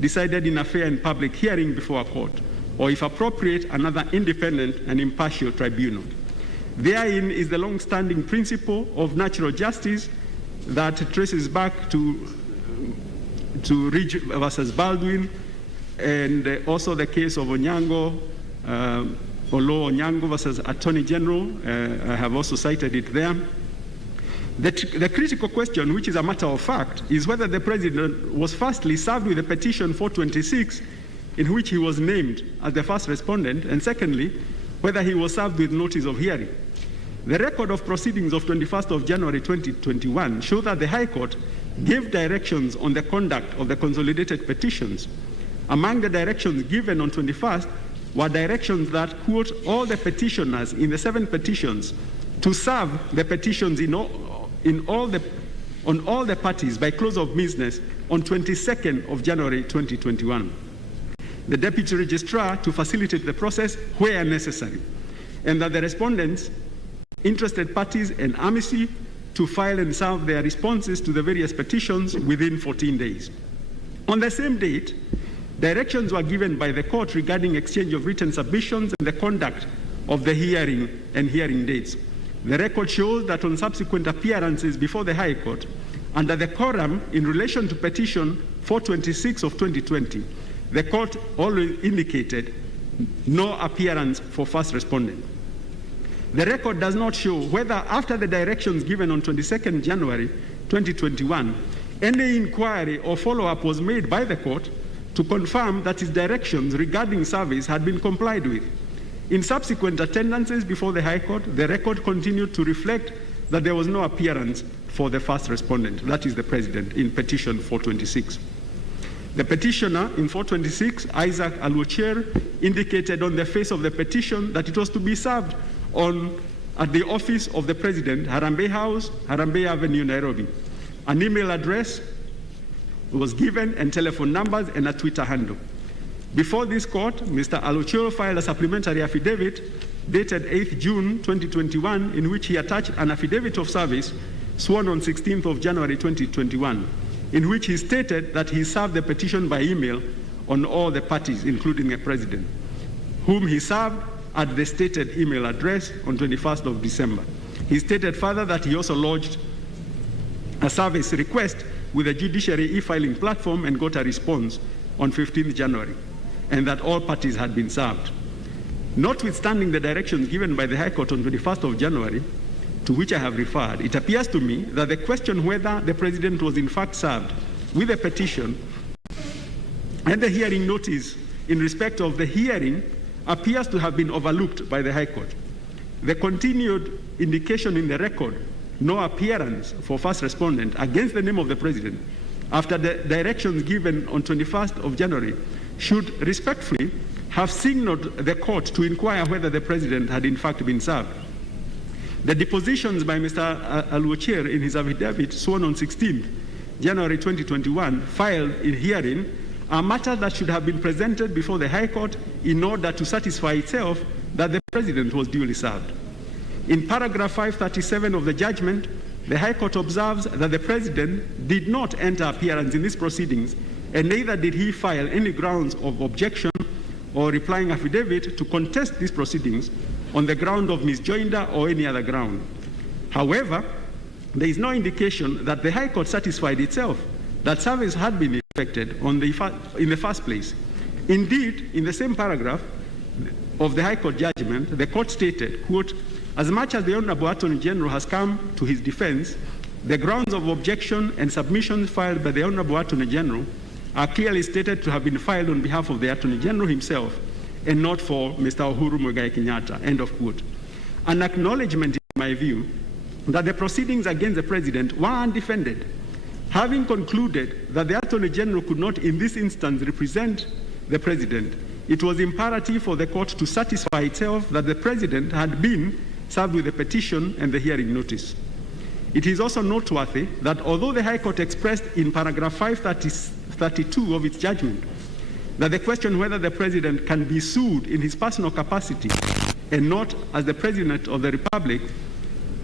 decided in a fair and public hearing before a court, or if appropriate, another independent and impartial tribunal. Therein is the long-standing principle of natural justice that traces back to Ridge versus Baldwin, and also the case of Onyango, Olo Onyango versus Attorney General. I have also cited it there. The critical question, which is a matter of fact, is whether the President was firstly served with a petition 426 in which he was named as the first respondent, and secondly, whether he was served with notice of hearing. The record of proceedings of 21st of January 2021 show that the High Court gave directions on the conduct of the consolidated petitions. Among the directions given on 21st were directions that, quote, all the petitioners in the 7 petitions to serve the petitions on all the parties by close of business on 22nd of January 2021. The Deputy Registrar to facilitate the process where necessary, and that the respondents, interested parties, and amici to file and serve their responses to the various petitions within 14 days. On the same date, directions were given by the court regarding exchange of written submissions and the conduct of the hearing and hearing dates. The record shows that on subsequent appearances before the High Court, under the quorum in relation to petition 426 of 2020, the court always indicated no appearance for first respondent. The record does not show whether after the directions given on 22nd January 2021, any inquiry or follow-up was made by the court to confirm that his directions regarding service had been complied with. In subsequent attendances before the High Court, the record continued to reflect that there was no appearance for the first respondent, that is the President, in petition 426. The petitioner in 426, Isaac Aluocher, indicated on the face of the petition that it was to be served at the office of the President, Harambee House, Harambee Avenue, Nairobi. An email address was given, and telephone numbers, and a Twitter handle. Before this court, Mr. Aluocher filed a supplementary affidavit dated 8th June 2021, in which he attached an affidavit of service sworn on 16th of January 2021, in which he stated that he served the petition by email on all the parties, including the President, whom he served at the stated email address on 21st of December. He stated further that he also lodged a service request with the judiciary e-filing platform and got a response on 15th January, and that all parties had been served. Notwithstanding the directions given by the High Court on 21st of January, to which I have referred, it appears to me that the question whether the President was in fact served with a petition and the hearing notice in respect of the hearing appears to have been overlooked by the High Court. The continued indication in the record, no appearance for first respondent against the name of the President after the directions given on 21st of January should respectfully have signaled the court to inquire whether the President had in fact been served. The depositions by Mr. Aluocher in his affidavit sworn on 16th January 2021 filed in hearing are matters that should have been presented before the High Court in order to satisfy itself that the President was duly served. In paragraph 537 of the judgment, the High Court observes that the President did not enter appearance in these proceedings, and neither did he file any grounds of objection or replying affidavit to contest these proceedings on the ground of misjoinder or any other ground. However, there is no indication that the High Court satisfied itself that service had been effected in the first place. Indeed, in the same paragraph of the High Court judgment, the court stated, quote, as much as the Honorable Attorney General has come to his defense, the grounds of objection and submissions filed by the Honorable Attorney General are clearly stated to have been filed on behalf of the Attorney General himself and not for Mr. Uhuru Muigai Kenyatta, end of quote. An acknowledgement, in my view, that the proceedings against the President were undefended. Having concluded that the Attorney General could not in this instance represent the President, it was imperative for the court to satisfy itself that the President had been served with the petition and the hearing notice. It is also noteworthy that although the High Court expressed in paragraph 532 of its judgment that the question whether the President can be sued in his personal capacity and not as the President of the Republic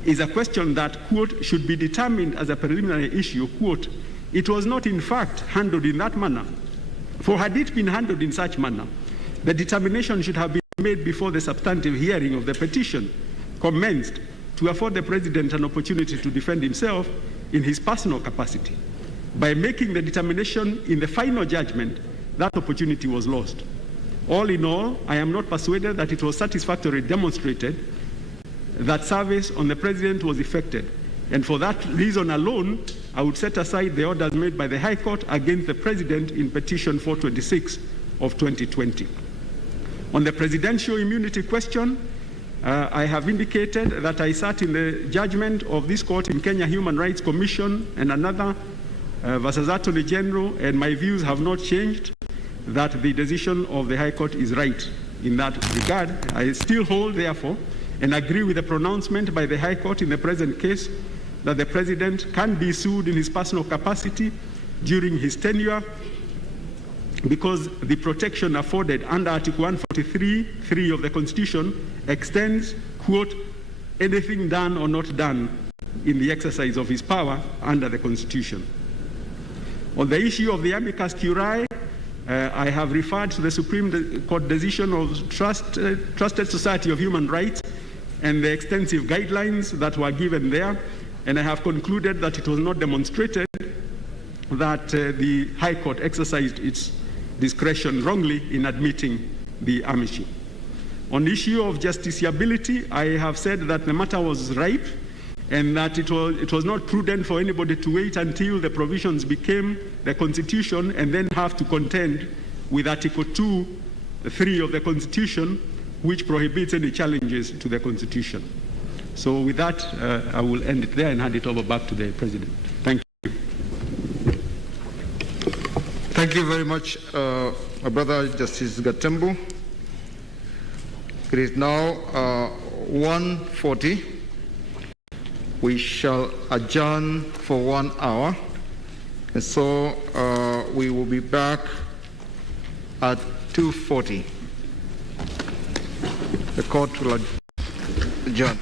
is a question that, quote, should be determined as a preliminary issue, quote, it was not in fact handled in that manner. For had it been handled in such manner, the determination should have been made before the substantive hearing of the petition commenced to afford the President an opportunity to defend himself in his personal capacity. By making the determination in the final judgment, that opportunity was lost. All in all, I am not persuaded that it was satisfactorily demonstrated that service on the President was effected, and for that reason alone, I would set aside the orders made by the High Court against the President in Petition 426 of 2020. On the presidential immunity question, I have indicated that I sat in the judgment of this court in Kenya Human Rights Commission and another versus Attorney General, and my views have not changed that the decision of the High Court is right in that regard. I still hold, therefore, and agree with the pronouncement by the High Court in the present case that the President can be sued in his personal capacity during his tenure because the protection afforded under Article 143(3) of the Constitution extends, quote, anything done or not done in the exercise of his power under the Constitution. On the issue of the amicus curiae, I have referred to the Supreme Court decision of Trusted Society of Human Rights and the extensive guidelines that were given there, and I have concluded that it was not demonstrated that the High Court exercised its discretion wrongly in admitting the amici. On the issue of justiciability, I have said that the matter was ripe and that it was not prudent for anybody to wait until the provisions became the Constitution and then have to contend with Article 2(3) of the Constitution, which prohibits any challenges to the Constitution. So with that, I will end it there and hand it over back to the President. Thank you. Thank you very much, my brother Justice Gatembu. It is now 1:40. We shall adjourn for 1 hour, and so we will be back at 2:40. The court will adjourn.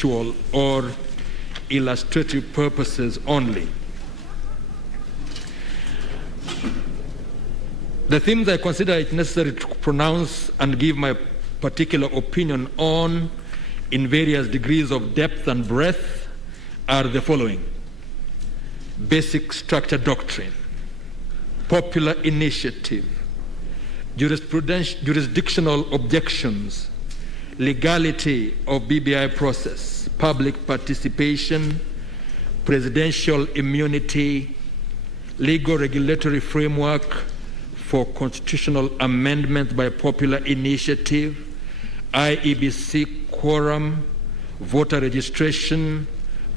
conceptual or illustrative purposes only. The themes I consider it necessary to pronounce and give my particular opinion on in various degrees of depth and breadth are the following: basic structure doctrine, popular initiative, jurisdictional objections, legality of BBI process, public participation, presidential immunity, legal regulatory framework for constitutional amendment by popular initiative, IEBC quorum, voter registration,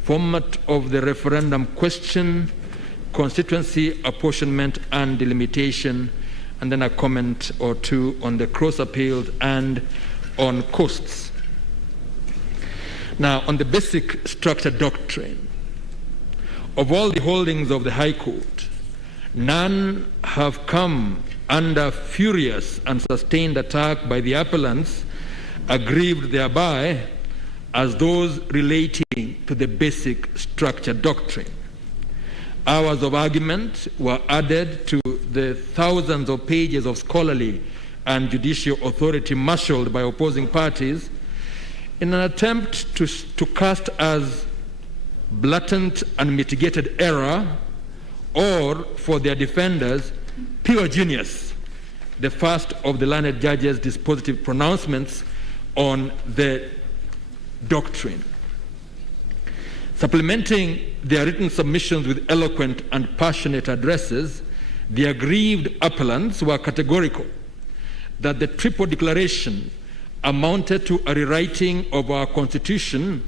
format of the referendum question, constituency apportionment and delimitation, and then a comment or two on the cross appeals and on costs. Now, on the basic structure doctrine, of all the holdings of the High Court, none have come under furious and sustained attack by the appellants, aggrieved thereby, as those relating to the basic structure doctrine. Hours of argument were added to the thousands of pages of scholarly and judicial authority marshaled by opposing parties in an attempt to cast as blatant and mitigated error, or for their defenders, pure genius, the first of the learned judges' dispositive pronouncements on the doctrine. Supplementing their written submissions with eloquent and passionate addresses, the aggrieved appellants were categorical that the Triple Declaration amounted to a rewriting of our Constitution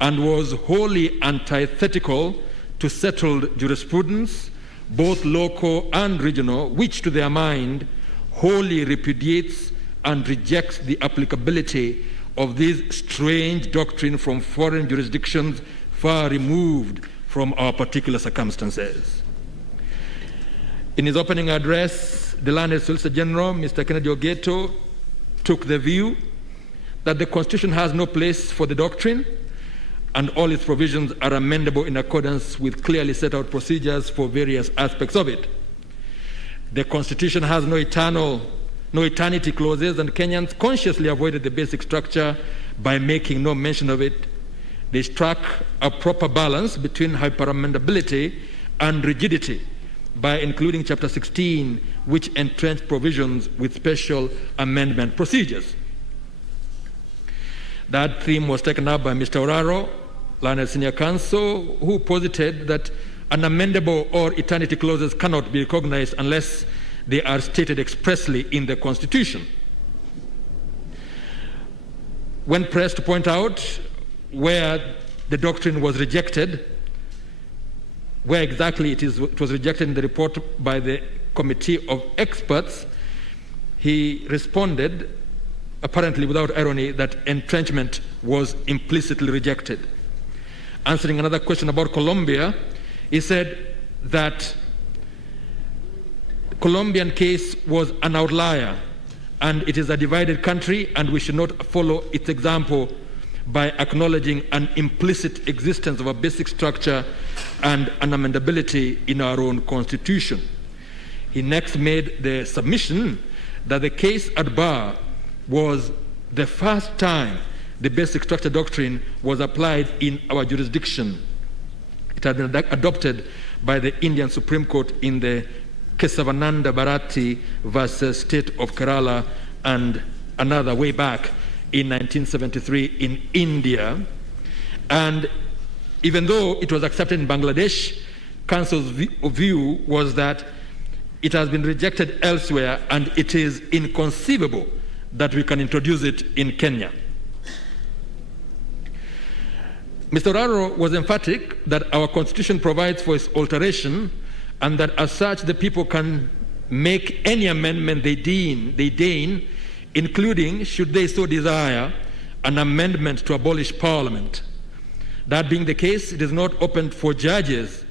and was wholly antithetical to settled jurisprudence, both local and regional, which to their mind wholly repudiates and rejects the applicability of this strange doctrine from foreign jurisdictions far removed from our particular circumstances. In his opening address, the learned Solicitor General, Mr. Kennedy Ogeto, took the view that the Constitution has no place for the doctrine and all its provisions are amendable in accordance with clearly set out procedures for various aspects of it. The Constitution has no eternity clauses, and Kenyans consciously avoided the basic structure by making no mention of it. They struck a proper balance between hyperamendability and rigidity by including Chapter 16, which entrenched provisions with special amendment procedures. That theme was taken up by Mr. Oraro, learned senior counsel, who posited that unamendable or eternity clauses cannot be recognized unless they are stated expressly in the Constitution. When pressed to point out where the doctrine was rejected, where exactly it was rejected in the report by the committee of experts, he responded, apparently without irony, that entrenchment was implicitly rejected. Answering another question about Colombia, he said that the Colombian case was an outlier and it is a divided country and we should not follow its example by acknowledging an implicit existence of a basic structure and an amendability in our own constitution. He next made the submission that the case at bar was the first time the basic structure doctrine was applied in our jurisdiction. It had been adopted by the Indian Supreme Court in the Kesavananda Bharati versus State of Kerala and another way back in 1973 in India. And even though it was accepted in Bangladesh, Council's view was that it has been rejected elsewhere and it is inconceivable that we can introduce it in Kenya. Mr. Oraro was emphatic that our Constitution provides for its alteration and that as such the people can make any amendment they deign, including, should they so desire, an amendment to abolish Parliament. That being the case, it is not open for judges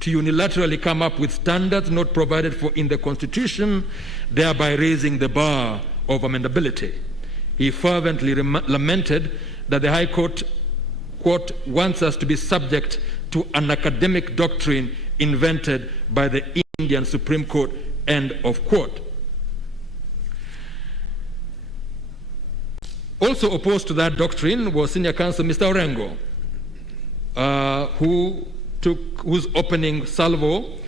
to unilaterally come up with standards not provided for in the Constitution, thereby raising the bar of amendability. He fervently lamented that the High Court, quote, wants us to be subject to an academic doctrine invented by the Indian Supreme Court, end of quote. Also opposed to that doctrine was Senior Counsel Mr. Orengo, whose opening salvo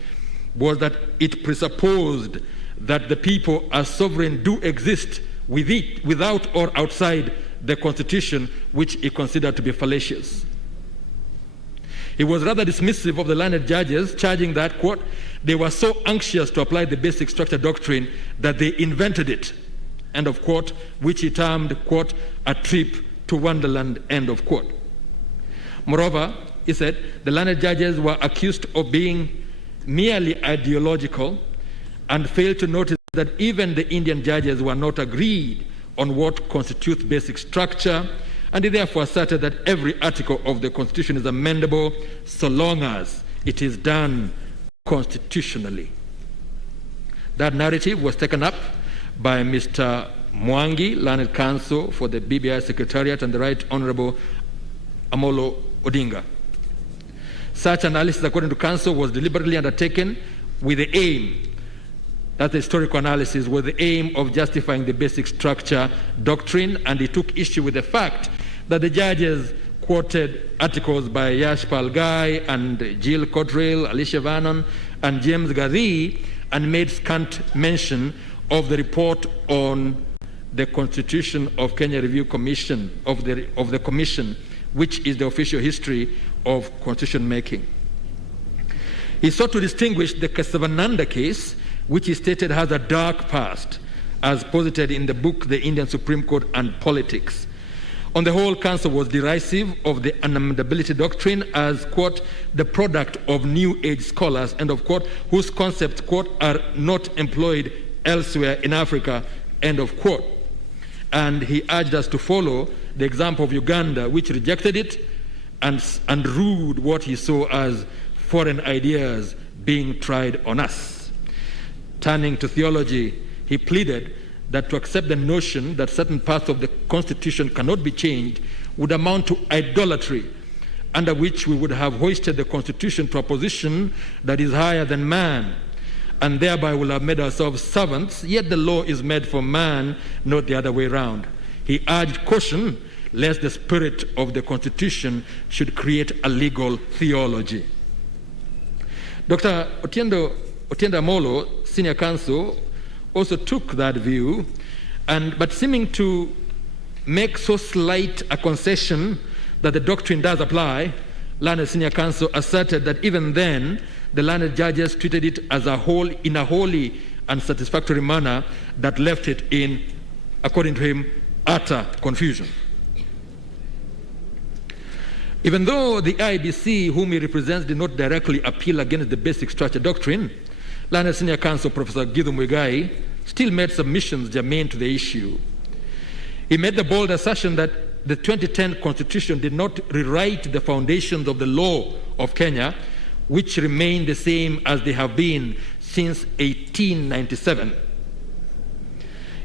was that it presupposed that the people as sovereign do exist without or outside the Constitution, which he considered to be fallacious. He was rather dismissive of the learned judges, charging that, quote, they were so anxious to apply the basic structure doctrine that they invented it, end of quote, which he termed, quote, a trip to Wonderland, end of quote. Moreover, he said, the learned judges were accused of being merely ideological and failed to notice that even the Indian judges were not agreed on what constitutes basic structure, and he therefore asserted that every article of the Constitution is amendable so long as it is done constitutionally. That narrative was taken up by Mr. Mwangi, learned counsel for the BBI Secretariat, and the Right Honorable Amolo Odinga. Such analysis, according to counsel, was deliberately undertaken with the aim, that's the historical analysis, with the aim of justifying the basic structure doctrine, and he took issue with the fact that the judges quoted articles by Yashpal Ghai and Jill Cottrell, Alicia Vernon, and James Gadhi, and made scant mention of the report on the Constitution of Kenya Review Commission, of the Commission, which is the official history of constitution making. He sought to distinguish the Kesavananda case, which he stated has a dark past, as posited in the book The Indian Supreme Court and Politics. On the whole, counsel was derisive of the unamendability doctrine as, quote, the product of New Age scholars, end of quote, whose concepts, quote, are not employed elsewhere in Africa, end of quote. And he urged us to follow the example of Uganda, which rejected it and ruled what he saw as foreign ideas being tried on us. Turning to theology, he pleaded that to accept the notion that certain parts of the Constitution cannot be changed would amount to idolatry, under which we would have hoisted the Constitution to a position that is higher than man, and thereby will have made ourselves servants, yet the law is made for man, not the other way around. He urged caution lest the spirit of the Constitution should create a legal theology. Dr. Otiende Amolo, senior counsel, also took that view, but seeming to make so slight a concession that the doctrine does apply, learned senior counsel asserted that even then, the learned judges treated it as in a wholly unsatisfactory manner that left it in, according to him, utter confusion. Even though the IBC, whom he represents, did not directly appeal against the basic structure doctrine, learned senior counsel Professor Githu Muigai still made submissions germane to the issue. He made the bold assertion that the 2010 Constitution did not rewrite the foundations of the law of Kenya, which remain the same as they have been since 1897.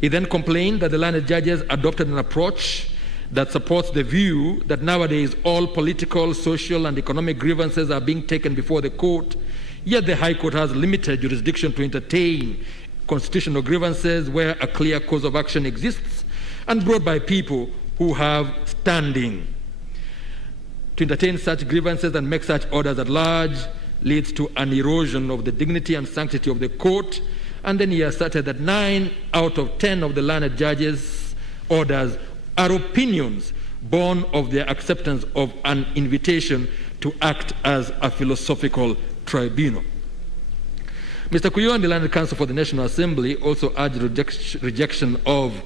He then complained that the learned judges adopted an approach that supports the view that nowadays all political, social, and economic grievances are being taken before the court, yet the High Court has limited jurisdiction to entertain constitutional grievances where a clear cause of action exists and brought by people who have standing. To entertain such grievances and make such orders at large leads to an erosion of the dignity and sanctity of the court. And then he asserted that 9 out of 10 of the learned judges' orders are opinions born of their acceptance of an invitation to act as a philosophical tribunal. Mr. Kuyon, the learned counsel for the National Assembly, also urged rejection of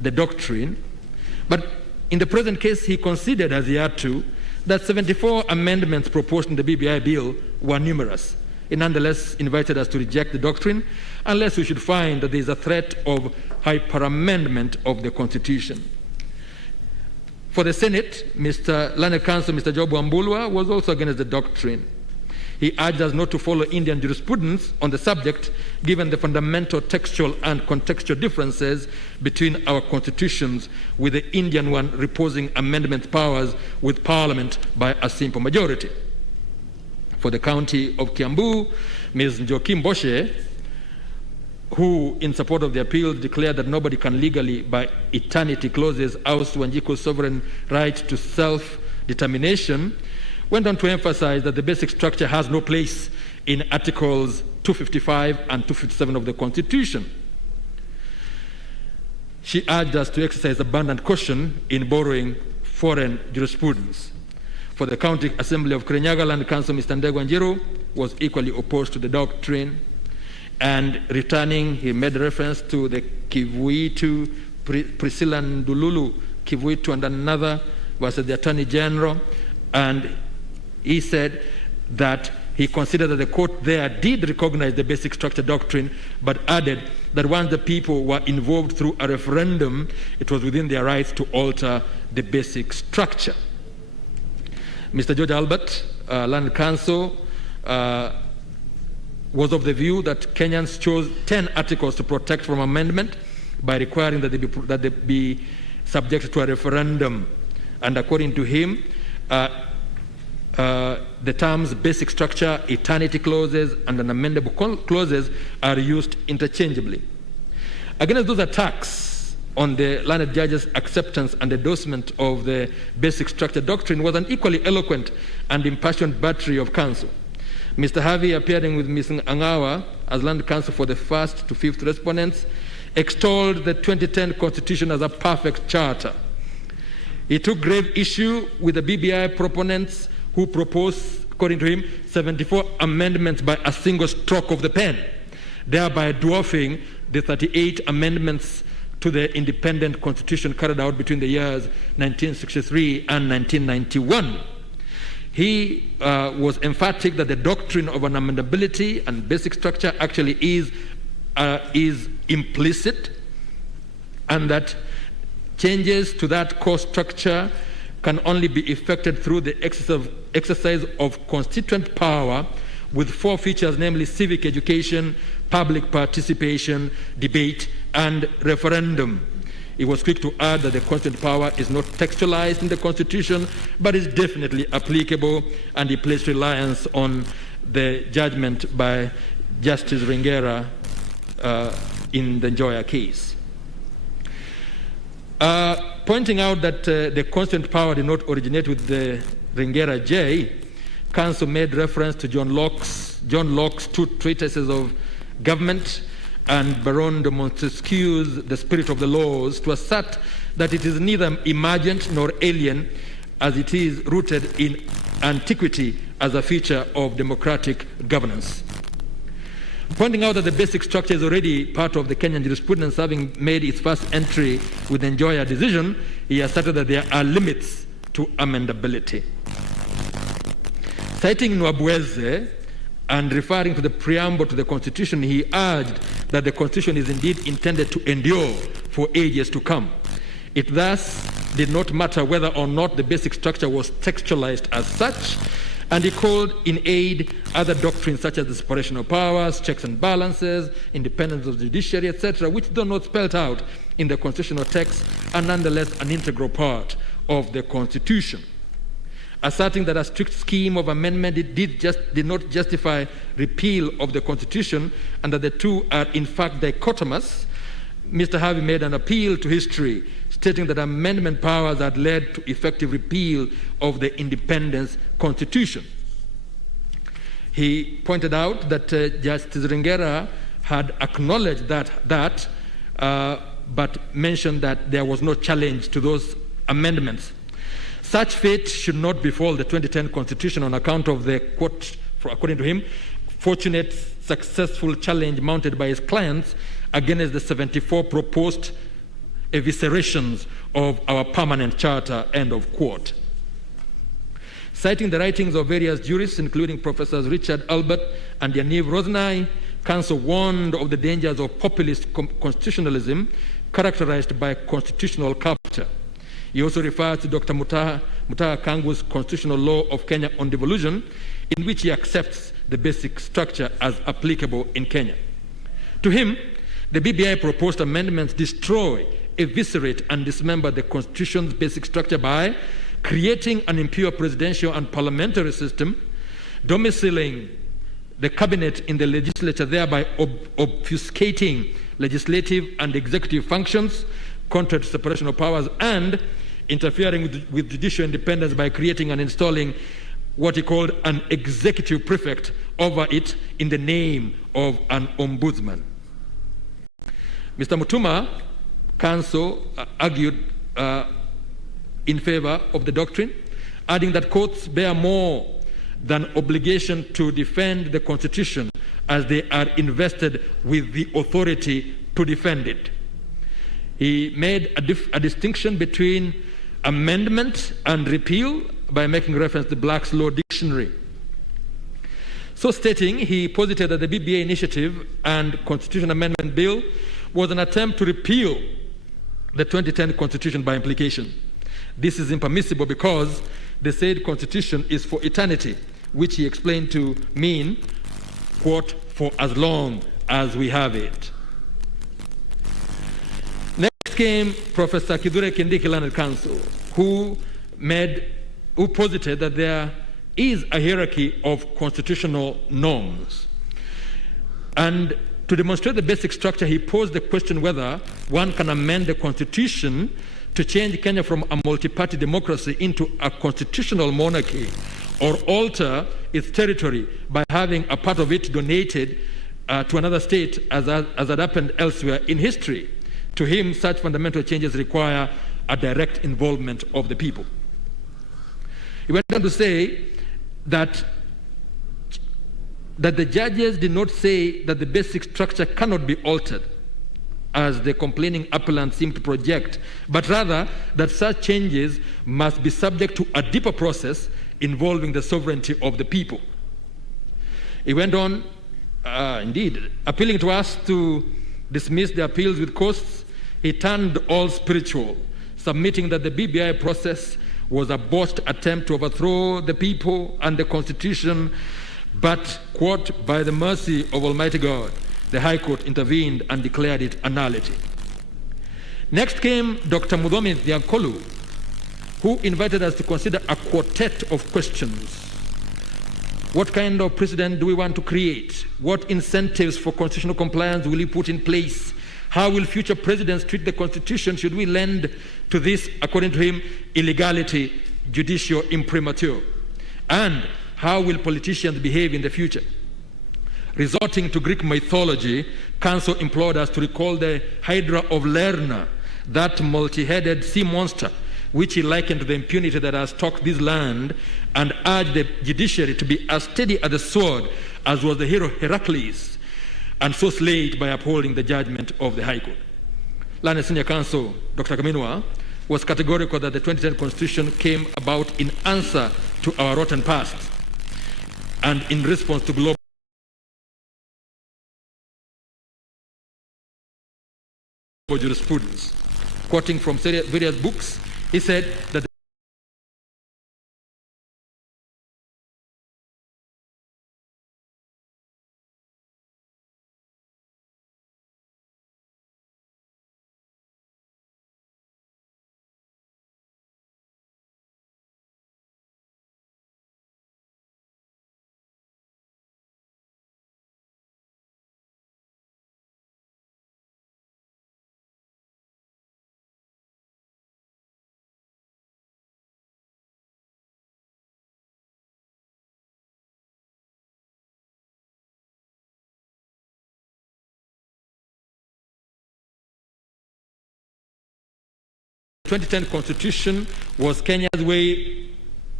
the doctrine, but in the present case he considered, as he had to, that 74 amendments proposed in the BBI bill were numerous. He nonetheless invited us to reject the doctrine unless we should find that there is a threat of hyper-amendment of the Constitution. For the Senate, Mr. Learned Counsel Mr. Job Wambulwa was also against the doctrine. He urged us not to follow Indian jurisprudence on the subject, given the fundamental textual and contextual differences between our constitutions, with the Indian one reposing amendment powers with Parliament by a simple majority. For the county of Kiambu, Ms. Njoki Mboshe, who, in support of the appeal, declared that nobody can legally, by eternity clauses, oust Wanjiku's sovereign right to self-determination, went on to emphasize that the basic structure has no place in Articles 255 and 257 of the Constitution. She urged us to exercise abundant caution in borrowing foreign jurisprudence. For the County Assembly of Kirinyaga Land Council, Mr. Ndegwa Njiru was equally opposed to the doctrine, and returning, he made reference to the Kivuitu, Priscilla Ndululu Kivuitu and another versus the Attorney General, and he said that he considered that the court there did recognize the basic structure doctrine, but added that once the people were involved through a referendum, it was within their rights to alter the basic structure. Mr. George Albert, Land Council, was of the view that Kenyans chose 10 articles to protect from amendment by requiring that they be subject to a referendum. And according to him, the terms basic structure, eternity clauses, and unamendable clauses are used interchangeably. Against those attacks on the learned judge's acceptance and endorsement of the basic structure doctrine was an equally eloquent and impassioned battery of counsel. Mr. Harvey, appearing with Ms. Angawa as Land Counsel for the first to fifth respondents, extolled the 2010 Constitution as a perfect charter. He took grave issue with the BBI proponents who proposed, according to him, 74 amendments by a single stroke of the pen, thereby dwarfing the 38 amendments to the independent constitution carried out between the years 1963 and 1991. He was emphatic that the doctrine of unamendability and basic structure actually is implicit, and that changes to that core structure can only be effected through the exercise of constituent power with four features, namely civic education, public participation, debate, and referendum. He was quick to add that the constituent power is not textualized in the Constitution, but is definitely applicable, and he placed reliance on the judgment by Justice Ringera in the Njoya case. Pointing out that the constituent power did not originate with the Ringera J, Counsel made reference to John Locke's two treatises of government and Baron de Montesquieu's The Spirit of the Laws, to assert that it is neither emergent nor alien, as it is rooted in antiquity as a feature of democratic governance. Pointing out that the basic structure is already part of the Kenyan jurisprudence, having made its first entry with the Njoya decision, he asserted that there are limits to amendability. Citing Nwabweze and referring to the preamble to the Constitution, he urged that the Constitution is indeed intended to endure for ages to come. It thus did not matter whether or not the basic structure was textualized as such, and he called in aid other doctrines such as the separation of powers, checks and balances, independence of the judiciary, etc., which, though not spelled out in the constitutional text, are nonetheless an integral part of the Constitution. Asserting that a strict scheme of amendment did not justify repeal of the Constitution, and that the two are in fact dichotomous, Mr. Harvey made an appeal to history, stating that amendment powers had led to effective repeal of the Independence Constitution. He pointed out that Justice Ringera had acknowledged that, but mentioned that there was no challenge to those amendments. Such fate should not befall the 2010 Constitution on account of the, quote, according to him, fortunate, successful challenge mounted by his clients against the 74 proposed eviscerations of our permanent charter, end of quote. Citing the writings of various jurists, including Professors Richard Albert and Yaniv Rosnai, Counsel warned of the dangers of populist constitutionalism characterized by constitutional capture. He also referred to Dr. Mutaha Kangu's Constitutional Law of Kenya on Devolution, in which he accepts the basic structure as applicable in Kenya. To him, the BBI proposed amendments destroy, eviscerate, and dismember the Constitution's basic structure by creating an impure presidential and parliamentary system, domiciling the cabinet in the legislature, thereby obfuscating legislative and executive functions, contrary to separation of powers, and interfering with judicial independence by creating and installing what he called an executive prefect over it in the name of an ombudsman. Mr. Mutuma counsel argued in favor of the doctrine, adding that courts bear more than obligation to defend the Constitution, as they are invested with the authority to defend it. He made a distinction between amendment and repeal by making reference to Black's Law Dictionary. So stating, he posited that the BBI initiative and Constitution Amendment Bill was an attempt to repeal the 2010 Constitution by implication. This is impermissible because the said Constitution is for eternity, which he explained to mean, quote, for as long as we have it. Next came Professor Kithure Kindiki Learned Counsel, who posited that there is a hierarchy of constitutional norms. And to demonstrate the basic structure, he posed the question whether one can amend the Constitution to change Kenya from a multi-party democracy into a constitutional monarchy, or alter its territory by having a part of it donated to another state, as had happened elsewhere in history. To him, such fundamental changes require a direct involvement of the people. He went on to say that the judges did not say that the basic structure cannot be altered, as the complaining appellant seemed to project, but rather that such changes must be subject to a deeper process involving the sovereignty of the people. He went on, indeed, appealing to us to dismiss the appeals with costs. He turned all spiritual, submitting that the BBI process was a botched attempt to overthrow the people and the Constitution, but, quote, by the mercy of Almighty God, the High Court intervened and declared it a nullity. Next came Dr. Muthomi Thiakolu, who invited us to consider a quartet of questions. What kind of precedent do we want to create? What incentives for constitutional compliance will we put in place? How will future presidents treat the Constitution? Should we lend to this, according to him, illegality, judicial imprimatur? And how will politicians behave in the future? Resorting to Greek mythology, counsel implored us to recall the Hydra of Lerna, that multi-headed sea monster, which he likened to the impunity that has stalked this land, and urged the judiciary to be as steady as the sword as was the hero Heracles, and so slayed by upholding the judgment of the High Court. Learned Senior Counsel Dr. Kaminwa was categorical that the 2010 Constitution came about in answer to our rotten past and in response to global jurisprudence. Quoting from various books, he said that the 2010 Constitution was Kenya's way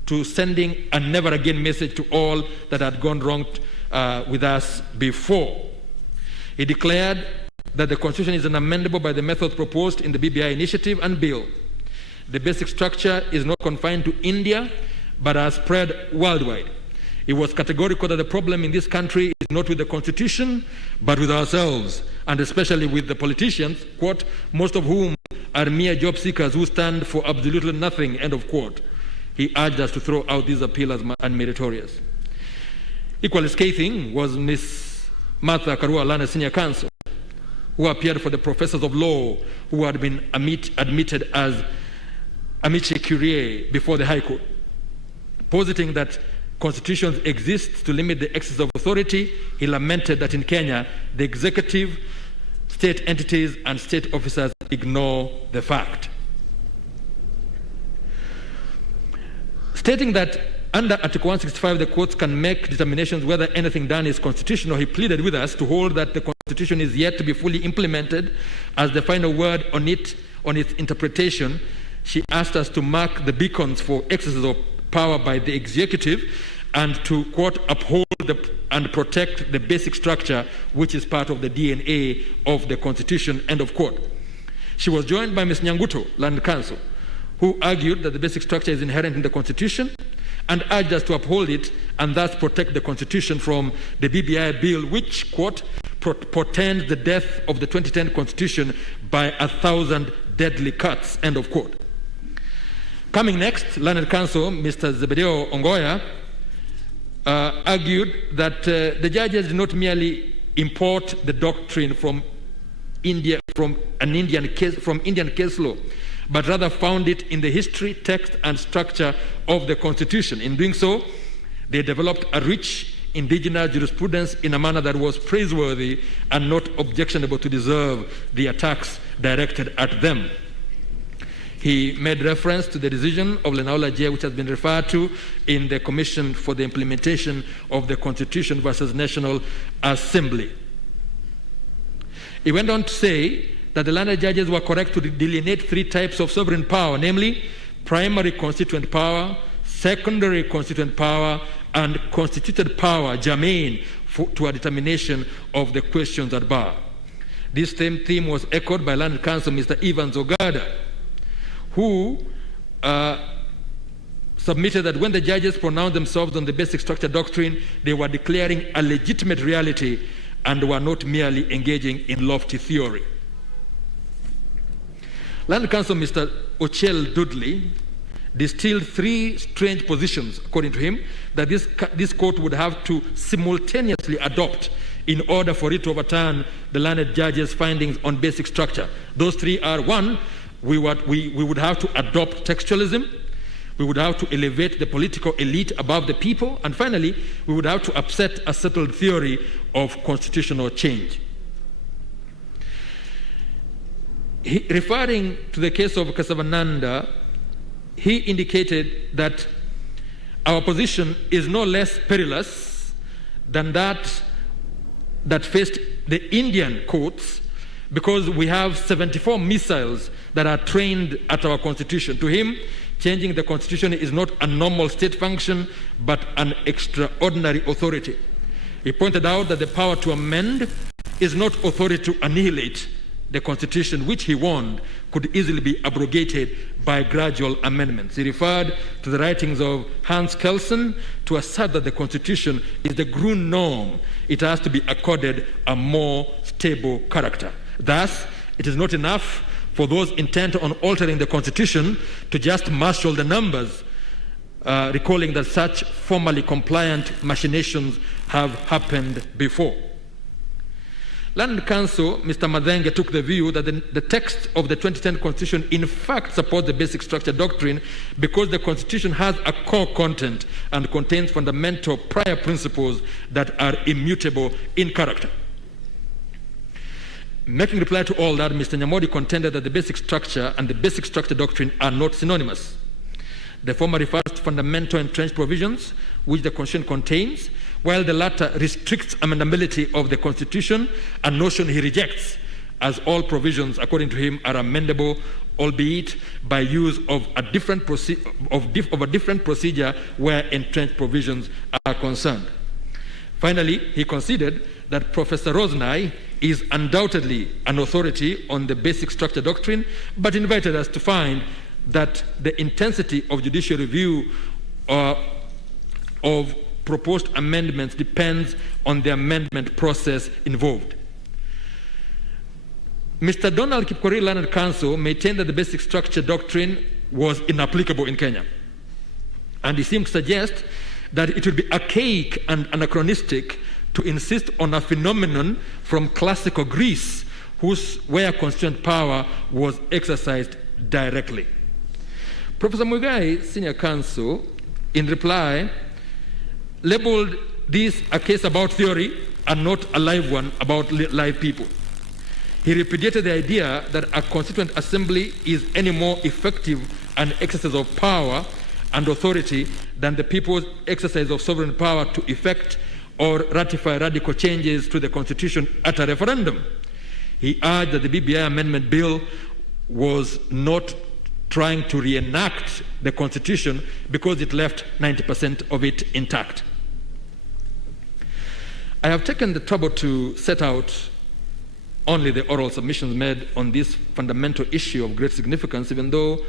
to sending a never again message to all that had gone wrong with us before. He declared that the Constitution is unamendable by the methods proposed in the BBI initiative and bill. The basic structure is not confined to India, but has spread worldwide. It was categorical that the problem in this country is not with the Constitution, but with ourselves, and especially with the politicians, quote, most of whom are mere job seekers who stand for absolutely nothing, end of quote. He urged us to throw out this appeal as unmeritorious. Equally scathing was Ms. Martha Karua Lana, Senior Counsel, who appeared for the professors of law who had been admitted as amici curiae before the High Court, positing that constitutions exist to limit the excess of authority. He lamented that in Kenya, the executive, state entities, and state officers ignore the fact. Stating that under Article 165, the courts can make determinations whether anything done is constitutional, he pleaded with us to hold that the Constitution is yet to be fully implemented as the final word on its interpretation. She asked us to mark the beacons for excesses of power by the executive and to, quote, uphold and protect the basic structure which is part of the DNA of the Constitution, end of quote. She was joined by Ms. Nyanguto, Land Counsel, who argued that the basic structure is inherent in the Constitution and urged us to uphold it and thus protect the Constitution from the BBI bill, which, quote, portends the death of the 2010 Constitution by 1,000 deadly cuts, end of quote. Coming next, Learned Counsel, Mr. Zebedeo Ongoya, argued that the judges did not merely import the doctrine from Indian case law, but rather found it in the history, text, and structure of the Constitution. In doing so, they developed a rich indigenous jurisprudence in a manner that was praiseworthy and not objectionable to deserve the attacks directed at them. He made reference to the decision of Lenaola J, which has been referred to in the Commission for the Implementation of the Constitution versus National Assembly. He went on to say that the learned judges were correct to delineate three types of sovereign power, namely primary constituent power, secondary constituent power, and constituted power germane to a determination of the questions at bar. This same theme was echoed by Learned Counsel Mr. Evans Ogada, who submitted that when the judges pronounced themselves on the basic structure doctrine, they were declaring a legitimate reality and were not merely engaging in lofty theory. Land Counsel Mr. Ochel Dudley distilled three strange positions, according to him, that this court would have to simultaneously adopt in order for it to overturn the learned judges' findings on basic structure. Those three are: one, we would have to adopt textualism, we would have to elevate the political elite above the people, and finally, we would have to upset a settled theory of constitutional change. Referring to the case of Kesavananda, he indicated that our position is no less perilous than that faced the Indian courts, because we have 74 missiles that are trained at our constitution. To him, changing the constitution is not a normal state function, but an extraordinary authority. He pointed out that the power to amend is not authority to annihilate the constitution, which he warned could easily be abrogated by gradual amendments. He referred to the writings of Hans Kelsen to assert that the constitution is the grun norm. It has to be accorded a more stable character. Thus, it is not enough for those intent on altering the constitution to just marshal the numbers, recalling that such formally compliant machinations have happened before. Land Counsel Mr. Madenge took the view that the text of the 2010 Constitution in fact supports the basic structure doctrine because the Constitution has a core content and contains fundamental prior principles that are immutable in character. Making reply to all that, Mr. Nyamodi contended that the basic structure and the basic structure doctrine are not synonymous. The former refers to fundamental entrenched provisions which the Constitution contains, while the latter restricts amendability of the Constitution, a notion he rejects, as all provisions, according to him, are amendable, albeit by use of a different procedure where entrenched provisions are concerned. Finally, he considered that Professor Rosnai is undoubtedly an authority on the basic structure doctrine, but invited us to find that the intensity of judicial review of proposed amendments depends on the amendment process involved. Mr. Donald Kipkorir, Learned Counsel, maintained that the basic structure doctrine was inapplicable in Kenya. And he seemed to suggest that it would be archaic and anachronistic to insist on a phenomenon from classical Greece where constituent power was exercised directly. Professor Muigai, senior counsel, in reply, labeled this a case about theory and not a live one about live people. He repudiated the idea that a constituent assembly is any more effective an exercise of power and authority than the people's exercise of sovereign power to effect or ratify radical changes to the Constitution at a referendum. He urged that the BBI Amendment Bill was not trying to reenact the Constitution because it left 90% of it intact. I have taken the trouble to set out only the oral submissions made on this fundamental issue of great significance, even though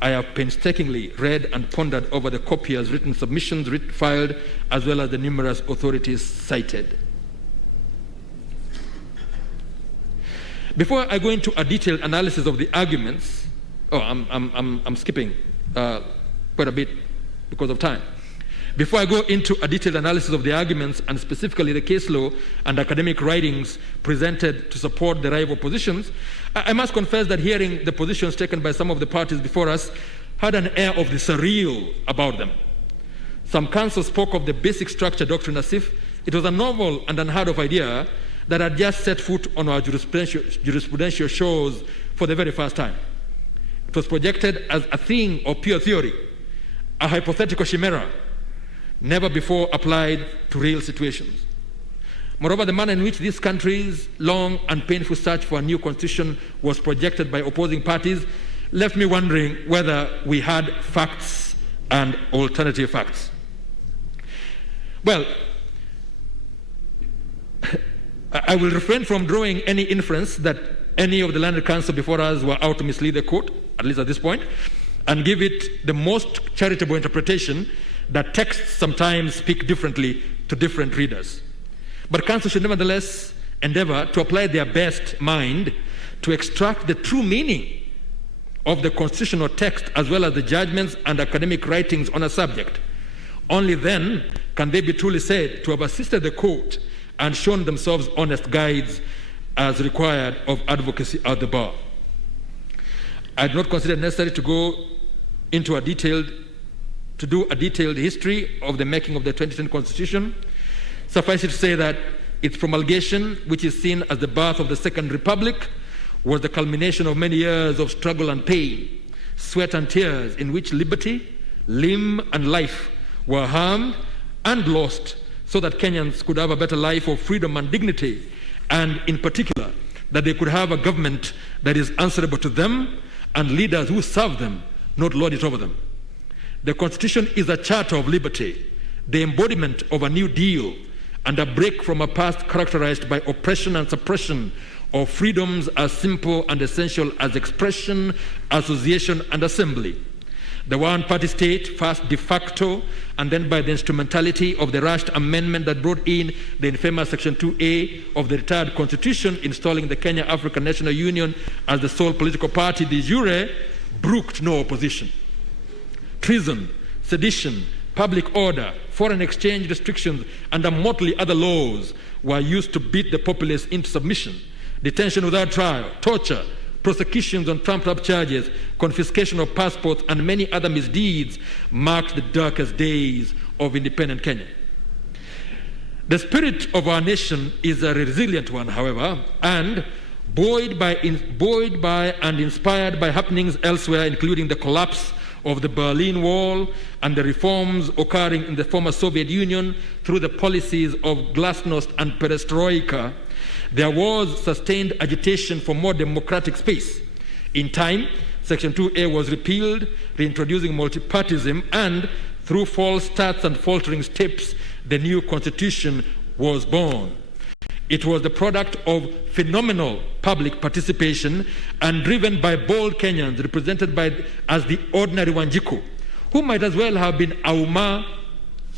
I have painstakingly read and pondered over the copious written submissions filed, as well as the numerous authorities cited. Before I go into a detailed analysis of the arguments, I'm skipping quite a bit because of time. Before I go into a detailed analysis of the arguments, and specifically the case law and academic writings presented to support the rival positions, I must confess that hearing the positions taken by some of the parties before us had an air of the surreal about them. Some counsel spoke of the basic structure doctrine as if it was a novel and unheard of idea that had just set foot on our jurisprudential shores for the very first time. It was projected as a thing of pure theory, a hypothetical chimera, never before applied to real situations. Moreover, the manner in which this country's long and painful search for a new constitution was projected by opposing parties left me wondering whether we had facts and alternative facts. Well, I will refrain from drawing any inference that any of the learned counsel before us were out to mislead the court, at least at this point, and give it the most charitable interpretation that texts sometimes speak differently to different readers. But counsel should nevertheless endeavor to apply their best mind to extract the true meaning of the constitutional text as well as the judgments and academic writings on a subject. Only then can they be truly said to have assisted the court and shown themselves honest guides as required of advocacy at the bar. I do not consider it necessary to go into to do a detailed history of the making of the 2010 Constitution. Suffice it to say that its promulgation, which is seen as the birth of the Second Republic, was the culmination of many years of struggle and pain, sweat and tears, in which liberty, limb and life were harmed and lost so that Kenyans could have a better life of freedom and dignity, and in particular, that they could have a government that is answerable to them and leaders who serve them, not lord it over them. The Constitution is a charter of liberty, the embodiment of a new deal, and a break from a past characterized by oppression and suppression of freedoms as simple and essential as expression, association, and assembly. The one-party state, first de facto, and then by the instrumentality of the rushed amendment that brought in the infamous Section 2A of the retired Constitution, installing the Kenya African National Union as the sole political party de jure, brooked no opposition. Treason, sedition, public order, foreign exchange restrictions, and a motley other laws were used to beat the populace into submission. Detention without trial, torture, prosecutions on trumped-up charges, confiscation of passports, and many other misdeeds marked the darkest days of independent Kenya. The spirit of our nation is a resilient one, however, and buoyed by and inspired by happenings elsewhere, including the collapse of the Berlin Wall and the reforms occurring in the former Soviet Union through the policies of glasnost and perestroika, there was sustained agitation for more democratic space. In time, Section 2A was repealed, reintroducing multipartism, and through false starts and faltering steps, the new constitution was born. It was the product of phenomenal public participation and driven by bold Kenyans represented as the ordinary Wanjiku, who might as well have been Auma,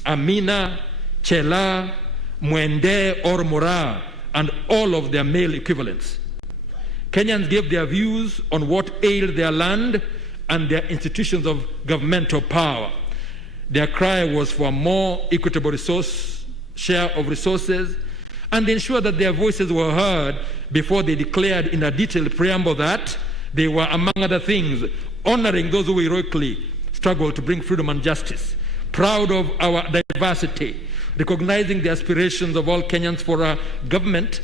Amina, Chela, Mwende, or Mora, and all of their male equivalents. Kenyans gave their views on what ailed their land and their institutions of governmental power. Their cry was for a more equitable share of resources, and ensure that their voices were heard before they declared in a detailed preamble that they were, among other things, honoring those who heroically struggled to bring freedom and justice, proud of our diversity, recognizing the aspirations of all Kenyans for a government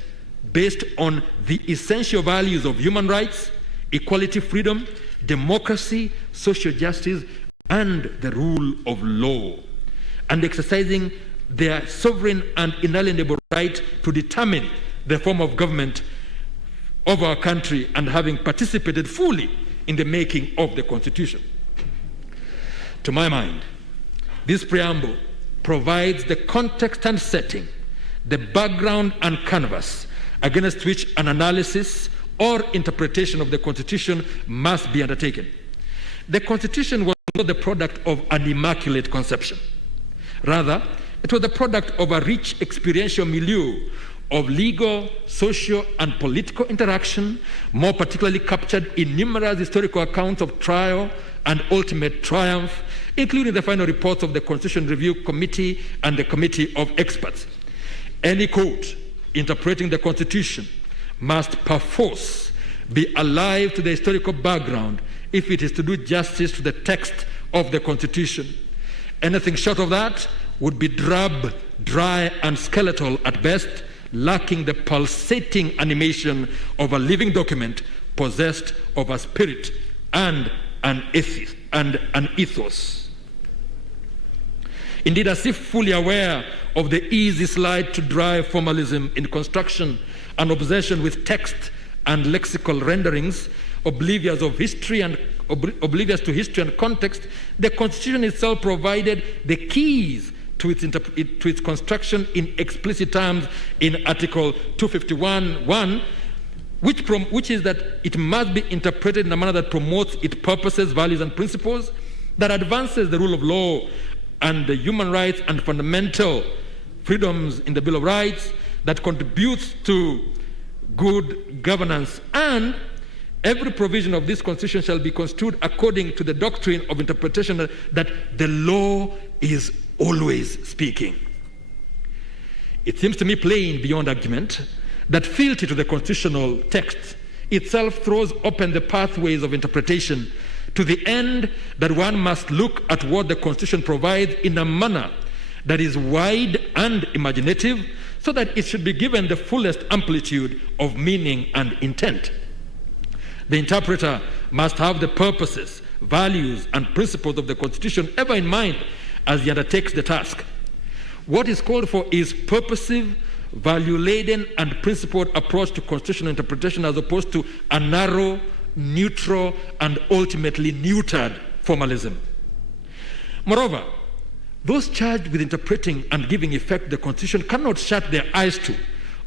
based on the essential values of human rights, equality, freedom, democracy, social justice, and the rule of law, and exercising their sovereign and inalienable right to determine the form of government of our country, and having participated fully in the making of the Constitution. To my mind, this preamble provides the context and setting, the background and canvas against which an analysis or interpretation of the Constitution must be undertaken. The Constitution was not the product of an immaculate conception. Rather, it was the product of a rich experiential milieu of legal, social, and political interaction, more particularly captured in numerous historical accounts of trial and ultimate triumph, including the final reports of the Constitution Review Committee and the Committee of Experts. Any court interpreting the Constitution must perforce be alive to the historical background if it is to do justice to the text of the Constitution. Anything short of that would be drab, dry, and skeletal at best, lacking the pulsating animation of a living document possessed of a spirit and an ethos. Indeed, as if fully aware of the easy slide to dry formalism in construction and obsession with text and lexical renderings, oblivious to history and context, the Constitution itself provided the keys to its construction in explicit terms in Article 251(1), which is that it must be interpreted in a manner that promotes its purposes, values, and principles, that advances the rule of law and the human rights and fundamental freedoms in the Bill of Rights, that contributes to good governance, and every provision of this Constitution shall be construed according to the doctrine of interpretation that the law is always speaking. It seems to me plain beyond argument that fealty to the constitutional text itself throws open the pathways of interpretation, to the end that one must look at what the Constitution provides in a manner that is wide and imaginative, so that it should be given the fullest amplitude of meaning and intent. The interpreter must have the purposes, values, and principles of the Constitution ever in mind as he undertakes the task. What is called for is purposive, value-laden, and principled approach to constitutional interpretation, as opposed to a narrow, neutral, and ultimately neutered formalism. Moreover, those charged with interpreting and giving effect to the Constitution cannot shut their eyes to,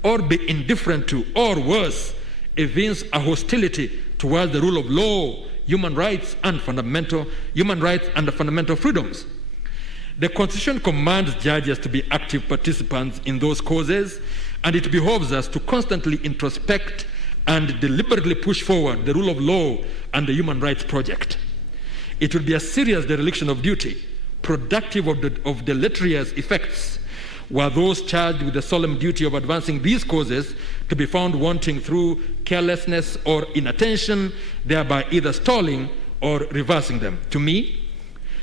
or be indifferent to, or worse, evince a hostility towards the rule of law, human rights, and fundamental freedoms. The Constitution commands judges to be active participants in those causes, and it behoves us to constantly introspect and deliberately push forward the rule of law and the human rights project. It would be a serious dereliction of duty, productive of deleterious effects, were those charged with the solemn duty of advancing these causes to be found wanting through carelessness or inattention, thereby either stalling or reversing them. To me,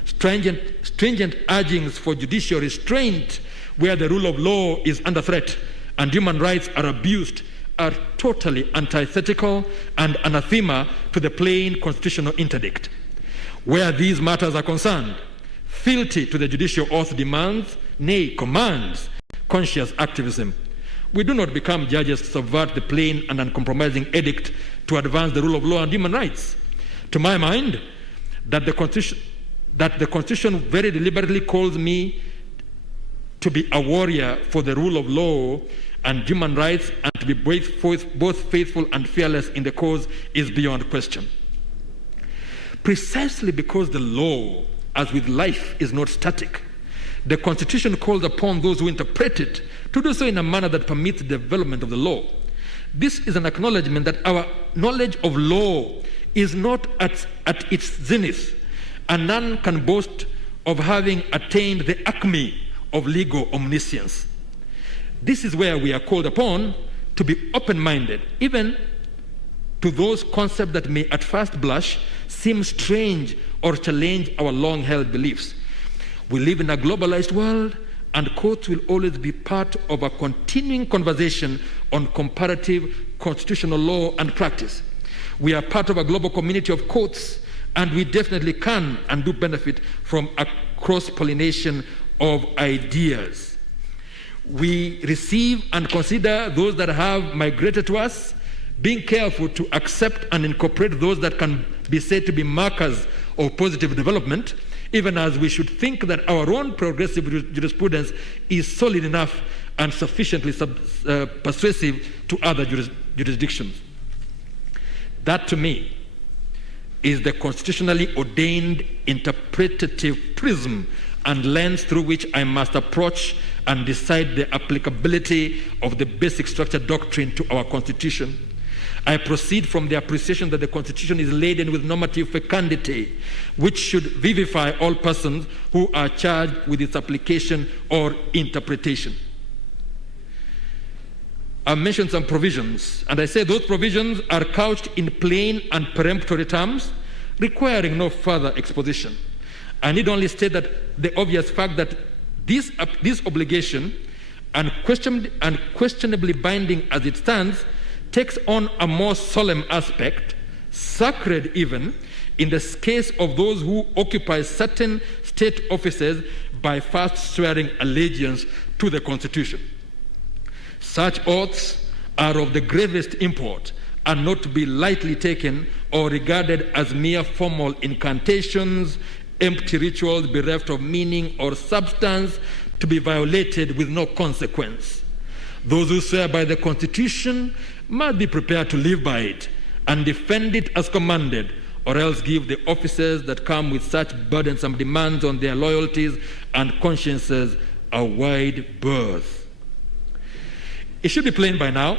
stringent urgings for judicial restraint where the rule of law is under threat and human rights are abused are totally antithetical and anathema to the plain constitutional interdict. Where these matters are concerned, fealty to the judicial oath demands, nay, commands, conscious activism. We do not become judges to subvert the plain and uncompromising edict to advance the rule of law and human rights. To my mind, that the Constitution very deliberately calls me to be a warrior for the rule of law and human rights, and to be both faithful and fearless in the cause, is beyond question. Precisely because the law, as with life, is not static, the Constitution calls upon those who interpret it to do so in a manner that permits the development of the law. This is an acknowledgement that our knowledge of law is not at its zenith, and none can boast of having attained the acme of legal omniscience. This is where we are called upon to be open-minded, even to those concepts that may at first blush seem strange or challenge our long-held beliefs. We live in a globalized world, and courts will always be part of a continuing conversation on comparative constitutional law and practice. We are part of a global community of courts, and we definitely can and do benefit from a cross-pollination of ideas. We receive and consider those that have migrated to us, being careful to accept and incorporate those that can be said to be markers of positive development, even as we should think that our own progressive jurisprudence is solid enough and sufficiently persuasive to other jurisdictions. That, to me, is the constitutionally ordained interpretative prism and lens through which I must approach and decide the applicability of the basic structure doctrine to our Constitution. I proceed from the appreciation that the Constitution is laden with normative fecundity, which should vivify all persons who are charged with its application or interpretation. I've mentioned some provisions, and I say those provisions are couched in plain and peremptory terms, requiring no further exposition. I need only state that the obvious fact that this obligation, unquestionably binding as it stands, takes on a more solemn aspect, sacred even, in the case of those who occupy certain state offices by first swearing allegiance to the Constitution. Such oaths are of the gravest import and not to be lightly taken or regarded as mere formal incantations, empty rituals bereft of meaning or substance, to be violated with no consequence. Those who swear by the Constitution must be prepared to live by it and defend it as commanded, or else give the officers that come with such burdensome demands on their loyalties and consciences a wide berth. It should be plain by now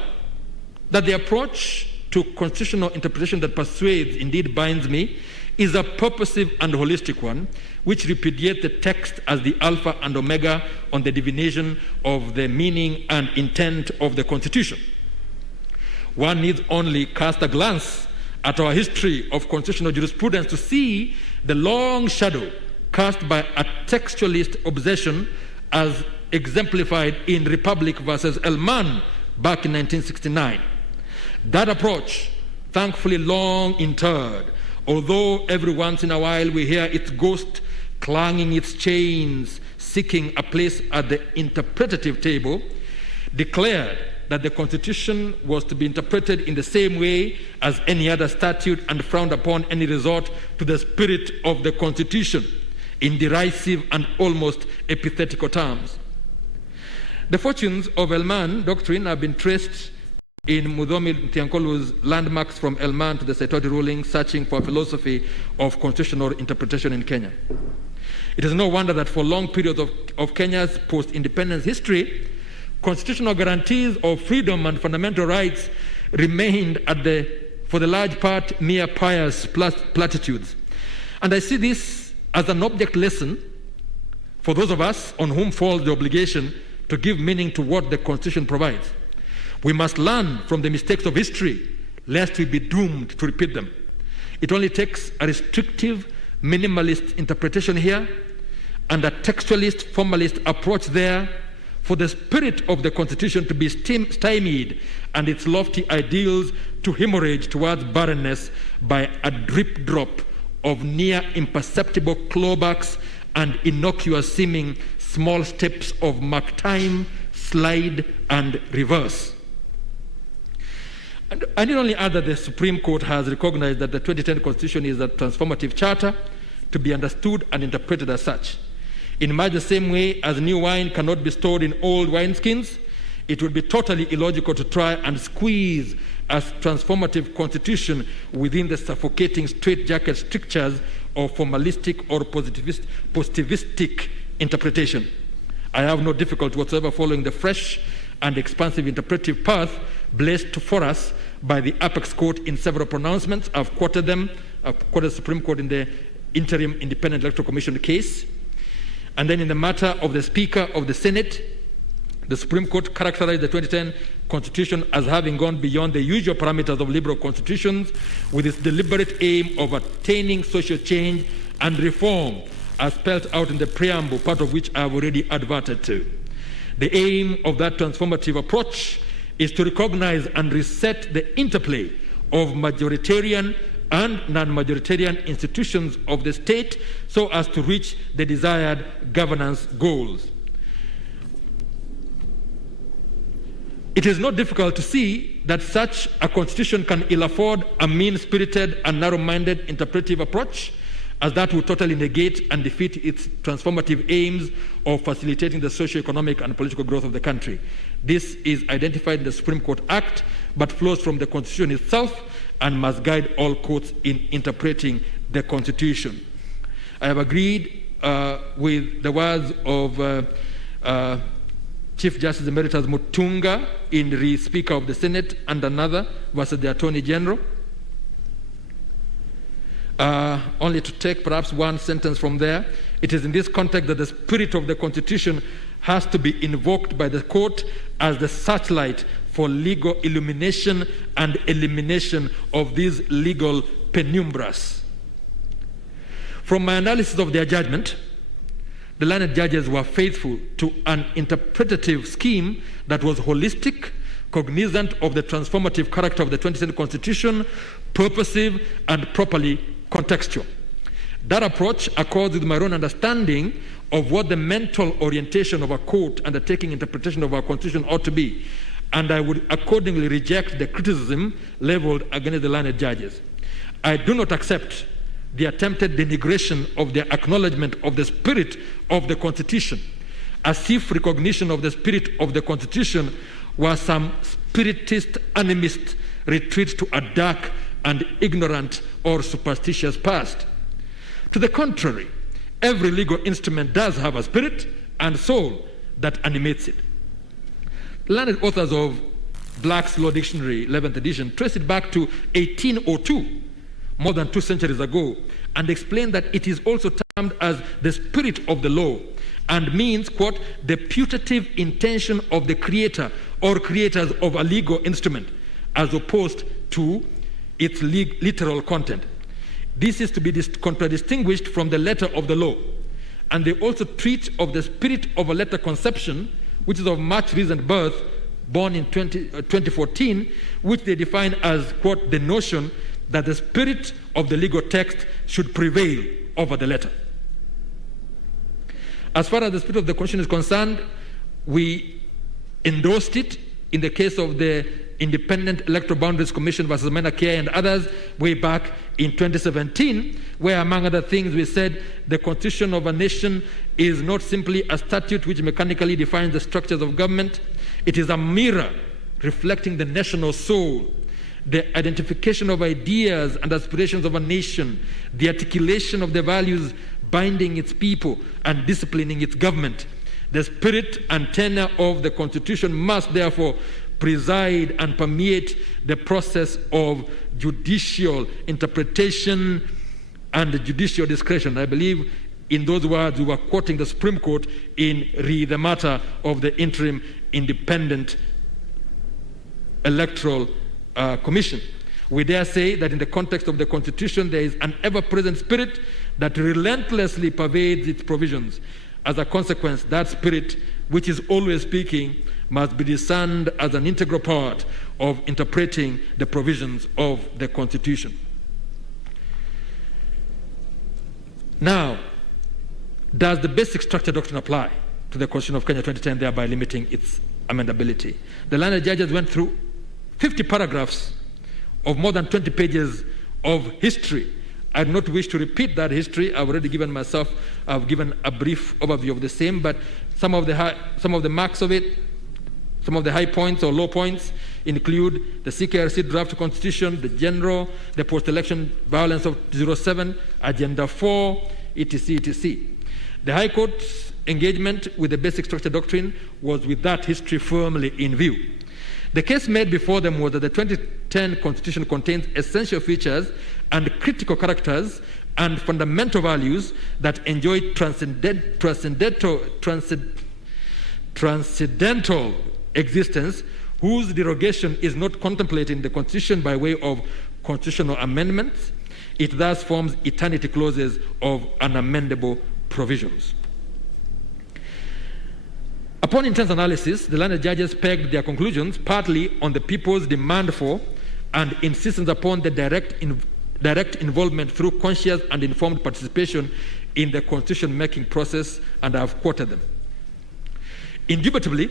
that the approach to constitutional interpretation that persuades, indeed binds me, is a purposive and holistic one, which repudiates the text as the alpha and omega on the divination of the meaning and intent of the Constitution. One needs only cast a glance at our history of constitutional jurisprudence to see the long shadow cast by a textualist obsession as exemplified in Republic versus Elman back in 1969. That approach, thankfully long interred, although every once in a while we hear its ghost clanging its chains, seeking a place at the interpretative table, declared that the Constitution was to be interpreted in the same way as any other statute and frowned upon any resort to the spirit of the Constitution in derisive and almost epithetical terms. The fortunes of Elman doctrine have been traced in Mudhomi Ntiankolu's Landmarks from Elman to the Saitoti ruling, searching for a philosophy of constitutional interpretation in Kenya. It is no wonder that for long periods of Kenya's post-independence history, constitutional guarantees of freedom and fundamental rights remained for the large part, mere pious platitudes. And I see this as an object lesson for those of us on whom falls the obligation to give meaning to what the Constitution provides. We must learn from the mistakes of history, lest we be doomed to repeat them. It only takes a restrictive, minimalist interpretation here and a textualist, formalist approach there for the spirit of the Constitution to be stymied and its lofty ideals to hemorrhage towards barrenness by a drip drop of near imperceptible clawbacks and innocuous seeming small steps of mark time, slide, and reverse. And I need only add that the Supreme Court has recognized that the 2010 Constitution is a transformative charter to be understood and interpreted as such. In much the same way as new wine cannot be stored in old wineskins, it would be totally illogical to try and squeeze a transformative constitution within the suffocating straitjacket strictures of formalistic or positivistic interpretation. I have no difficulty whatsoever following the fresh and expansive interpretive path blazed for us by the Apex Court in several pronouncements. I've quoted them. I've quoted the Supreme Court in the Interim Independent Electoral Commission case. And then in the matter of the Speaker of the Senate, the Supreme Court characterized the 2010 Constitution as having gone beyond the usual parameters of liberal constitutions with its deliberate aim of attaining social change and reform, as spelled out in the preamble, part of which I have already adverted to. The aim of that transformative approach is to recognize and reset the interplay of majoritarian and non-majoritarian institutions of the state so as to reach the desired governance goals. It is not difficult to see that such a constitution can ill afford a mean-spirited and narrow-minded interpretive approach, as that would totally negate and defeat its transformative aims of facilitating the socio-economic and political growth of the country. This is identified in the Supreme Court Act, but flows from the Constitution itself and must guide all courts in interpreting the Constitution. I have agreed with the words of Chief Justice Emeritus Mutunga in the Speaker of the Senate and another versus the Attorney General. Only to take perhaps one sentence from there, it is in this context that the spirit of the Constitution has to be invoked by the court as the searchlight for legal illumination and elimination of these legal penumbras. From my analysis of their judgment, the learned judges were faithful to an interpretative scheme that was holistic, cognizant of the transformative character of the 2010 Constitution, purposive, and properly contextual. That approach accords with my own understanding of what the mental orientation of a court undertaking interpretation of our Constitution ought to be, and I would accordingly reject the criticism leveled against the learned judges. I do not accept the attempted denigration of their acknowledgement of the spirit of the Constitution, as if recognition of the spirit of the Constitution was some spiritist animist retreat to a dark and ignorant or superstitious past. To the contrary, every legal instrument does have a spirit and soul that animates it. The learned authors of Black's Law Dictionary, 11th edition, trace it back to 1802, more than 2 centuries ago, and explain that it is also termed as the spirit of the law and means, quote, the putative intention of the creator or creators of a legal instrument, as opposed to its literal content. This is to be contradistinguished from the letter of the law. And they also treat of the spirit of a letter conception, which is of much recent birth, born in 2014, which they define as, quote, the notion that the spirit of the legal text should prevail over the letter. As far as the spirit of the Constitution is concerned, we endorsed it in the case of the Independent Electoral Boundaries Commission versus Mena Kiage and others way back in 2017, where among other things we said the constitution of a nation is not simply a statute which mechanically defines the structures of government. It is a mirror reflecting the national soul, the identification of ideas and aspirations of a nation, the articulation of the values binding its people and disciplining its government. The spirit and tenor of the Constitution must therefore preside and permeate the process of judicial interpretation and judicial discretion. I believe in those words we were quoting the Supreme Court in the matter of the interim independent electoral commission. We dare say that in the context of the Constitution there is an ever-present spirit that relentlessly pervades its provisions. As a consequence, that spirit, which is always speaking, must be discerned as an integral part of interpreting the provisions of the Constitution. Now, does the basic structure doctrine apply to the Constitution of Kenya 2010, thereby limiting its amendability? The learned judges went through 50 paragraphs of more than 20 pages of history. I do not wish to repeat that history. I've already given I've given a brief overview of the same, but some of the marks of it, some of the high points or low points include the CKRC draft constitution, the post-election violence of 07, Agenda 4, etc., etc. The High Court's engagement with the basic structure doctrine was with that history firmly in view. The case made before them was that the 2010 Constitution contains essential features and critical characters and fundamental values that enjoy transcendental existence, whose derogation is not contemplated in the Constitution by way of constitutional amendments. It thus forms eternity clauses of unamendable provisions. Upon intense analysis, the learned judges pegged their conclusions partly on the people's demand for and insistence upon the direct involvement through conscious and informed participation in the constitution-making process, and I have quoted them. Indubitably,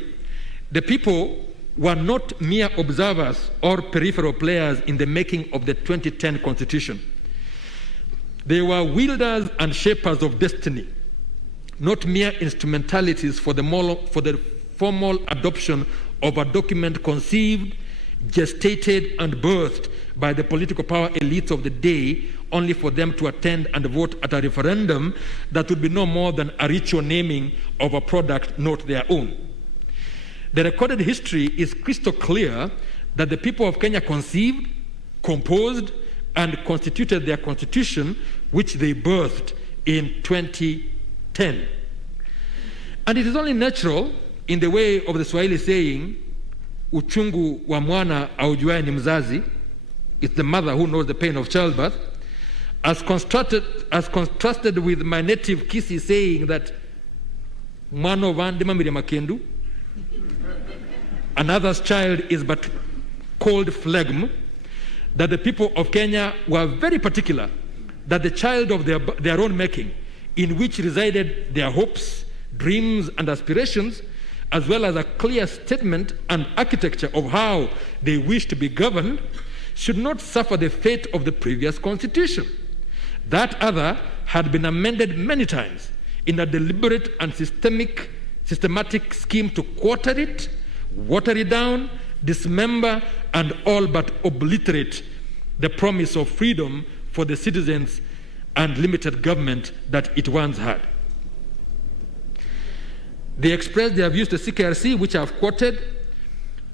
the people were not mere observers or peripheral players in the making of the 2010 Constitution. They were wielders and shapers of destiny, not mere instrumentalities for the formal adoption of a document conceived, gestated, and birthed by the political power elites of the day, only for them to attend and vote at a referendum that would be no more than a ritual naming of a product not their own. The recorded history is crystal clear that the people of Kenya conceived, composed, and constituted their constitution, which they birthed in 2010. And it is only natural, in the way of the Swahili saying, uchungu wa mwana aujuaye ni mzazi, it's the mother who knows the pain of childbirth, as contrasted with my native Kisi saying that mwana vandima mire makendu, another's child is but cold phlegm, that the people of Kenya were very particular that the child of their own making, in which resided their hopes, dreams, and aspirations, as well as a clear statement and architecture of how they wish to be governed, should not suffer the fate of the previous constitution. That other had been amended many times in a deliberate and systematic scheme to quarter it, water it down, dismember, and all but obliterate the promise of freedom for the citizens and limited government that it once had. They expressed their views to CKRC, which I have quoted,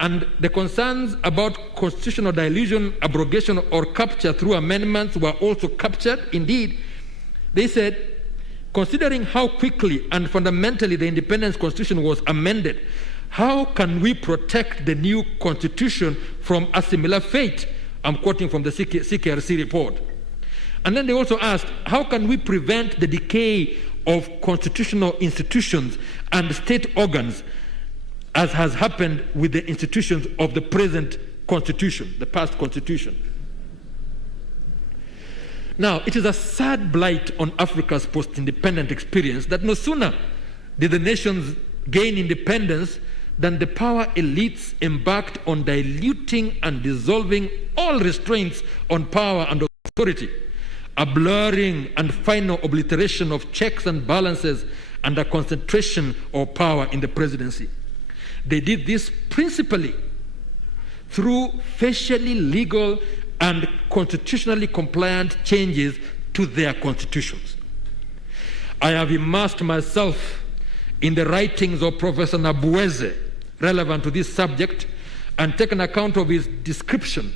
and the concerns about constitutional dilution, abrogation, or capture through amendments were also captured. Indeed, they said, considering how quickly and fundamentally the Independence Constitution was amended, how can we protect the new constitution from a similar fate? I'm quoting from the CKRC report. And then they also asked, how can we prevent the decay of constitutional institutions and state organs, as has happened with the institutions of the present constitution, the past constitution? Now, it is a sad blight on Africa's post-independent experience that no sooner did the nations gain independence than the power elites embarked on diluting and dissolving all restraints on power and authority, a blurring and final obliteration of checks and balances, and a concentration of power in the presidency. They did this principally through facially legal and constitutionally compliant changes to their constitutions. I have immersed myself in the writings of Professor Nabueze relevant to this subject and taken account of his description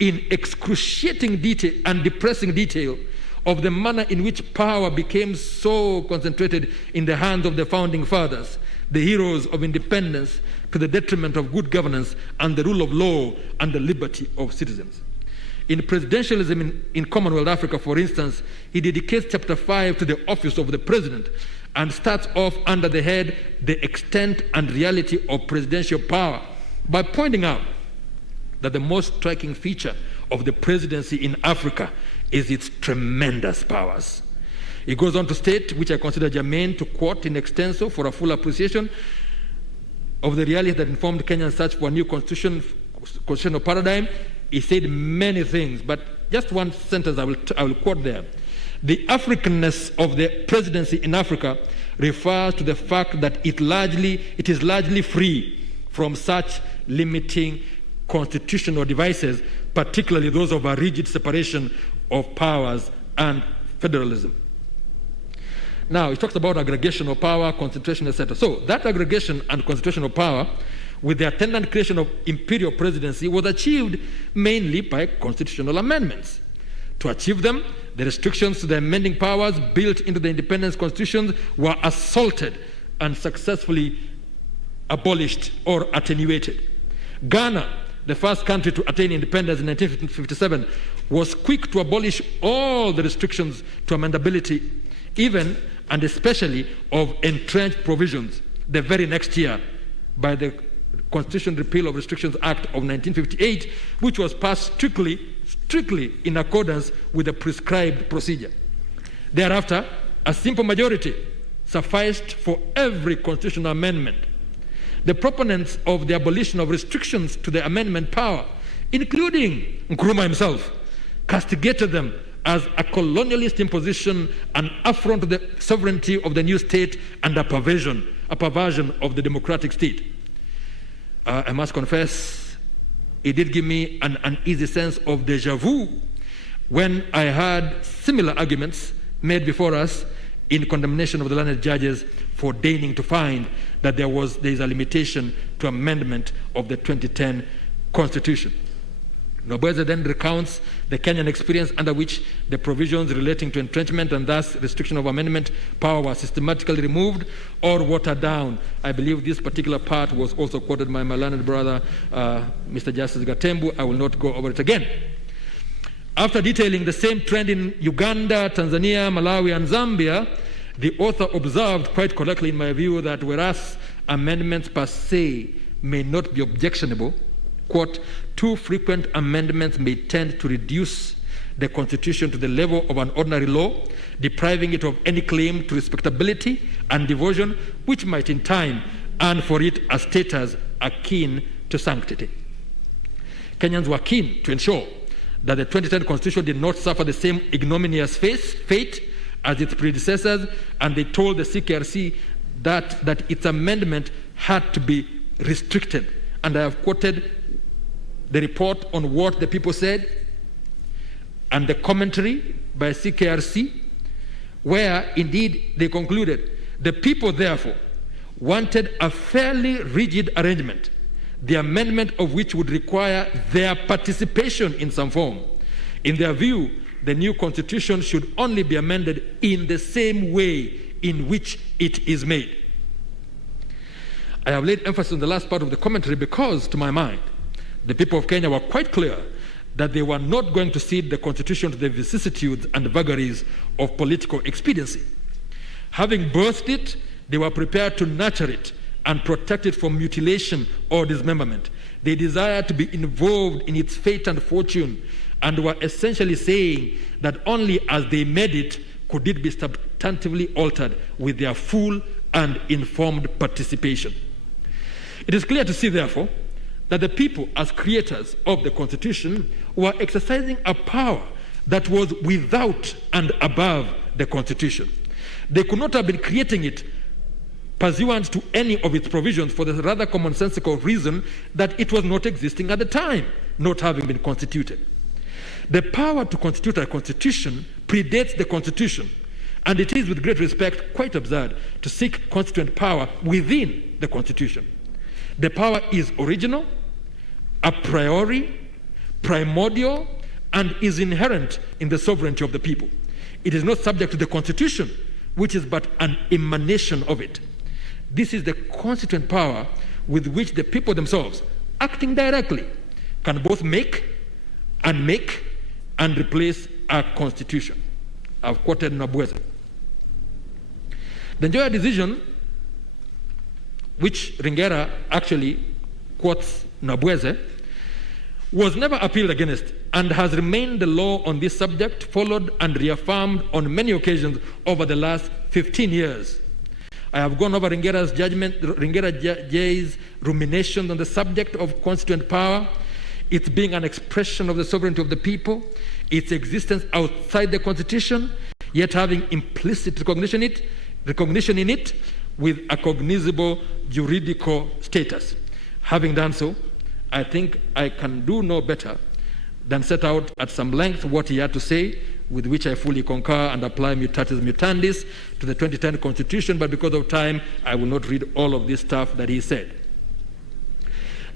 in excruciating detail and depressing detail of the manner in which power became so concentrated in the hands of the founding fathers, the heroes of independence, to the detriment of good governance and the rule of law and the liberty of citizens. In Presidentialism in Commonwealth Africa, for instance, he dedicates chapter 5 to the office of the president and starts off under the head the extent and reality of presidential power by pointing out that the most striking feature of the presidency in Africa is its tremendous powers. He goes on to state, which I consider germane to quote in extenso for a full appreciation of the reality that informed Kenya's search for a new constitutional paradigm. He said many things, but just one sentence I will quote there. The Africanness of the presidency in Africa refers to the fact that it is largely free from such limiting constitutional devices, particularly those of a rigid separation of powers and federalism. Now, he talks about aggregation of power, concentration, etc. So that aggregation and concentration of power, with the attendant creation of imperial presidency, was achieved mainly by constitutional amendments. To achieve them, the restrictions to the amending powers built into the independence constitutions were assaulted and successfully abolished or attenuated. Ghana, the first country to attain independence in 1957, was quick to abolish all the restrictions to amendability, even and especially of entrenched provisions the very next year by the Constitutional Repeal of Restrictions Act of 1958, which was passed strictly in accordance with the prescribed procedure. Thereafter, a simple majority sufficed for every constitutional amendment. The proponents of the abolition of restrictions to the amendment power, including Nkrumah himself, castigated them as a colonialist imposition, an affront to the sovereignty of the new state, and a perversion of the democratic state. I must confess, it did give me an uneasy sense of deja vu when I heard similar arguments made before us in condemnation of the learned judges for deigning to find that there is a limitation to amendment of the 2010 Constitution. Nobweze then recounts the Kenyan experience under which the provisions relating to entrenchment and thus restriction of amendment power were systematically removed or watered down. I believe this particular part was also quoted by my learned brother, Mr. Justice Gatembu. I will not go over it again. After detailing the same trend in Uganda, Tanzania, Malawi, and Zambia, the author observed quite correctly, in my view, that whereas amendments per se may not be objectionable, quote, too frequent amendments may tend to reduce the Constitution to the level of an ordinary law, depriving it of any claim to respectability and devotion, which might in time earn for it a status akin to sanctity. Kenyans were keen to ensure that the 2010 Constitution did not suffer the same ignominious fate as its predecessors, and they told the CKRC that its amendment had to be restricted. And I have quoted the report on what the people said and the commentary by CKRC, where indeed they concluded the people therefore wanted a fairly rigid arrangement, the amendment of which would require their participation in some form. In their view, the new constitution should only be amended in the same way in which it is made. I have laid emphasis on the last part of the commentary because, to my mind, the people of Kenya were quite clear that they were not going to cede the constitution to the vicissitudes and vagaries of political expediency. Having birthed it, they were prepared to nurture it and protect it from mutilation or dismemberment. They desired to be involved in its fate and fortune, and were essentially saying that only as they made it could it be substantively altered with their full and informed participation. It is clear to see, therefore, that the people, as creators of the Constitution, were exercising a power that was without and above the Constitution. They could not have been creating it pursuant to any of its provisions for the rather commonsensical reason that it was not existing at the time, not having been constituted. The power to constitute a constitution predates the Constitution, and it is, with great respect, quite absurd to seek constituent power within the Constitution. The power is original, a priori, primordial, and is inherent in the sovereignty of the people. It is not subject to the Constitution, which is but an emanation of it. This is the constituent power with which the people themselves, acting directly, can both make and replace a constitution. I've quoted Nobweze. The Njoya decision, which Ringera actually quotes Nobweze, was never appealed against and has remained the law on this subject, followed and reaffirmed on many occasions over the last 15 years. I have gone over Ringera's judgment, Ringera J's ruminations on the subject of constituent power, its being an expression of the sovereignty of the people, its existence outside the Constitution, yet having implicit recognition in it with a cognizable juridical status. Having done so, I think I can do no better than set out at some length what he had to say, with which I fully concur and apply mutatis mutandis to the 2010 Constitution, but because of time, I will not read all of this stuff that he said.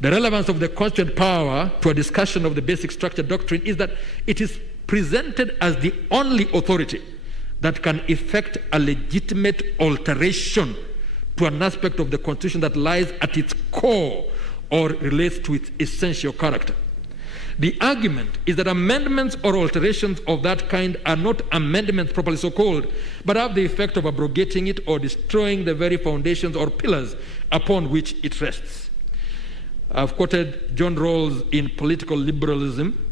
The relevance of the constituent power to a discussion of the basic structure doctrine is that it is presented as the only authority that can effect a legitimate alteration to an aspect of the Constitution that lies at its core or relates to its essential character. The argument is that amendments or alterations of that kind are not amendments properly so called, but have the effect of abrogating it or destroying the very foundations or pillars upon which it rests. I've quoted John Rawls in Political Liberalism,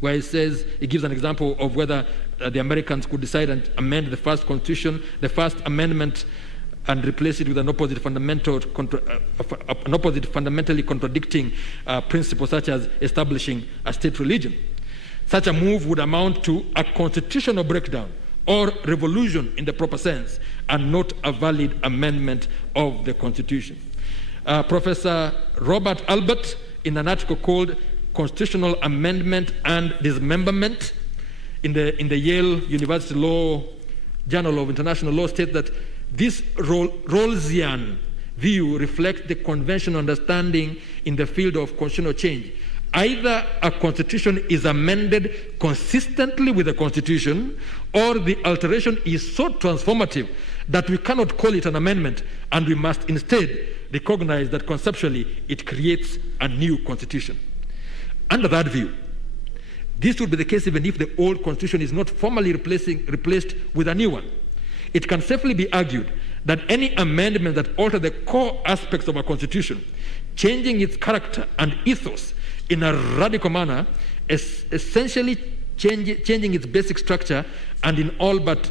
where he says, he gives an example of whether the Americans could decide and amend the first Constitution, the First Amendment, and replace it with an opposite fundamentally contradicting principle, such as establishing a state religion. Such a move would amount to a constitutional breakdown or revolution in the proper sense, and not a valid amendment of the Constitution. Professor Robert Albert, in an article called Constitutional Amendment and Dismemberment in the Yale University Law Journal of International Law, states that this Rawlsian view reflects the conventional understanding in the field of constitutional change. Either a constitution is amended consistently with the Constitution, or the alteration is so transformative that we cannot call it an amendment, and we must instead recognize that conceptually it creates a new constitution. Under that view, this would be the case even if the old constitution is not formally replaced with a new one. It can safely be argued that any amendment that alters the core aspects of a constitution, changing its character and ethos in a radical manner, is essentially changing its basic structure, and in all but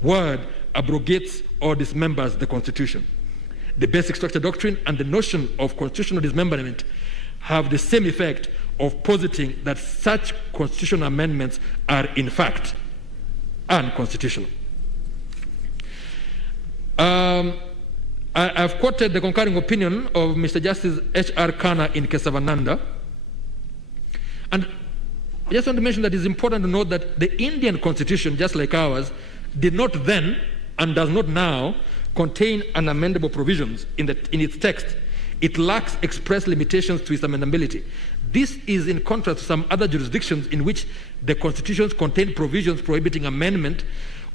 word abrogates or dismembers the Constitution. The basic structure doctrine and the notion of constitutional dismemberment have the same effect of positing that such constitutional amendments are in fact unconstitutional. I've quoted the concurring opinion of Mr. Justice H.R. Khanna in Kesavananda. And I just want to mention that it's important to note that the Indian Constitution, just like ours, did not then and does not now contain unamendable provisions in its text. It lacks express limitations to its amendability. This is in contrast to some other jurisdictions in which the constitutions contain provisions prohibiting amendment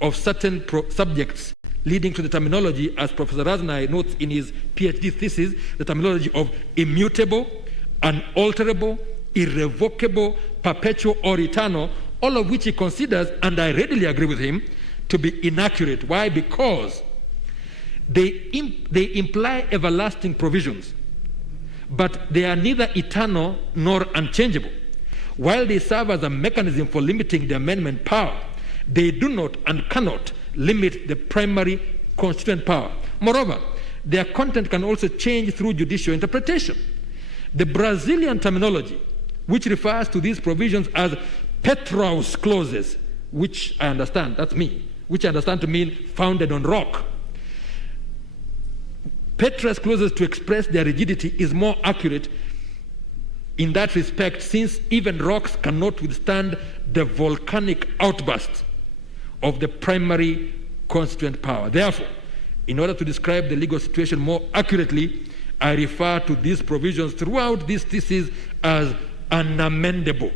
of certain subjects, leading to the terminology, as Professor Raznai notes in his PhD thesis, the terminology of immutable, unalterable, irrevocable, perpetual, or eternal, all of which he considers, and I readily agree with him, to be inaccurate. Why? Because they imply everlasting provisions, but they are neither eternal nor unchangeable. While they serve as a mechanism for limiting the amendment power, they do not and cannot limit the primary constituent power. Moreover, their content can also change through judicial interpretation. The Brazilian terminology, which refers to these provisions as Petraeus clauses, which I understand, that's me, which I understand to mean founded on rock. Petraeus clauses, to express their rigidity, is more accurate in that respect, since even rocks cannot withstand the volcanic outbursts of the primary constituent power. Therefore, in order to describe the legal situation more accurately, I refer to these provisions throughout this thesis as unamendable,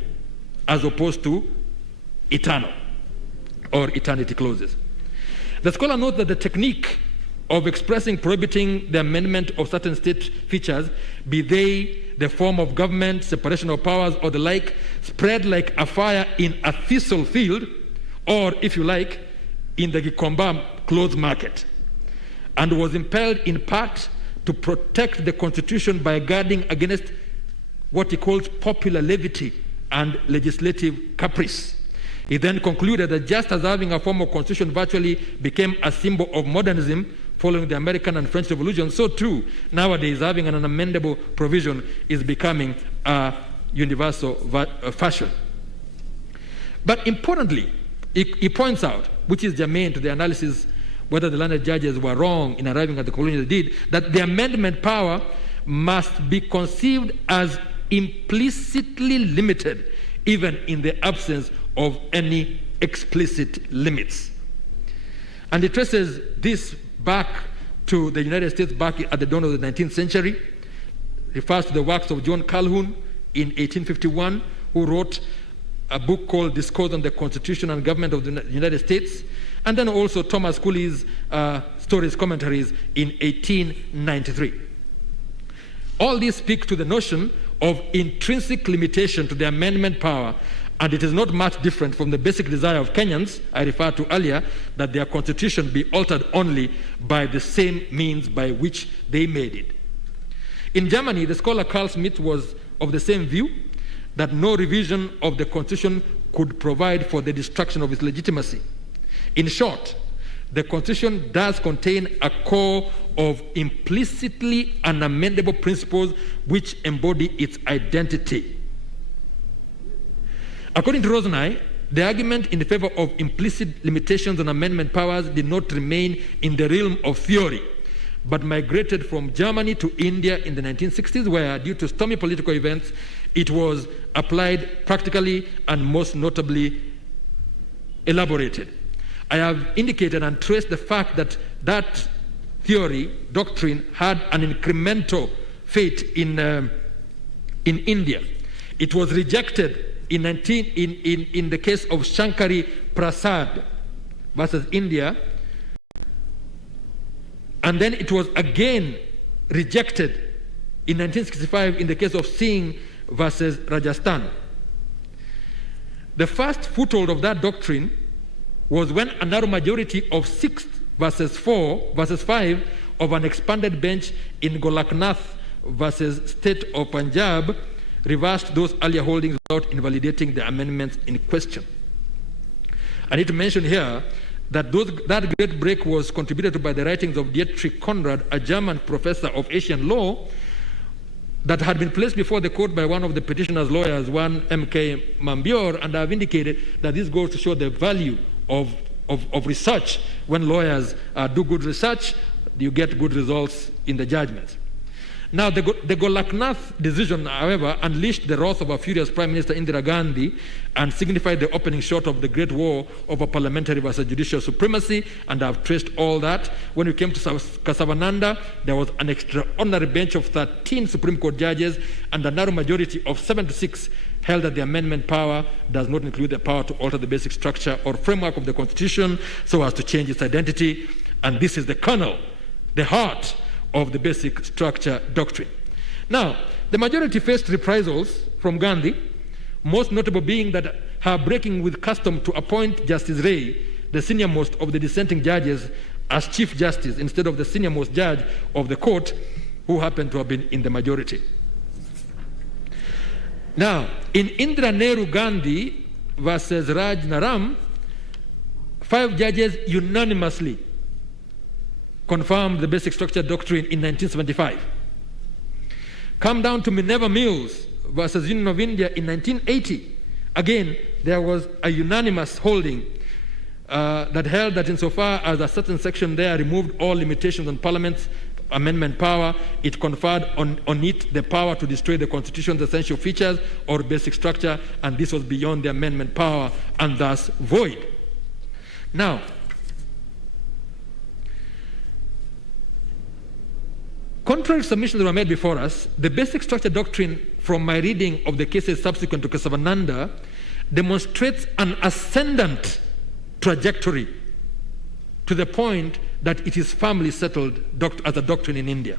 as opposed to eternal or eternity clauses. The scholar notes that the technique of expressing prohibiting the amendment of certain state features, be they the form of government, separation of powers, or the like, spread like a fire in a thistle field, or, if you like, in the Gikomba clothes market, and was impelled in part to protect the Constitution by guarding against what he calls popular levity and legislative caprice. He then concluded that just as having a formal constitution virtually became a symbol of modernism following the American and French Revolution, so too nowadays having an unamendable provision is becoming a universal fashion. But importantly, he points out, which is germane to the analysis whether the learned judges were wrong in arriving at the conclusion they did, that the amendment power must be conceived as implicitly limited, even in the absence of any explicit limits. And he traces this back to the United States back at the dawn of the 19th century, refers to the works of John Calhoun in 1851, who wrote a book called Discourse on the Constitution and Government of the United States, and then also Thomas Cooley's Stories Commentaries in 1893. All these speak to the notion of intrinsic limitation to the amendment power, and it is not much different from the basic desire of Kenyans, I referred to earlier, that their constitution be altered only by the same means by which they made it. In Germany, the scholar Carl Schmitt was of the same view, that no revision of the constitution could provide for the destruction of its legitimacy. In short, the constitution does contain a core of implicitly unamendable principles which embody its identity. According to Rosnay, the argument in favor of implicit limitations on amendment powers did not remain in the realm of theory, but migrated from Germany to India in the 1960s, where, due to stormy political events, it was applied practically and most notably elaborated. I have indicated and traced the fact that that theory, doctrine, had an incremental fate in India. It was rejected in the case of Shankari Prasad versus India, and then it was again rejected in 1965 in the case of Singh versus Rajasthan. The first foothold of that doctrine was when a narrow majority of 6 versus 4 versus 5 of an expanded bench in Golaknath versus State of Punjab reversed those earlier holdings without invalidating the amendments in question. I need to mention here that that great break was contributed to by the writings of Dietrich Conrad, a German professor of Asian law, that had been placed before the court by one of the petitioner's lawyers, one M.K. Mambior, and I have indicated that this goes to show the value of research. When lawyers do good research, you get good results in the judgments. Now, the Golaknath decision, however, unleashed the wrath of a furious Prime Minister Indira Gandhi and signified the opening shot of the Great War over parliamentary versus judicial supremacy, and I've traced all that. When we came to Kesavananda, there was an extraordinary bench of 13 Supreme Court judges, and a narrow majority of 76 held that the amendment power does not include the power to alter the basic structure or framework of the Constitution so as to change its identity, and this is the kernel, the heart of the basic structure doctrine. Now, the majority faced reprisals from Gandhi, most notable being that her breaking with custom to appoint Justice Ray, the senior-most of the dissenting judges, as Chief Justice instead of the senior-most judge of the court, who happened to have been in the majority. Now, in Indira Nehru Gandhi versus Raj Naram, 5 judges unanimously confirmed the basic structure doctrine in 1975. Come down to Minerva Mills versus Union of India in 1980. Again, there was a unanimous holding that held that insofar as a certain section there removed all limitations on Parliament's amendment power, it conferred on it the power to destroy the Constitution's essential features or basic structure, and this was beyond the amendment power and thus void. Now, contrary submissions were made before us, the basic structure doctrine, from my reading of the cases subsequent to Kesavananda, demonstrates an ascendant trajectory to the point that it is firmly settled as a doctrine in India.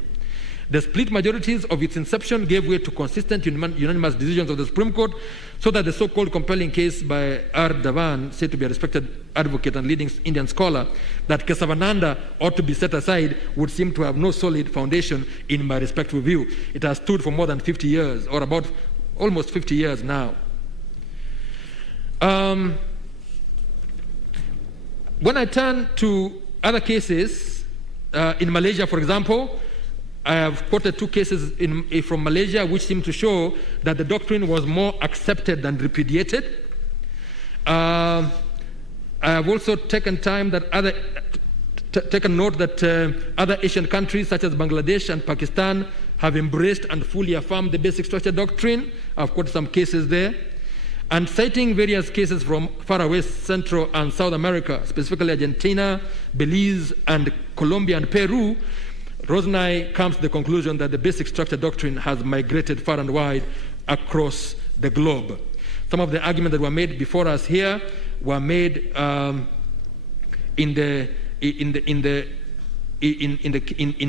The split majorities of its inception gave way to consistent unanimous decisions of the Supreme Court, so that the so-called compelling case by R. Dhawan, said to be a respected advocate and leading Indian scholar, that Kesavananda ought to be set aside would seem to have no solid foundation in my respectful view. It has stood for more than 50 years, or about almost 50 years now. When I turn to other cases, in Malaysia, for example, I have quoted 2 cases from Malaysia which seem to show that the doctrine was more accepted than repudiated. I have also taken time that taken note that other Asian countries such as Bangladesh and Pakistan have embraced and fully affirmed the basic structure doctrine. I've quoted some cases there. And citing various cases from far west, Central and South America, specifically Argentina, Belize, and Colombia and Peru, Rosnay comes to the conclusion that the basic structure doctrine has migrated far and wide across the globe. Some of the arguments that were made before us here were made in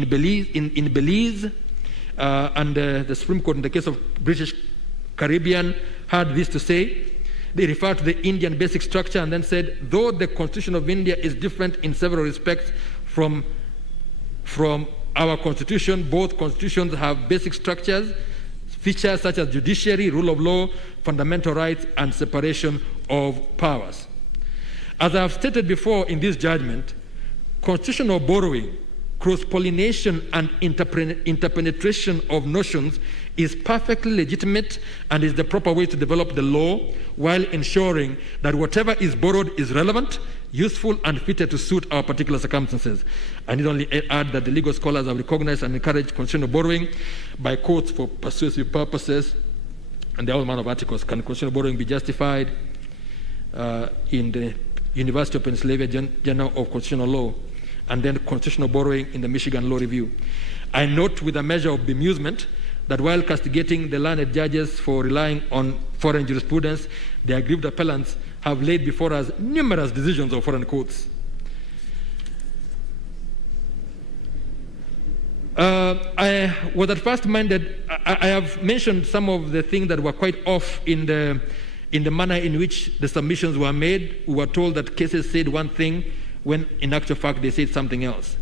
Belize, and the Supreme Court, in the case of British Caribbean, had this to say. They referred to the Indian basic structure and then said, though the Constitution of India is different in several respects from our Constitution, both constitutions have basic structures, features such as judiciary, rule of law, fundamental rights, and separation of powers. As I have stated before in this judgment, constitutional borrowing, cross-pollination, and interpenetration of notions is perfectly legitimate and is the proper way to develop the law while ensuring that whatever is borrowed is relevant, useful, and fitted to suit our particular circumstances. I need only add that the legal scholars have recognized and encouraged constitutional borrowing by courts for persuasive purposes, and there are all manner of articles. Can constitutional borrowing be justified? In the University of Pennsylvania Journal of Constitutional Law, and then constitutional borrowing in the Michigan Law Review. I note with a measure of bemusement that while castigating the learned judges for relying on foreign jurisprudence, the aggrieved appellants have laid before us numerous decisions of foreign courts. I was at first minded, I have mentioned some of the things that were quite off in the manner in which the submissions were made. We were told that cases said one thing when in actual fact they said something else.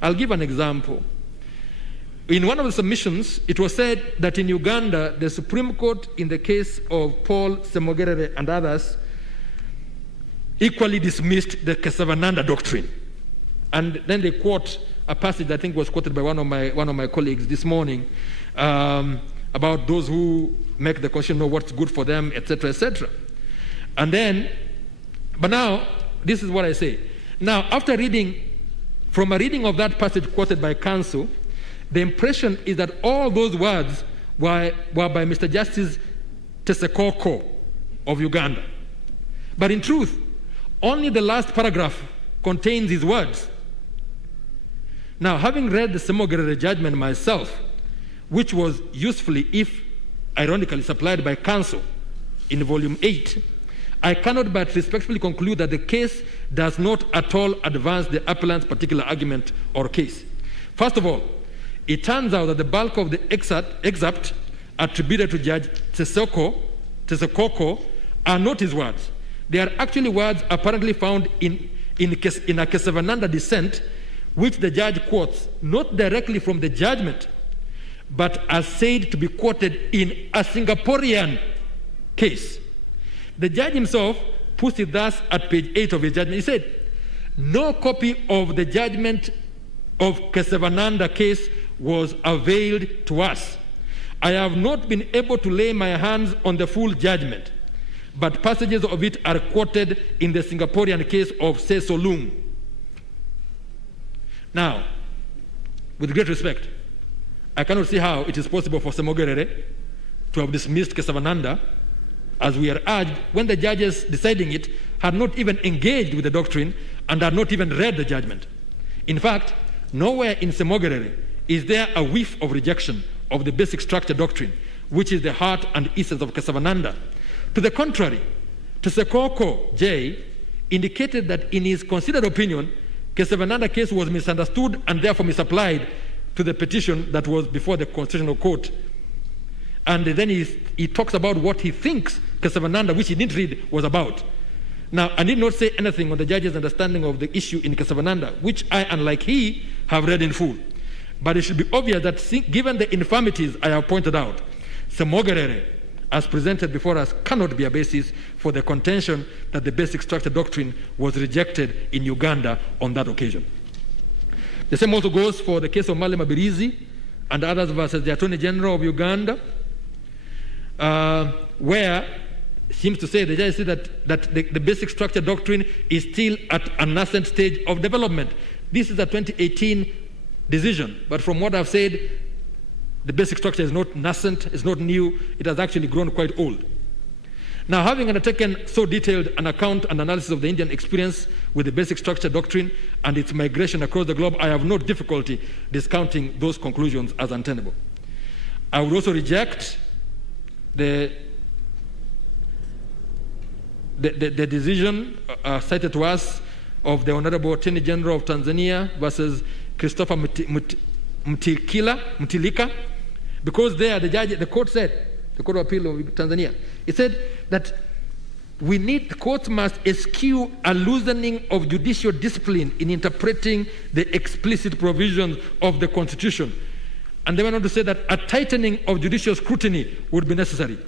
I'll give an example. In one of the submissions, it was said that in Uganda, the Supreme Court, in the case of Paul Semogerere and others, equally dismissed the Kesavananda doctrine. And then they quote a passage that I think was quoted by one of my colleagues this morning about those who make the Constitution know what's good for them, etc., etc. And then, but now, this is what I say. Now, after reading, from a reading of that passage quoted by counsel, the impression is that all those words were by Mr. Justice Tesekoko of Uganda. But in truth, only the last paragraph contains his words. Now, having read the Semogerere judgment myself, which was usefully, if ironically, supplied by counsel in volume 8, I cannot but respectfully conclude that the case does not at all advance the appellant's particular argument or case. First of all, it turns out that the bulk of the excerpt attributed to Judge Tesekoko are not his words. They are actually words apparently found in a Kesavananda dissent, which the judge quotes not directly from the judgment, but as said to be quoted in a Singaporean case. The judge himself puts it thus at page 8 of his judgment. He said, no copy of the judgment of Kesavananda case was availed to us. I have not been able to lay my hands on the full judgment, but passages of it are quoted in the Singaporean case of Sesolung. Now, with great respect, I cannot see how it is possible for Semogerere to have dismissed Kesavananda, as we are urged, when the judges deciding it had not even engaged with the doctrine and had not even read the judgment. In fact, nowhere in Semogerere is there a whiff of rejection of the basic structure doctrine, which is the heart and essence of Kesavananda. To the contrary, Tesekoko J indicated that in his considered opinion, Kesavananda case was misunderstood and therefore misapplied to the petition that was before the Constitutional Court. And then he talks about what he thinks Kesavananda, which he didn't read, was about. Now, I did not say anything on the judge's understanding of the issue in Kesavananda, which I, unlike he, have read in full. But it should be obvious that given the infirmities I have pointed out, Semogerere, as presented before us, cannot be a basis for the contention that the basic structure doctrine was rejected in Uganda on that occasion. The same also goes for the case of Male Mabirizi and others versus the Attorney General of Uganda, where it seems to say, the judge said that the basic structure doctrine is still at a nascent stage of development. This is a 2018 decision, but from what I've said, the basic structure is not nascent, it's not new, it has actually grown quite old. Now, having undertaken so detailed an account and analysis of the Indian experience with the basic structure doctrine and its migration across the globe, I have no difficulty discounting those conclusions as untenable. I would also reject the the decision cited to us of the Honorable Attorney General of Tanzania versus Christopher Mtilika, because there the court said, the Court of Appeal of Tanzania, it said that the courts must eschew a loosening of judicial discipline in interpreting the explicit provisions of the Constitution. And they went on to say that a tightening of judicial scrutiny would be necessary.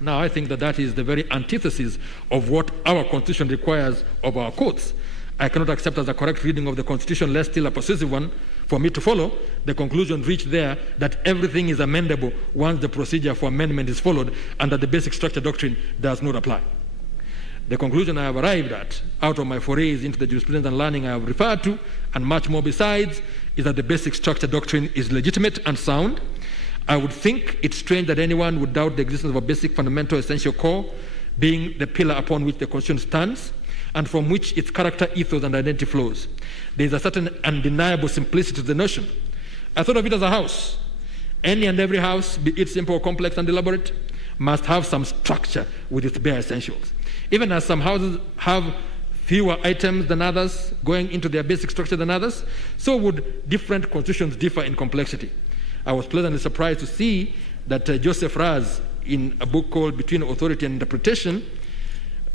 Now, I think that is the very antithesis of what our Constitution requires of our courts. I cannot accept as a correct reading of the Constitution, less still a persuasive one, for me to follow the conclusion reached there that everything is amendable once the procedure for amendment is followed and that the basic structure doctrine does not apply. The conclusion I have arrived at, out of my forays into the jurisprudence and learning I have referred to, and much more besides, is that the basic structure doctrine is legitimate and sound. I would think it's strange that anyone would doubt the existence of a basic, fundamental, essential core, being the pillar upon which the Constitution stands, and from which its character, ethos, and identity flows. There is a certain undeniable simplicity to the notion. I thought of it as a house. Any and every house, be it simple, complex, and elaborate, must have some structure with its bare essentials. Even as some houses have fewer items than others, going into their basic structure than others, so would different constitutions differ in complexity. I was pleasantly surprised to see that Joseph Raz, in a book called Between Authority and Interpretation,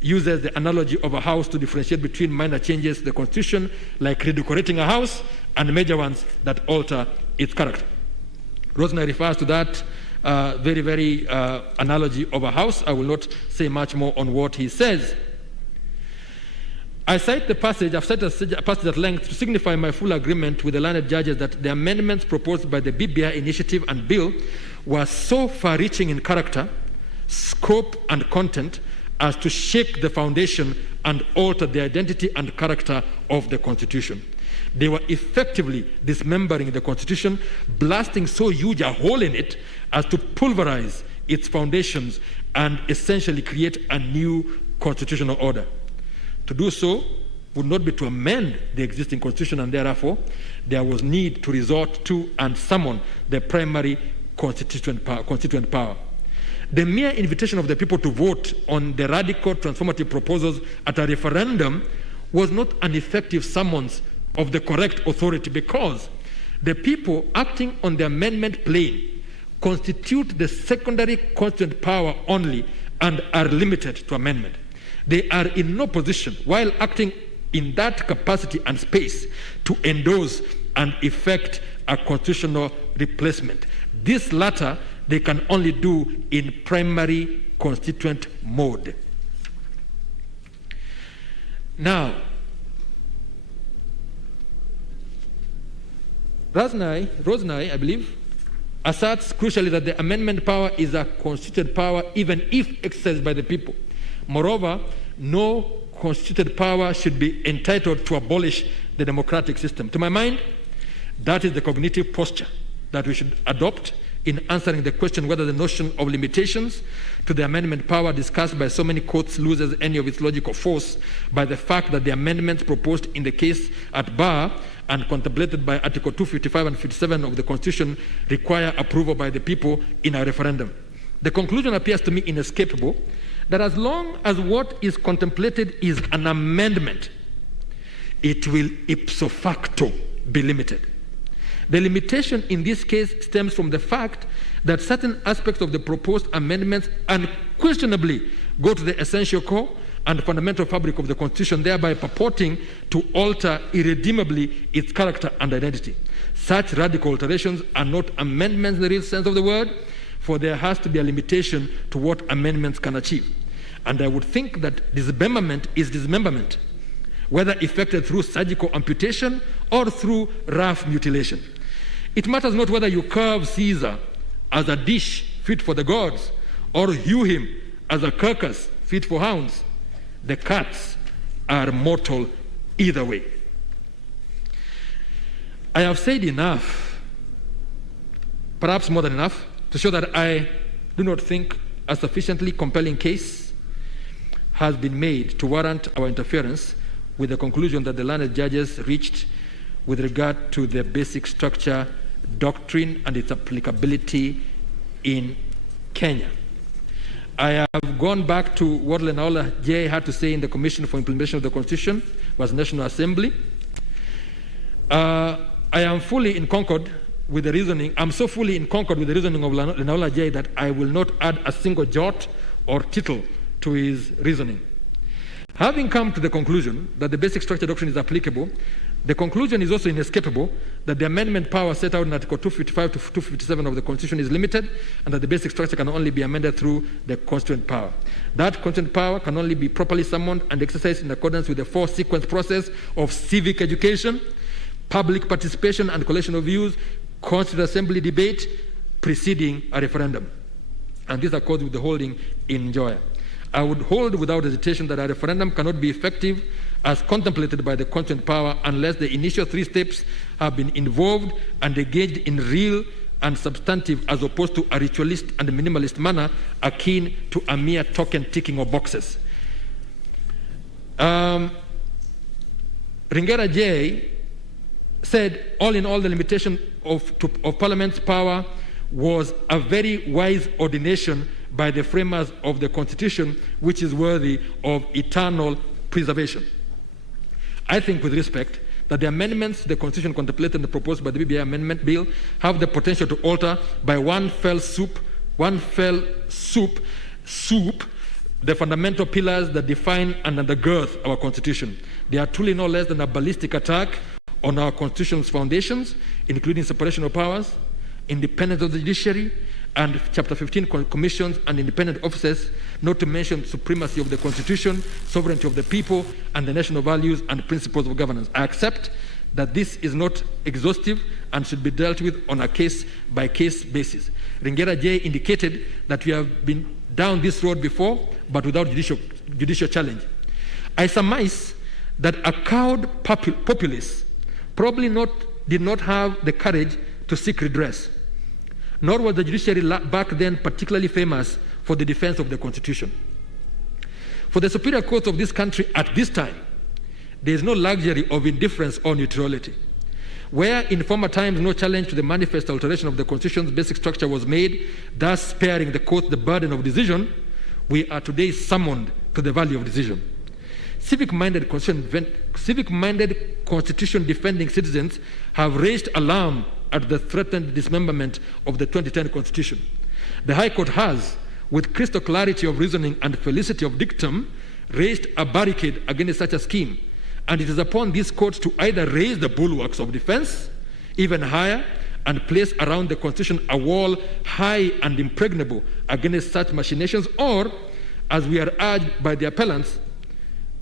uses the analogy of a house to differentiate between minor changes to the Constitution, like redecorating a house, and major ones that alter its character. Rosemary refers to that very analogy of a house. I will not say much more on what he says. I've cited a passage at length to signify my full agreement with the learned judges that the amendments proposed by the BBI initiative and bill were so far-reaching in character, scope, and content as to shake the foundation and alter the identity and character of the Constitution. They were effectively dismembering the Constitution, blasting so huge a hole in it as to pulverize its foundations and essentially create a new constitutional order. To do so would not be to amend the existing Constitution, and therefore there was need to resort to and summon the primary constituent power. The mere invitation of the people to vote on the radical transformative proposals at a referendum was not an effective summons of the correct authority, because the people acting on the amendment plane constitute the secondary constituent power only and are limited to amendment. They are in no position, while acting in that capacity and space, to endorse and effect a constitutional replacement. This latter they can only do in primary constituent mode. Now, Rosnai, I believe, asserts crucially that the amendment power is a constituted power even if exercised by the people. Moreover, no constituted power should be entitled to abolish the democratic system. To my mind, that is the cognitive posture that we should adopt in answering the question whether the notion of limitations to the amendment power discussed by so many courts loses any of its logical force by the fact that the amendments proposed in the case at bar and contemplated by Article 255 and 57 of the Constitution require approval by the people in a referendum. The conclusion appears to me inescapable that as long as what is contemplated is an amendment, it will ipso facto be limited. The limitation in this case stems from the fact that certain aspects of the proposed amendments unquestionably go to the essential core and fundamental fabric of the Constitution, thereby purporting to alter irredeemably its character and identity. Such radical alterations are not amendments in the real sense of the word, for there has to be a limitation to what amendments can achieve. And I would think that dismemberment is dismemberment, whether effected through surgical amputation or through rough mutilation. It matters not whether you carve Caesar as a dish fit for the gods or hew him as a carcass fit for hounds. The cats are mortal either way. I have said enough, perhaps more than enough, to show that I do not think a sufficiently compelling case has been made to warrant our interference with the conclusion that the learned judges reached with regard to the basic structure doctrine and its applicability in Kenya. I have gone back to what Lenaola J had to say in the Commission for Implementation of the Constitution, was National Assembly. I am fully in concord with the reasoning. I'm so fully in concord with the reasoning of Lenaola J that I will not add a single jot or tittle to his reasoning. Having come to the conclusion that the basic structure doctrine is applicable, the conclusion is also inescapable that the amendment power set out in Article 255 to 257 of the Constitution is limited, and that the basic structure can only be amended through the constituent power. That constituent power can only be properly summoned and exercised in accordance with the four-sequence process of civic education, public participation and collection of views, constituent assembly debate preceding a referendum. And this accords with the holding in Njoya. I would hold without hesitation that a referendum cannot be effective as contemplated by the constituent power unless the initial three steps have been involved and engaged in real and substantive, as opposed to a ritualist and minimalist manner akin to a mere token ticking of boxes. Ringera J said, all in all, the limitation of Parliament's power was a very wise ordination by the framers of the Constitution, which is worthy of eternal preservation. I think, with respect, that the amendments to the Constitution contemplated and proposed by the BBI Amendment Bill have the potential to alter by one fell swoop the fundamental pillars that define and undergird our Constitution. They are truly no less than a ballistic attack on our Constitution's foundations, including separation of powers, independence of the judiciary, and Chapter 15 commissions and independent offices, not to mention supremacy of the Constitution, sovereignty of the people, and the national values and principles of governance. I accept that this is not exhaustive and should be dealt with on a case-by-case basis. Ringera J indicated that we have been down this road before, but without judicial challenge. I surmise that a cowed populace probably did not have the courage to seek redress, nor was the judiciary back then particularly famous for the defense of the Constitution. For the superior courts of this country at this time, there is no luxury of indifference or neutrality. Where in former times no challenge to the manifest alteration of the Constitution's basic structure was made, thus sparing the court the burden of decision, we are today summoned to the valley of decision. Civic-minded Constitution-defending citizens have raised alarm at the threatened dismemberment of the 2010 Constitution. The High Court has, with crystal clarity of reasoning and felicity of dictum, raised a barricade against such a scheme, and it is upon these courts to either raise the bulwarks of defense even higher and place around the Constitution a wall high and impregnable against such machinations, or, as we are urged by the appellants,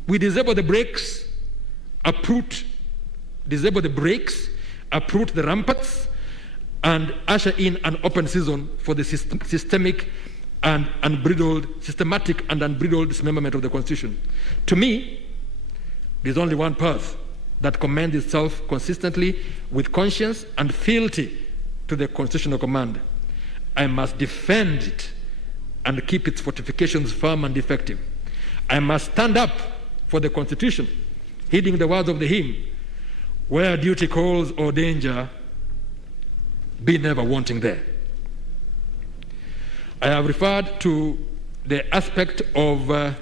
we disable the brakes, uproot the ramparts, and usher in an open season for the systematic and unbridled dismemberment of the Constitution. To me, there's only one path that commends itself consistently with conscience and fealty to the constitutional command. I must defend it and keep its fortifications firm and effective. I must stand up for the Constitution, heeding the words of the hymn, where duty calls or danger, be never wanting there. I have referred to the aspect of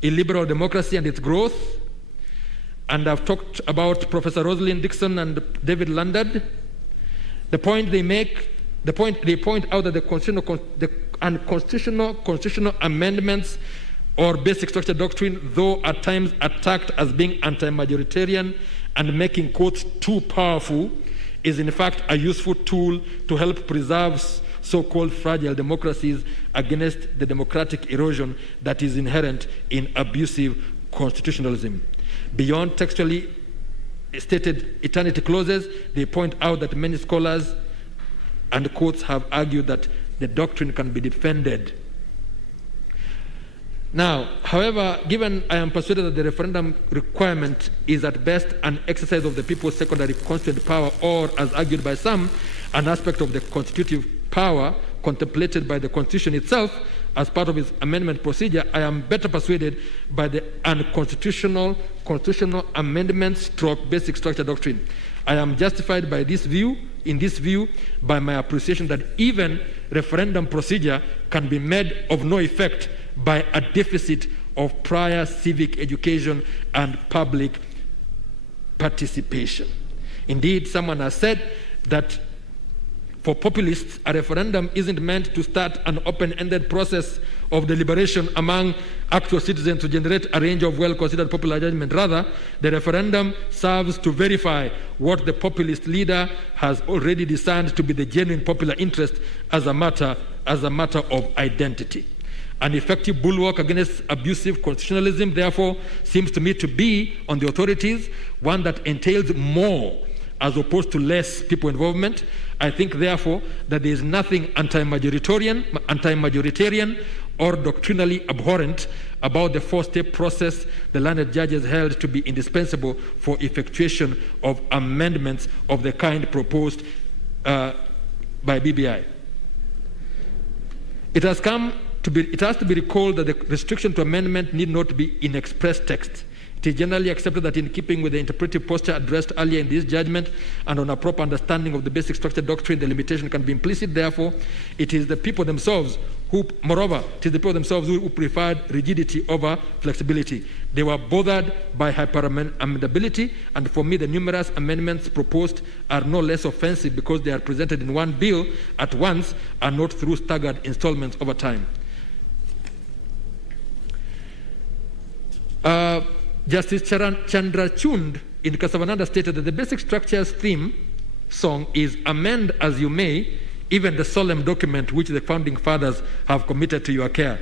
illiberal democracy and its growth, and I've talked about Professor Rosalind Dixon and David Landard. The point they point out that the constitutional amendments or basic structure doctrine, though at times attacked as being anti-majoritarian and making courts too powerful, is in fact a useful tool to help preserve so-called fragile democracies against the democratic erosion that is inherent in abusive constitutionalism. Beyond textually stated eternity clauses, they point out that many scholars and courts have argued that the doctrine can be defended. Now, however, given I am persuaded that the referendum requirement is at best an exercise of the people's secondary constituent power, or, as argued by some, an aspect of the constitutive power contemplated by the Constitution itself as part of its amendment procedure, I am better persuaded by the unconstitutional constitutional amendment / basic structure doctrine. I am justified by this view, by my appreciation that even referendum procedure can be made of no effect by a deficit of prior civic education and public participation. Indeed, someone has said that for populists, a referendum isn't meant to start an open-ended process of deliberation among actual citizens to generate a range of well-considered popular judgment. Rather, the referendum serves to verify what the populist leader has already discerned to be the genuine popular interest as a matter of identity. An effective bulwark against abusive constitutionalism, therefore, seems to me to be on the authorities, one that entails more as opposed to less people involvement. I think, therefore, that there is nothing anti-majoritarian or doctrinally abhorrent about the four-step process the learned judges held to be indispensable for effectuation of amendments of the kind proposed by BBI. It has to be recalled that the restriction to amendment need not be in express text. It is generally accepted that in keeping with the interpretive posture addressed earlier in this judgment and on a proper understanding of the basic structure doctrine, the limitation can be implicit. Therefore, it is the people themselves who preferred rigidity over flexibility. They were bothered by hyper-amendability, and for me, the numerous amendments proposed are no less offensive because they are presented in one bill at once and not through staggered installments over time. Justice Chandrachund in Casavananda stated that the basic structure's theme song is "Amend as you may, even the solemn document which the founding fathers have committed to your care.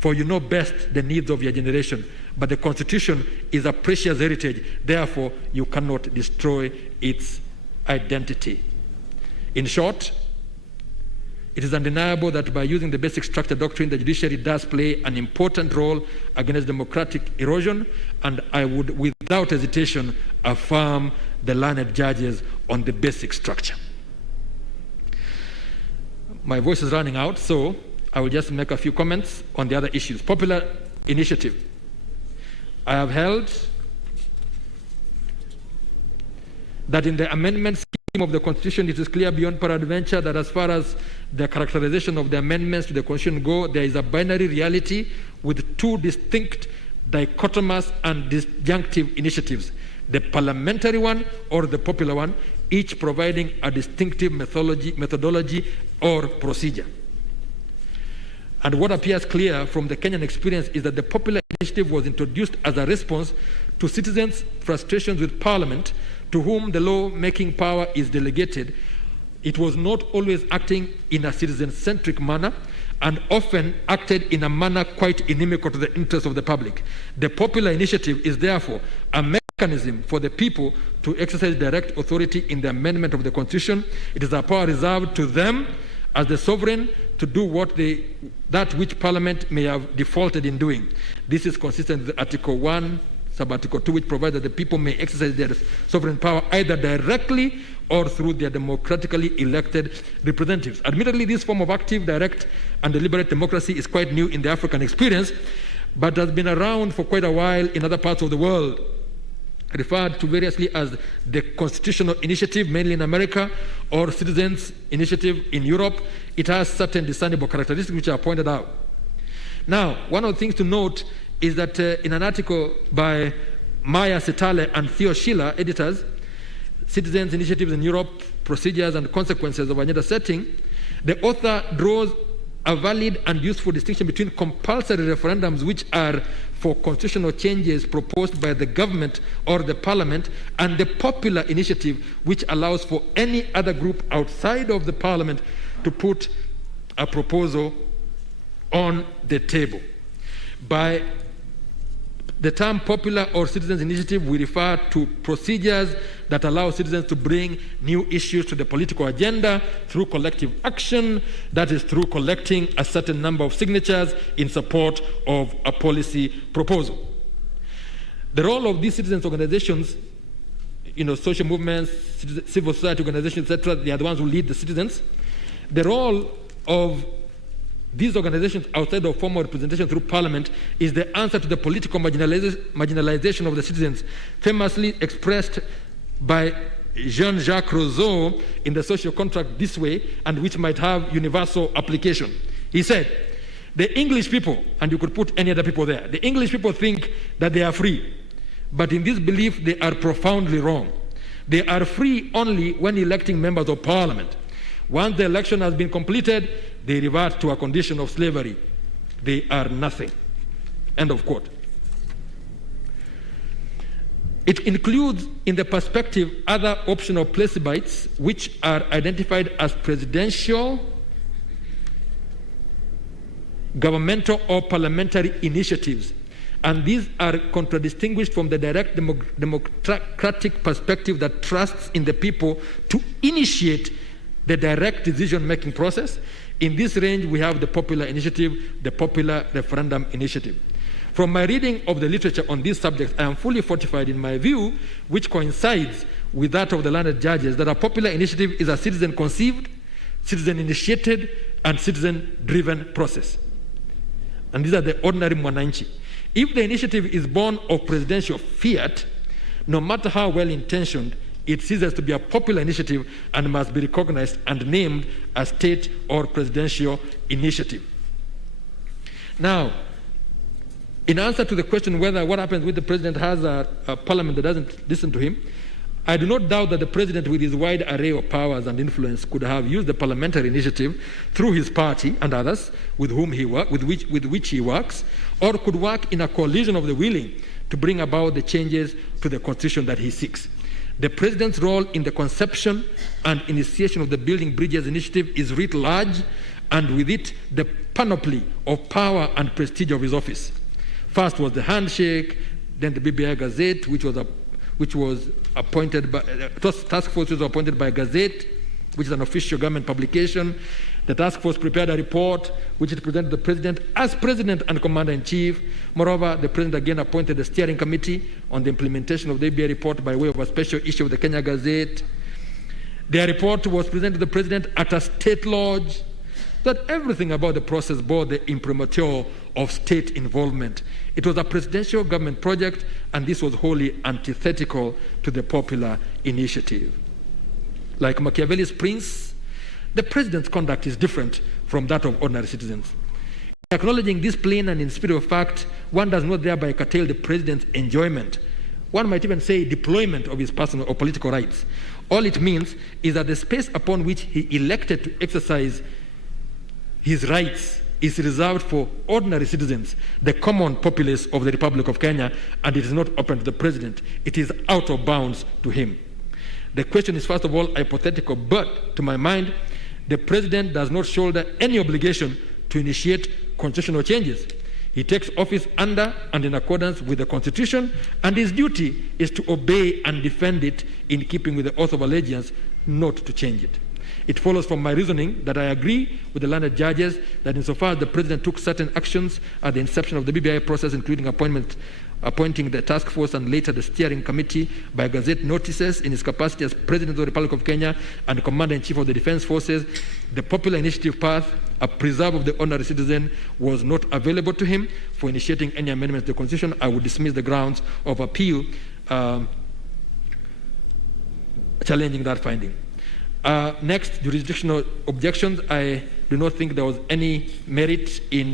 For you know best the needs of your generation. But the Constitution is a precious heritage. Therefore, you cannot destroy its identity." In short, it is undeniable that by using the basic structure doctrine, the judiciary does play an important role against democratic erosion, and I would, without hesitation, affirm the learned judges on the basic structure. My voice is running out, so I will just make a few comments on the other issues. Popular initiative. I have held that in the amendment scheme of the Constitution, it is clear beyond peradventure that as far as the characterization of the amendments to the Constitution go, there is a binary reality with two distinct, dichotomous and disjunctive initiatives, the parliamentary one or the popular one, each providing a distinctive methodology or procedure. And what appears clear from the Kenyan experience is that the popular initiative was introduced as a response to citizens' frustrations with Parliament, to whom the law-making power is delegated. It was not always acting in a citizen-centric manner and often acted in a manner quite inimical to the interests of the public. The popular initiative is therefore a mechanism for the people to exercise direct authority in the amendment of the Constitution. It is a power reserved to them as the sovereign to do that which Parliament may have defaulted in doing. This is consistent with Article 1, Sub-Article 2, which provides that the people may exercise their sovereign power either directly or through their democratically elected representatives. Admittedly, this form of active, direct, and deliberate democracy is quite new in the African experience, but has been around for quite a while in other parts of the world. Referred to variously as the constitutional initiative, mainly in America, or citizens' initiative in Europe, it has certain discernible characteristics which are pointed out. Now, one of the things to note is that in an article by Maya Setale and Theo Schiller, editors, Citizens' Initiatives in Europe, Procedures and Consequences of Agenda Setting, the author draws a valid and useful distinction between compulsory referendums, which are for constitutional changes proposed by the government or the Parliament, and the popular initiative, which allows for any other group outside of the Parliament to put a proposal on the table. By the term popular or citizens' initiative, we refer to procedures that allow citizens to bring new issues to the political agenda through collective action, that is, through collecting a certain number of signatures in support of a policy proposal. The role of these citizens' organizations, social movements, civil society organizations, etc., they are the ones who lead the citizens. The role of these organizations outside of formal representation through Parliament is the answer to the political marginalization of the citizens, famously expressed by Jean-Jacques Rousseau in The Social Contract this way, and which might have universal application. He said, the English people, and you could put any other people there, the English people think that they are free, but in this belief they are profoundly wrong. They are free only when electing members of parliament. Once the election has been completed, they revert to a condition of slavery. They are nothing. End of quote. It includes in the perspective other optional plebiscites which are identified as presidential, governmental or parliamentary initiatives. And these are contradistinguished from the direct democratic perspective that trusts in the people to initiate the direct decision-making process. In this range, we have the popular initiative, the popular referendum initiative. From my reading of the literature on these subjects, I am fully fortified in my view, which coincides with that of the learned judges, that a popular initiative is a citizen-conceived, citizen-initiated, and citizen-driven process. And these are the ordinary mwananchi. If the initiative is born of presidential fiat, no matter how well-intentioned, it ceases to be a popular initiative and must be recognized and named a state or presidential initiative. Now, in answer to the question whether what happens when the president has a parliament that doesn't listen to him, I do not doubt that the president, with his wide array of powers and influence, could have used the parliamentary initiative through his party and others with which he works, or could work in a coalition of the willing to bring about the changes to the constitution that he seeks. The president's role in the conception and initiation of the Building Bridges initiative is writ large, and with it the panoply of power and prestige of his office. First was the handshake, then the BBI Gazette, which was appointed by task force was appointed by Gazette, which is an official government publication. The task force prepared a report which it presented to the president as president and commander-in-chief. Moreover, the president again appointed the steering committee on the implementation of the BBI report by way of a special issue of the Kenya Gazette. Their report was presented to the president at a state lodge. That everything about the process bore the imprimatur of state involvement. It was a presidential government project, and this was wholly antithetical to the popular initiative. Like Machiavelli's prince, the president's conduct is different from that of ordinary citizens. Acknowledging this plain and in spirit of fact, one does not thereby curtail the president's enjoyment. One might even say deployment of his personal or political rights. All it means is that the space upon which he elected to exercise his rights is reserved for ordinary citizens, the common populace of the Republic of Kenya, and it is not open to the president. It is out of bounds to him. The question is, first of all, hypothetical, but to my mind, the president does not shoulder any obligation to initiate constitutional changes. He takes office under and in accordance with the Constitution, and his duty is to obey and defend it in keeping with the oath of allegiance, not to change it. It follows from my reasoning that I agree with the learned judges that insofar as the president took certain actions at the inception of the BBI process, including appointing the task force and later the steering committee by Gazette notices in his capacity as President of the Republic of Kenya and Commander-in-Chief of the Defense Forces, the popular initiative path, a preserve of the ordinary citizen, was not available to him for initiating any amendments to the Constitution. I would dismiss the grounds of appeal challenging that finding. Next, jurisdictional objections. I do not think there was any merit in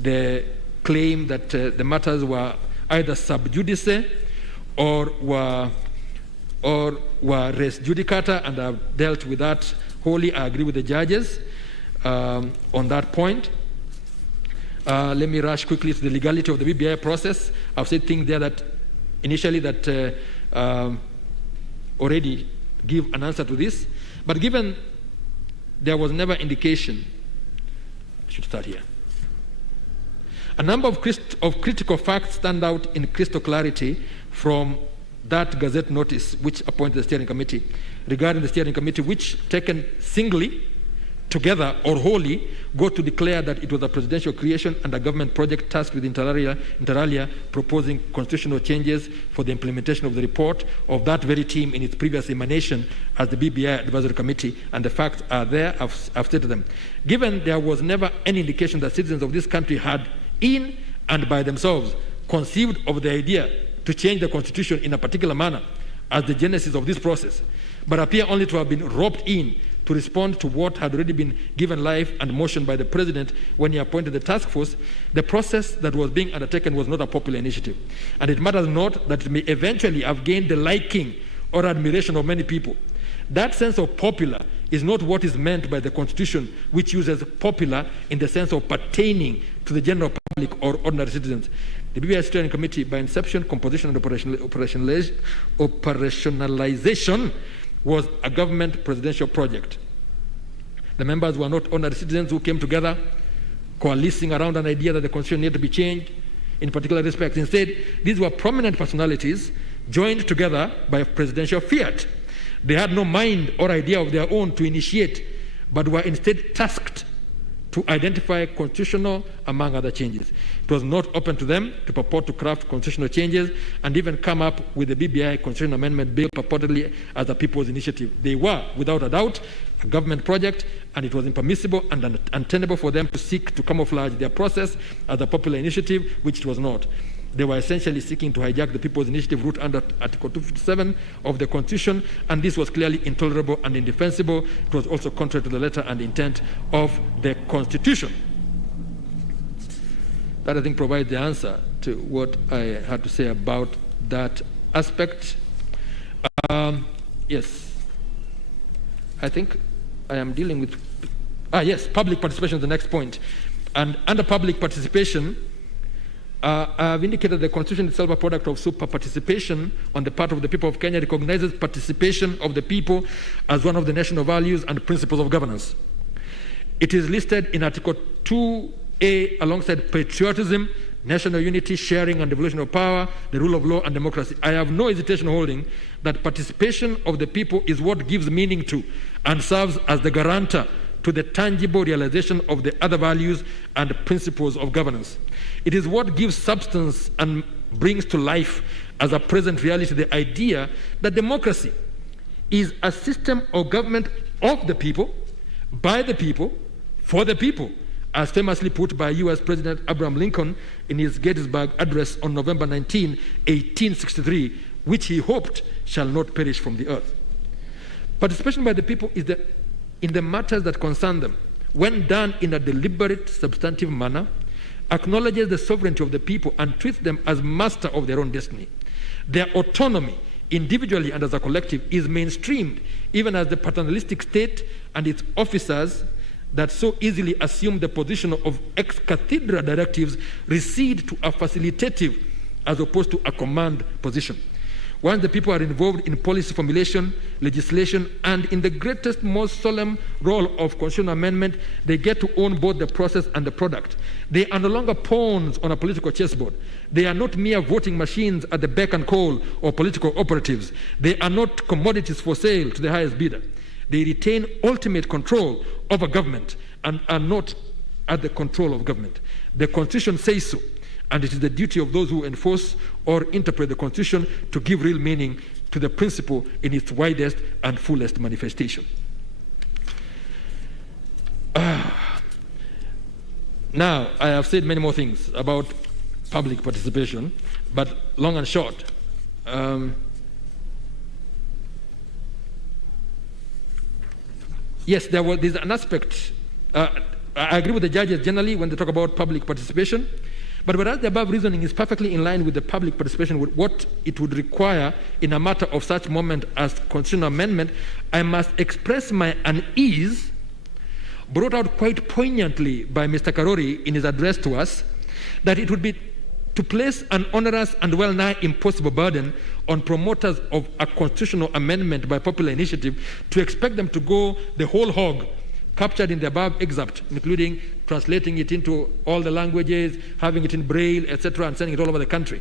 the claim that the matters were either sub judice or were res judicata, and I've dealt with that wholly. I agree with the judges on that point. Let me rush quickly to the legality of the BBI process. I've said things there that initially that already give an answer to this. But given there was never indication, I should start here. A number of critical facts stand out in crystal clarity from that Gazette notice which appointed the steering committee. Regarding the steering committee, which taken singly, together or wholly, go to declare that it was a presidential creation and a government project tasked with inter alia proposing constitutional changes for the implementation of the report of that very team in its previous emanation as the BBI Advisory Committee, and the facts are there. I've stated them. Given there was never any indication that citizens of this country had, in and by themselves, conceived of the idea to change the constitution in a particular manner, as the genesis of this process, but appear only to have been roped in to respond to what had already been given life and motion by the President when he appointed the task force, the process that was being undertaken was not a popular initiative. And it matters not that it may eventually have gained the liking or admiration of many people. That sense of popular is not what is meant by the Constitution, which uses popular in the sense of pertaining to the general public or ordinary citizens. The BBI Steering Committee, by inception, composition, and operationalization, was a government presidential project. The members were not ordinary citizens who came together coalescing around an idea that the Constitution needed to be changed in particular respects. Instead, these were prominent personalities joined together by presidential fiat. They had no mind or idea of their own to initiate, but were instead tasked to identify constitutional, among other changes. It was not open to them to purport to craft constitutional changes and even come up with the BBI Constitutional Amendment Bill purportedly as a people's initiative. They were, without a doubt, a government project, and it was impermissible and untenable for them to seek to camouflage their process as a popular initiative, which it was not. They were essentially seeking to hijack the People's Initiative route under Article 257 of the Constitution, and this was clearly intolerable and indefensible. It was also contrary to the letter and intent of the Constitution. That, I think, provides the answer to what I had to say about that aspect. Yes. I think I am dealing with... yes, public participation is the next point. And under public participation, I have indicated the Constitution itself, a product of super participation on the part of the people of Kenya, recognizes participation of the people as one of the national values and principles of governance. It is listed in Article 2A alongside patriotism, national unity, sharing and devolution of power, the rule of law and democracy. I have no hesitation holding that participation of the people is what gives meaning to and serves as the guarantor to the tangible realization of the other values and principles of governance. It is what gives substance and brings to life as a present reality the idea that democracy is a system of government of the people, by the people, for the people, as famously put by US President Abraham Lincoln in his Gettysburg Address on November 19, 1863, which he hoped shall not perish from the earth. Participation by the people is in the matters that concern them, when done in a deliberate, substantive manner, acknowledges the sovereignty of the people and treats them as master of their own destiny. Their autonomy, individually and as a collective, is mainstreamed, even as the paternalistic state and its officers that so easily assume the position of ex cathedra directives recede to a facilitative as opposed to a command position. Once the people are involved in policy formulation, legislation, and in the greatest, most solemn role of constitutional amendment, they get to own both the process and the product. They are no longer pawns on a political chessboard. They are not mere voting machines at the beck and call of political operatives. They are not commodities for sale to the highest bidder. They retain ultimate control over government and are not at the control of government. The Constitution says so. And it is the duty of those who enforce or interpret the Constitution to give real meaning to the principle in its widest and fullest manifestation. Now, I have said many more things about public participation, but long and short, yes, there's an aspect. I agree with the judges generally when they talk about public participation. But whereas the above reasoning is perfectly in line with the public participation, with what it would require in a matter of such moment as constitutional amendment, I must express my unease, brought out quite poignantly by Mr. Karori in his address to us, that it would be to place an onerous and well-nigh impossible burden on promoters of a constitutional amendment by popular initiative to expect them to go the whole hog, captured in the above excerpt, including translating it into all the languages, having it in Braille, etc., and sending it all over the country.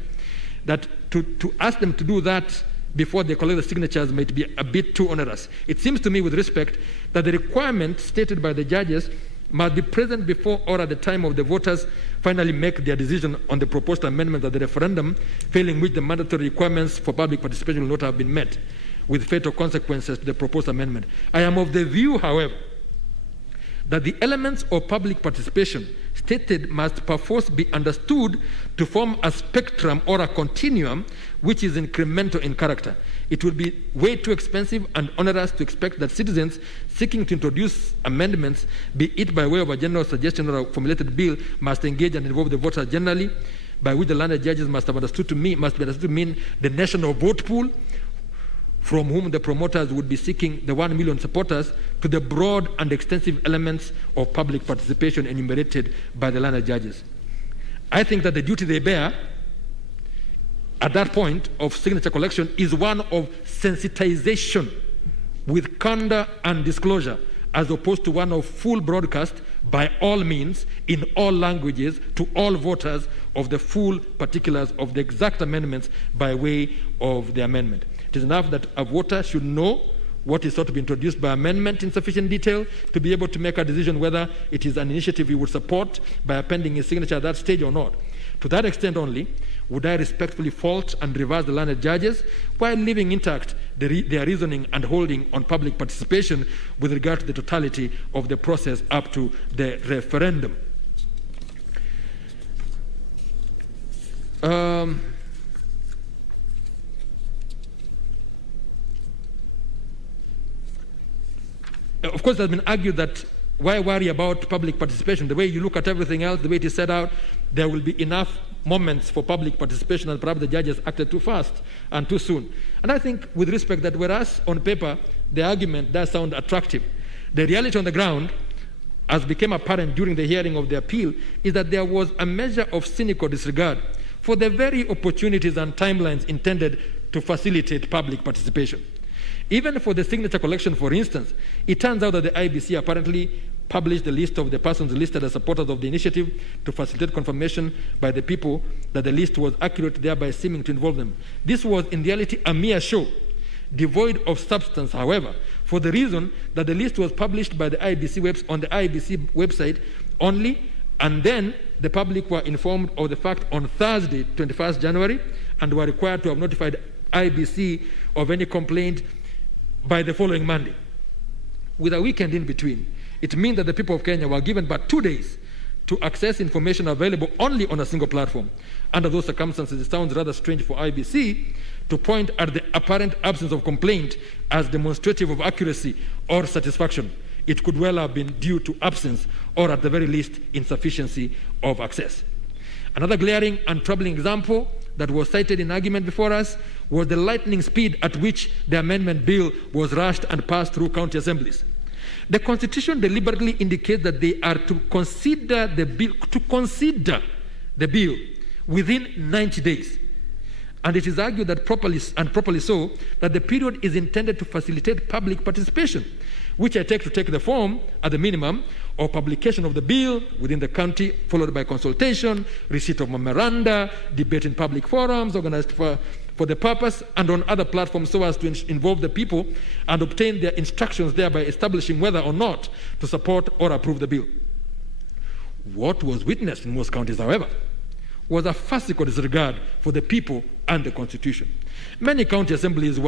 That to ask them to do that before they collect the signatures might be a bit too onerous. It seems to me, with respect, that the requirement stated by the judges must be present before or at the time of the voters finally make their decision on the proposed amendment at the referendum, failing which the mandatory requirements for public participation will not have been met, with fatal consequences to the proposed amendment. I am of the view, however, that the elements of public participation stated must perforce be understood to form a spectrum or a continuum which is incremental in character. It would be way too expensive and onerous to expect that citizens seeking to introduce amendments, be it by way of a general suggestion or a formulated bill, must engage and involve the voters generally, by which the learned judges must be understood to mean the national vote pool, from whom the promoters would be seeking the 1 million supporters, to the broad and extensive elements of public participation enumerated by the learned judges. I think that the duty they bear at that point of signature collection is one of sensitization with candor and disclosure, as opposed to one of full broadcast by all means, in all languages, to all voters of the full particulars of the exact amendments by way of the amendment. It is enough that a voter should know what is sought to be introduced by amendment in sufficient detail to be able to make a decision whether it is an initiative he would support by appending his signature at that stage or not. To that extent only would I respectfully fault and reverse the learned judges while leaving intact their reasoning and holding on public participation with regard to the totality of the process up to the referendum. Of course, it has been argued that why worry about public participation? The way you look at everything else, the way it is set out, there will be enough moments for public participation, and perhaps the judges acted too fast and too soon. And I think, with respect, that whereas on paper the argument does sound attractive, the reality on the ground, as became apparent during the hearing of the appeal, is that there was a measure of cynical disregard for the very opportunities and timelines intended to facilitate public participation. Even for the signature collection, for instance, it turns out that the IBC apparently published the list of the persons listed as supporters of the initiative to facilitate confirmation by the people that the list was accurate, thereby seeming to involve them. This was in reality a mere show, devoid of substance, however, for the reason that the list was published by the IBC on the IBC website only, and then the public were informed of the fact on Thursday, 21st January, and were required to have notified IBC of any complaint by the following Monday, with a weekend in between. It means that the people of Kenya were given but 2 days to access information available only on a single platform. Under those circumstances, it sounds rather strange for IBC to point at the apparent absence of complaint as demonstrative of accuracy or satisfaction. It could well have been due to absence or, at the very least, insufficiency of access. Another glaring and troubling example that was cited in argument before us was the lightning speed at which the amendment bill was rushed and passed through county assemblies. The Constitution deliberately indicates that they are to consider the bill within 90 days. And it is argued that properly so, that the period is intended to facilitate public participation, which I take to take the form, at the minimum, of publication of the bill within the county, followed by consultation, receipt of memoranda, debate in public forums organized for the purpose, and on other platforms so as to involve the people and obtain their instructions, thereby establishing whether or not to support or approve the bill. What was witnessed in most counties, however, was a farcical disregard for the people and the Constitution. Many county assemblies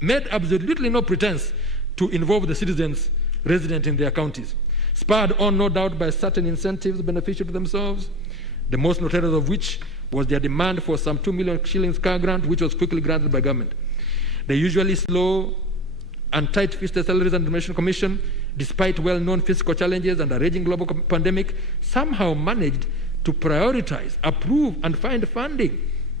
made absolutely no pretense to involve the citizens resident in their counties, spurred on no doubt by certain incentives beneficial to themselves, the most notorious of which was their demand for some 2 million shillings car grant, which was quickly granted by government. The usually slow and tight-fisted Salaries and Remuneration Commission, despite well-known fiscal challenges and a raging global pandemic, somehow managed to prioritize, approve, and find funding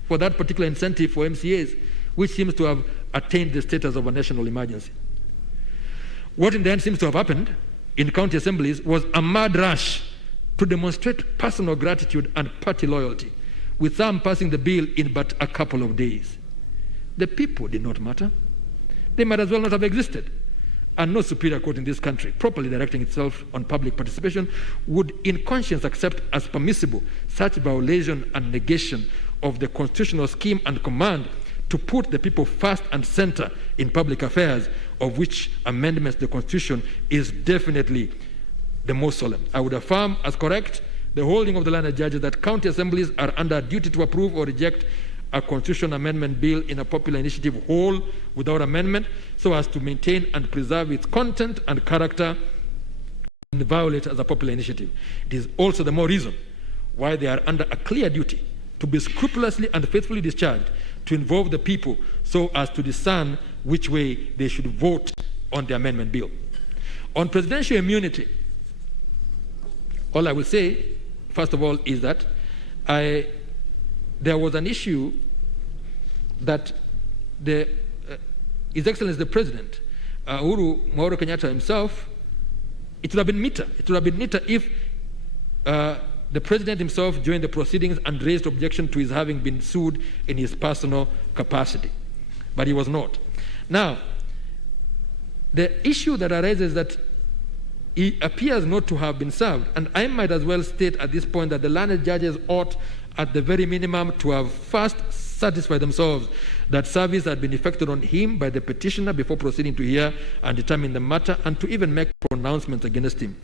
for that particular incentive for MCAs, which seems to have attained the status of a national emergency. What in the end seems to have happened in county assemblies was a mad rush to demonstrate personal gratitude and party loyalty, with some passing the bill in but a couple of days. The people did not matter. They might as well not have existed. And no superior court in this country, properly directing itself on public participation, would in conscience accept as permissible such violation and negation of the constitutional scheme and command to put the people first and center in public affairs, of which amendments to the Constitution is definitely the most solemn. I would affirm as correct the holding of the learned judges that county assemblies are under duty to approve or reject a constitutional amendment bill in a popular initiative whole without amendment, so as to maintain and preserve its content and character been violated as a popular initiative. It is also the more reason why they are under a clear duty to be scrupulously and faithfully discharged, to involve the people so as to discern which way they should vote on the amendment bill. On presidential immunity, all I will say, first of all, is that there was an issue that His Excellency the President, Uhuru Muigai Kenyatta himself, it would have been neater. It would have been neater if the President himself joined the proceedings and raised objection to his having been sued in his personal capacity. But he was not. Now, the issue that arises that he appears not to have been served, and I might as well state at this point that the learned judges ought, at the very minimum, to have first satisfied themselves that service had been effected on him by the petitioner before proceeding to hear and determine the matter, and to even make pronouncements against him.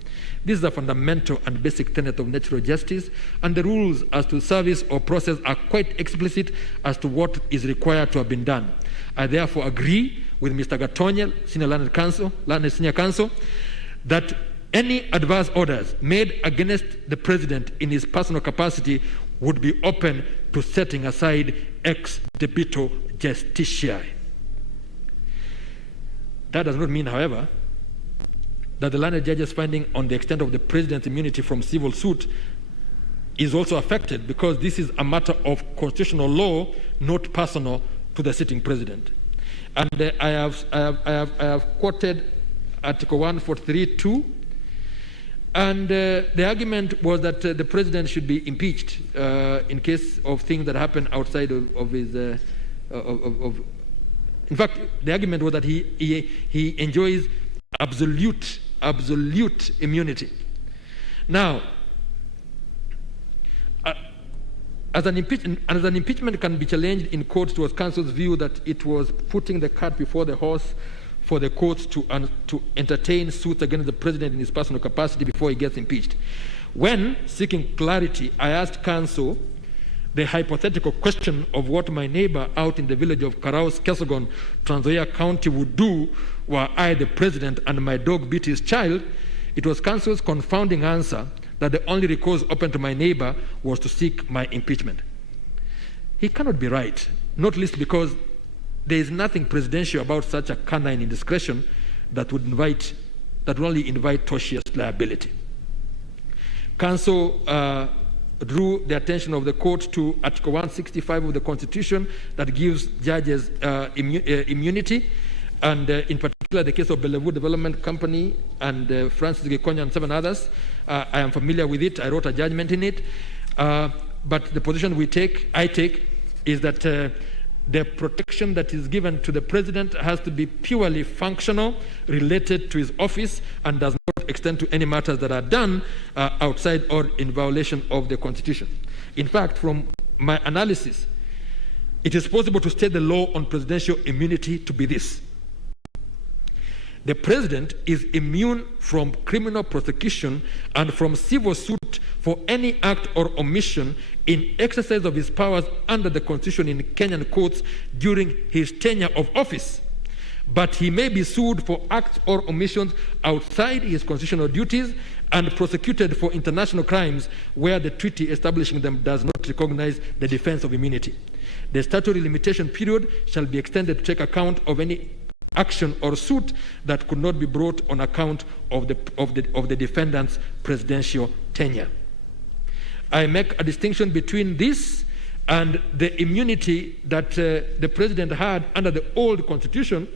This is a fundamental and basic tenet of natural justice, and the rules as to service or process are quite explicit as to what is required to have been done. I therefore agree with Mr. Gatonyel, Senior Counsel, that any adverse orders made against the President in his personal capacity would be open to setting aside ex debito justitiae. That does not mean, however, that the learned judge's finding on the extent of the President's immunity from civil suit is also affected, because this is a matter of constitutional law, not personal to the sitting President. And I have quoted Article 143(2), and the argument was that the President should be impeached in case of things that happen outside of his. In fact, the argument was that he enjoys absolute immunity. Now, as an impeachment can be challenged in court, was counsel's view that it was putting the cart before the horse for the courts to entertain suits against the President in his personal capacity before he gets impeached. When seeking clarity, I asked counsel the hypothetical question of what my neighbor out in the village of Karaos, Kesogon, Trans Nzoia County would do were I the President and my dog beat his child. It was counsel's confounding answer that the only recourse open to my neighbor was to seek my impeachment. He cannot be right, not least because there is nothing presidential about such a canine indiscretion that would only invite tortious liability. Counsel drew the attention of the court to Article 165 of the Constitution that gives judges immunity, and in particular the case of Bellevue Development Company and Francis Gikonya and 7 others. I am familiar with it. I wrote a judgment in it. But the position I take, is that the protection that is given to the President has to be purely functional, related to his office, and does not extend to any matters that are done outside or in violation of the Constitution. In fact, from my analysis, it is possible to state the law on presidential immunity to be this: the President is immune from criminal prosecution and from civil suit for any act or omission in exercise of his powers under the Constitution in Kenyan courts during his tenure of office. But he may be sued for acts or omissions outside his constitutional duties and prosecuted for international crimes where the treaty establishing them does not recognize the defense of immunity. The statutory limitation period shall be extended to take account of any action or suit that could not be brought on account of the defendant's presidential tenure. I make a distinction between this and the immunity that the President had under the old Constitution,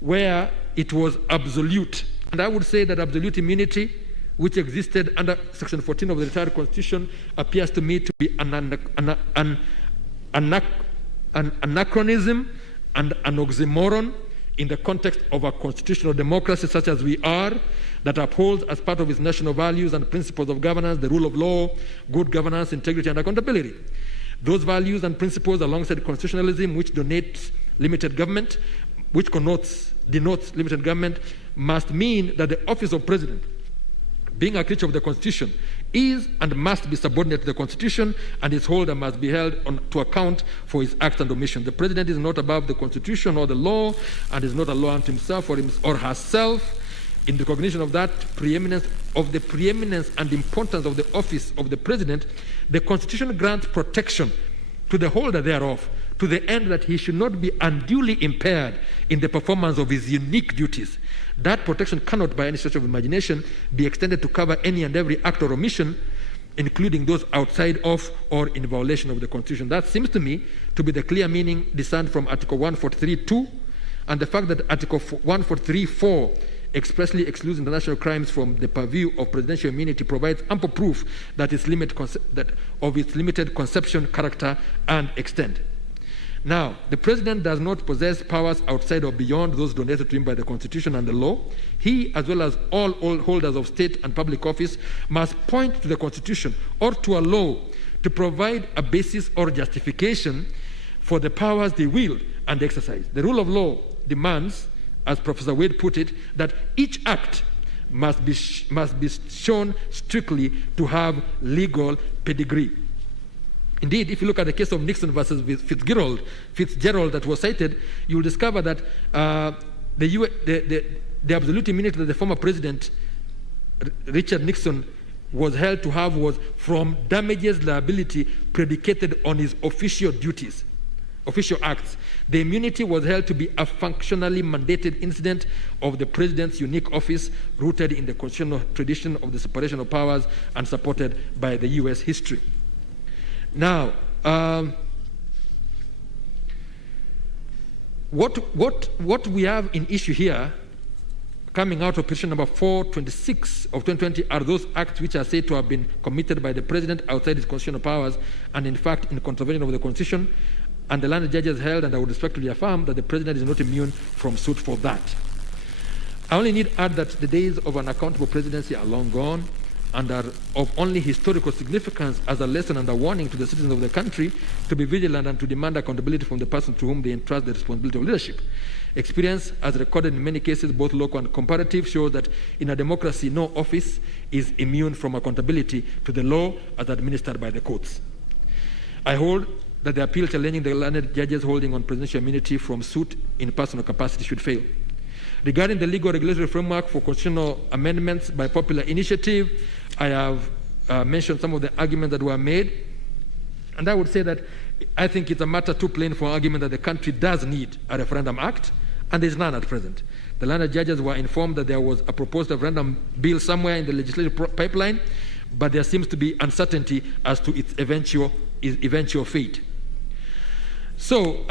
where it was absolute. And I would say that absolute immunity, which existed under Section 14 of the retired Constitution, appears to me to be an anachronism and an oxymoron in the context of a constitutional democracy such as we are, that upholds as part of its national values and principles of governance the rule of law, good governance, integrity, and accountability. Those values and principles, alongside constitutionalism, which denotes limited government, denotes limited government, must mean that the office of President, being a creature of the Constitution, is and must be subordinate to the Constitution, and its holder must be held to account for his acts and omissions. The President is not above the Constitution or the law, and is not a law unto himself or herself. In recognition of that preeminence and importance of the office of the President, the Constitution grants protection to the holder thereof, to the end that he should not be unduly impaired in the performance of his unique duties. That protection cannot, by any stretch of imagination, be extended to cover any and every act or omission, including those outside of or in violation of the Constitution. That seems to me to be the clear meaning discerned from Article 143.2, and the fact that Article 143.4 expressly excludes international crimes from the purview of presidential immunity provides ample proof that its limited conception, character, and extent. Now, the President does not possess powers outside or beyond those donated to him by the Constitution and the law. He, as well as all holders of state and public office, must point to the Constitution or to a law to provide a basis or justification for the powers they wield and exercise. The rule of law demands, as Professor Wade put it, that each act must be shown strictly to have legal pedigree. Indeed, if you look at the case of Nixon versus Fitzgerald that was cited, you will discover that the absolute immunity that the former president, Richard Nixon, was held to have was from damages liability predicated on his official duties, official acts. The immunity was held to be a functionally mandated incident of the president's unique office, rooted in the constitutional tradition of the separation of powers and supported by the U.S. history. Now, what we have in issue here, coming out of petition number 426 of 2020, are those acts which are said to have been committed by the President outside his constitutional powers and in fact in contravention of the Constitution, and the learned judges held, and I would respectfully affirm, that the President is not immune from suit for that. I only need to add that the days of an accountable presidency are long gone and are of only historical significance as a lesson and a warning to the citizens of the country to be vigilant and to demand accountability from the person to whom they entrust the responsibility of leadership. Experience, as recorded in many cases, both local and comparative, shows that in a democracy, no office is immune from accountability to the law as administered by the courts. I hold that the appeal challenging the learned judges holding on presidential immunity from suit in personal capacity should fail. Regarding the legal regulatory framework for constitutional amendments by popular initiative, I have mentioned some of the arguments that were made, and I would say that I think it's a matter too plain for argument that the country does need a referendum act, and there's none at present. The learned judges were informed that there was a proposed referendum bill somewhere in the legislative pipeline, but there seems to be uncertainty as to its eventual fate. So,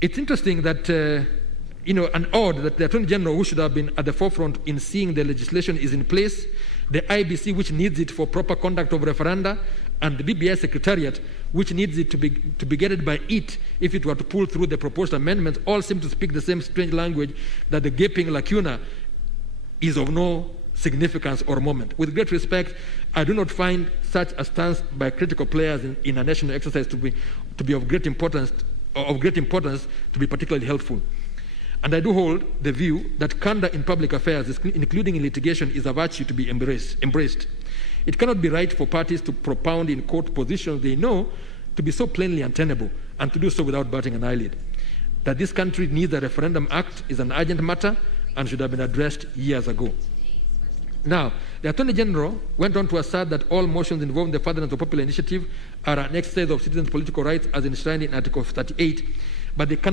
it's interesting that, and odd that the Attorney General, who should have been at the forefront in seeing the legislation, is in place, the IBC, which needs it for proper conduct of referenda, and the BBI Secretariat, which needs it to be guided by it if it were to pull through the proposed amendments, all seem to speak the same strange language, that the gaping lacuna is of no significance or moment. With great respect, I do not find such a stance by critical players in a national exercise to be of great importance to be particularly helpful. And I do hold the view that candor in public affairs, including in litigation, is a virtue to be embraced. It cannot be right for parties to propound in court positions they know to be so plainly untenable, and to do so without batting an eyelid. That this country needs a referendum act is an urgent matter and should have been addressed years ago. Now, the Attorney General went on to assert that all motions involving the furtherance of popular initiative are an exercise of citizens' political rights as enshrined in Article 38, but they should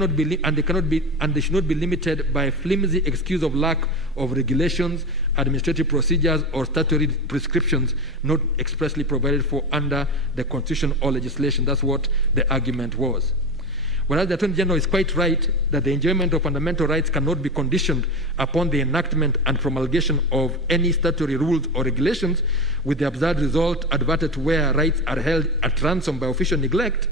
not be limited by flimsy excuse of lack of regulations, administrative procedures, or statutory prescriptions not expressly provided for under the Constitution or legislation. That's what the argument was. Whereas the Attorney General is quite right that the enjoyment of fundamental rights cannot be conditioned upon the enactment and promulgation of any statutory rules or regulations, with the absurd result adverted to where rights are held at ransom by official neglect,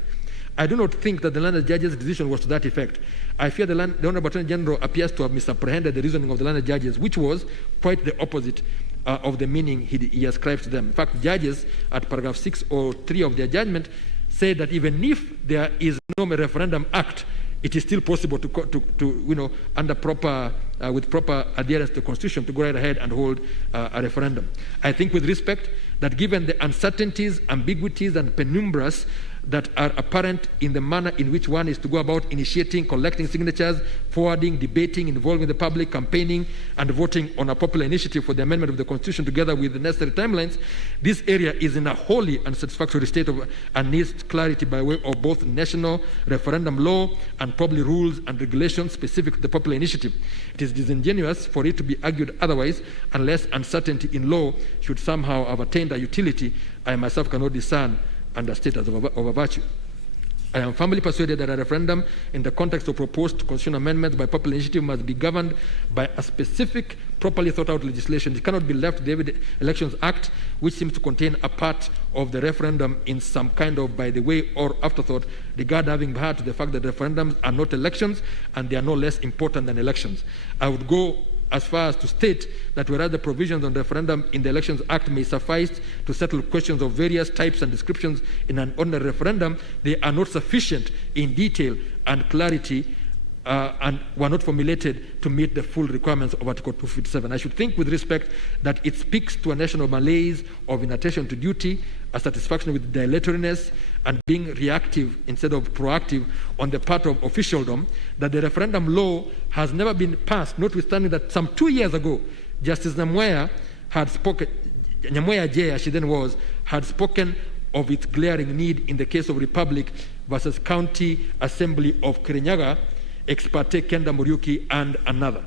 I do not think that the learned judges' decision was to that effect. I fear the Honorable Attorney General appears to have misapprehended the reasoning of the learned judges, which was quite the opposite of the meaning he ascribes to them. In fact, judges at paragraph 6 or 3 of their judgment say that even if there is no referendum act, it is still possible to under proper with proper adherence to the Constitution, to go right ahead and hold a referendum. I think, with respect, that given the uncertainties, ambiguities, and penumbras that are apparent in the manner in which one is to go about initiating, collecting signatures, forwarding, debating, involving the public, campaigning, and voting on a popular initiative for the amendment of the Constitution together with the necessary timelines, this area is in a wholly unsatisfactory state of and needs clarity by way of both national referendum law and probably rules and regulations specific to the popular initiative. It is disingenuous for it to be argued otherwise unless uncertainty in law should somehow have attained a utility I myself cannot discern and state as of a virtue. I am firmly persuaded that a referendum in the context of proposed constitutional amendments by popular initiative must be governed by a specific, properly thought out legislation. It cannot be left to the Elections Act, which seems to contain a part of the referendum in some kind of by the way or afterthought, regard having heard to the fact that referendums are not elections and they are no less important than elections. I would go as far as to state that whereas the provisions on referendum in the Elections Act may suffice to settle questions of various types and descriptions in an ordinary referendum, they are not sufficient in detail and clarity and were not formulated to meet the full requirements of Article 257. I should think with respect that it speaks to a national malaise of inattention to duty, a satisfaction with dilatoriness, and being reactive instead of proactive on the part of officialdom, that the referendum law has never been passed, notwithstanding that some 2 years ago, Justice Nyamweya had spoken, Nyamweya J, as she then was, had spoken of its glaring need in the case of Republic versus County Assembly of Kirinyaga, ex parte Kenda Muriuki, and another.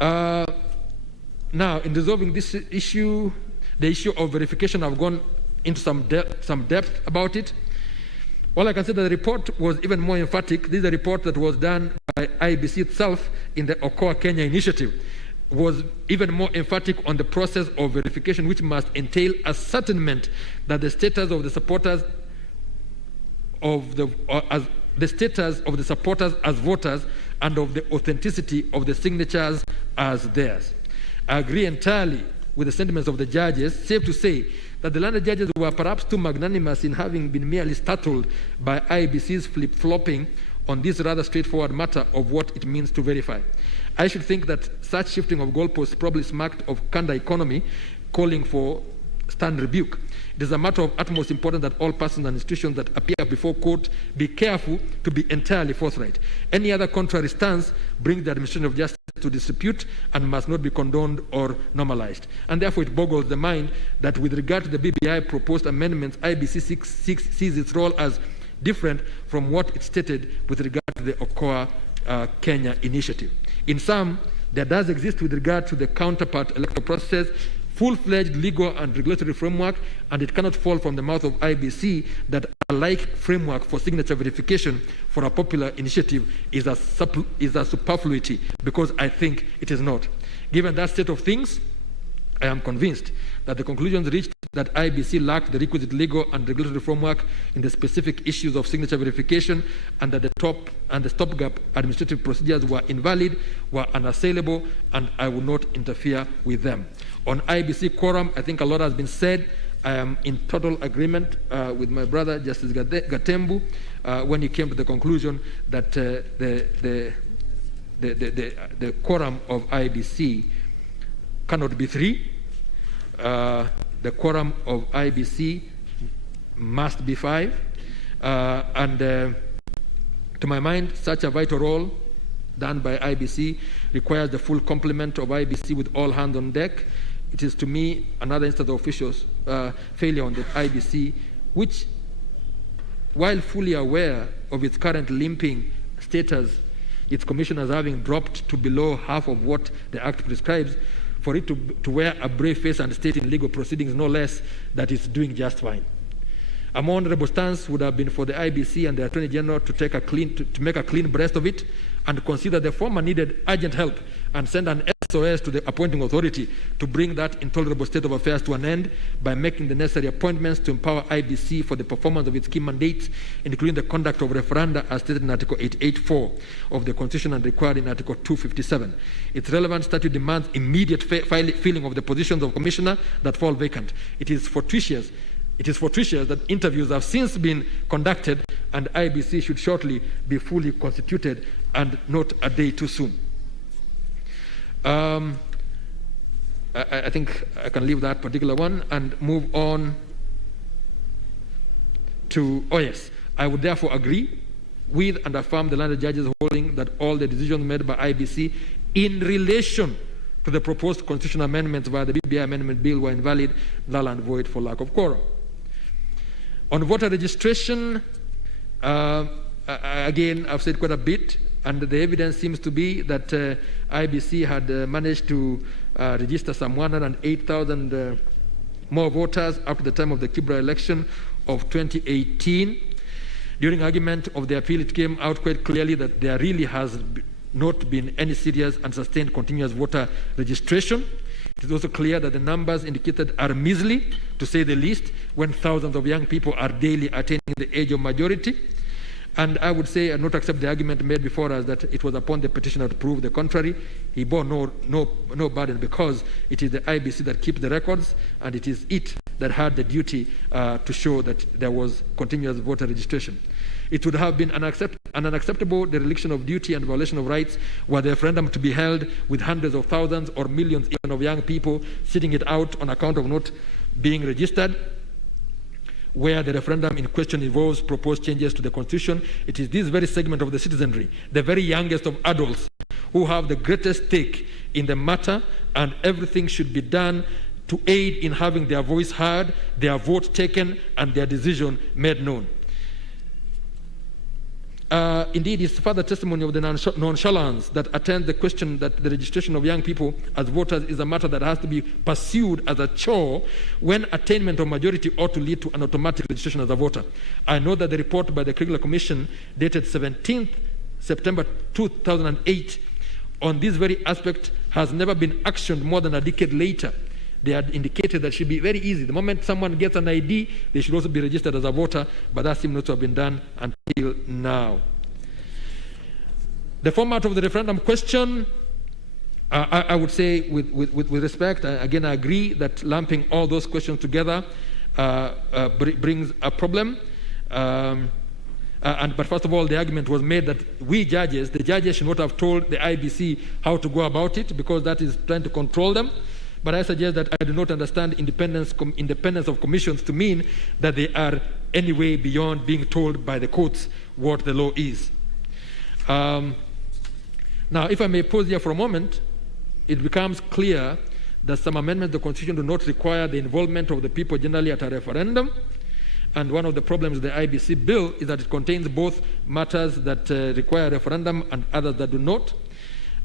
Now, in resolving this issue, the issue of verification, I've gone into some depth about it. All I can say that the report was even more emphatic. This is a report that was done by IBC itself in the Okoa Kenya initiative, was even more emphatic on the process of verification, which must entail ascertainment that the status of the supporters as voters and of the authenticity of the signatures as theirs. I agree entirely with the sentiments of the judges, safe to say that the landed judges were perhaps too magnanimous in having been merely startled by IBC's flip-flopping on this rather straightforward matter of what it means to verify. I should think that such shifting of goalposts probably smacked of Kanda economy, calling for stern rebuke. It is a matter of utmost importance that all persons and institutions that appear before court be careful to be entirely forthright. Any other contrary stance brings the administration of justice to disrepute and must not be condoned or normalized. And therefore it boggles the mind that with regard to the BBI proposed amendments, IBC sees its role as different from what it stated with regard to the Okoa Kenya initiative. In sum, there does exist with regard to the counterpart electoral processes full-fledged legal and regulatory framework, and it cannot fall from the mouth of IBC that a like framework for signature verification for a popular initiative is a superfluity, because I think it is not. Given that state of things, I am convinced that the conclusions reached that IBC lacked the requisite legal and regulatory framework in the specific issues of signature verification and that the stopgap administrative procedures were invalid, were unassailable, and I would not interfere with them. On IBC quorum, I think a lot has been said. I am in total agreement with my brother, Justice Gatembu, when he came to the conclusion that the quorum of IBC cannot be 3. The quorum of IBC must be 5. And to my mind, such a vital role done by IBC requires the full complement of IBC with all hands on deck. It is to me another instance of officials' failure on the IBC, which, while fully aware of its current limping status, its commissioners having dropped to below half of what the Act prescribes, for it to wear a brave face and state in legal proceedings no less that it's doing just fine. A more honorable stance would have been for the IBC and the Attorney General to make a clean breast of it and consider the former needed urgent help and send an SOS to the appointing authority to bring that intolerable state of affairs to an end by making the necessary appointments to empower IBC for the performance of its key mandates, including the conduct of referenda as stated in Article 884 of the Constitution and required in Article 257. Its relevant statute demands immediate filling of the positions of commissioner that fall vacant. It is fortuitous that interviews have since been conducted and IBC should shortly be fully constituted and not a day too soon. I think I can leave that particular one and move on I would therefore agree with and affirm the landed judges holding that all the decisions made by IBC in relation to the proposed constitutional amendments via the BBI amendment bill were invalid, null and void for lack of quorum. On voter registration, again, I've said quite a bit, and the evidence seems to be that IBC had managed to register some 108,000 more voters up to the time of the Kibra election of 2018. During argument of the appeal, it came out quite clearly that there really has not been any serious and sustained continuous voter registration. It is also clear that the numbers indicated are measly, to say the least, when thousands of young people are daily attaining the age of majority. And I would say, and not accept the argument made before us that it was upon the petitioner to prove the contrary. He bore no burden, because it is the IBC that keeps the records, and it is it that had the duty to show that there was continuous voter registration. It would have been an unacceptable dereliction of duty and violation of rights were the referendum to be held with hundreds of thousands or millions even of young people sitting it out on account of not being registered. Where the referendum in question involves proposed changes to the Constitution, it is this very segment of the citizenry, the very youngest of adults, who have the greatest stake in the matter, and everything should be done to aid in having their voice heard, their vote taken, and their decision made known. Indeed, it's further testimony of the nonchalance that attends the question that the registration of young people as voters is a matter that has to be pursued as a chore, when attainment of majority ought to lead to an automatic registration as a voter. I know that the report by the Kriegler Commission dated 17th September 2008 on this very aspect has never been actioned more than a decade later. They had indicated that it should be very easy. The moment someone gets an ID, they should also be registered as a voter, but that seems not to have been done until now. The format of the referendum question, I would say with respect, again, I agree that lumping all those questions together brings a problem. But first of all, the argument was made that the judges should not have told the IBC how to go about it, because that is trying to control them. But I suggest that I do not understand independence of commissions to mean that they are anyway beyond being told by the courts what the law is. Now, if I may pause here for a moment, it becomes clear that some amendments to the Constitution do not require the involvement of the people generally at a referendum. And one of the problems of the IBC bill is that it contains both matters that require a referendum and others that do not.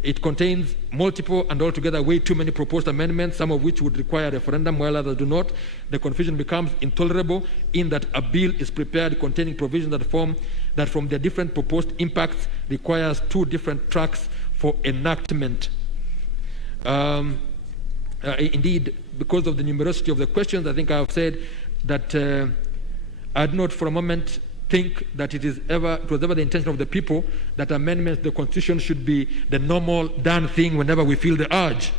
It contains multiple and altogether way too many proposed amendments, some of which would require a referendum while others do not. The confusion becomes intolerable in that a bill is prepared containing provisions that from their different proposed impacts requires two different tracks for enactment. Indeed, because of the numerosity of the questions, I think I have said that I do not for a moment think that it was ever the intention of the people that amendments to the Constitution should be the normal done thing whenever we feel the urge.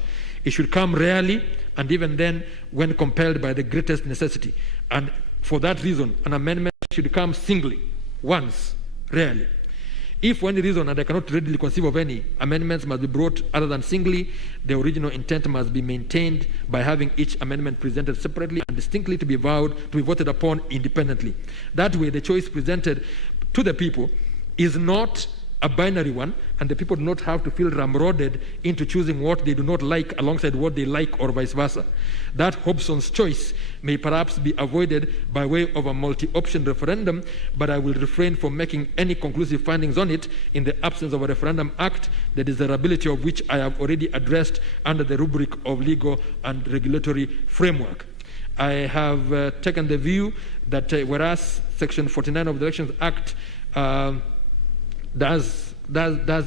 It should come rarely, and even then when compelled by the greatest necessity. And for that reason, an amendment should come singly, once, rarely. If for any reason, and I cannot readily conceive of any, amendments must be brought other than singly, the original intent must be maintained by having each amendment presented separately and distinctly to be voted upon independently. That way, the choice presented to the people is not a binary one, and the people do not have to feel ramroded into choosing what they do not like alongside what they like, or vice versa. That Hobson's choice may perhaps be avoided by way of a multi-option referendum, but I will refrain from making any conclusive findings on it in the absence of a referendum act, the desirability of which I have already addressed under the rubric of legal and regulatory framework. I have taken the view that whereas Section 49 of the Elections Act does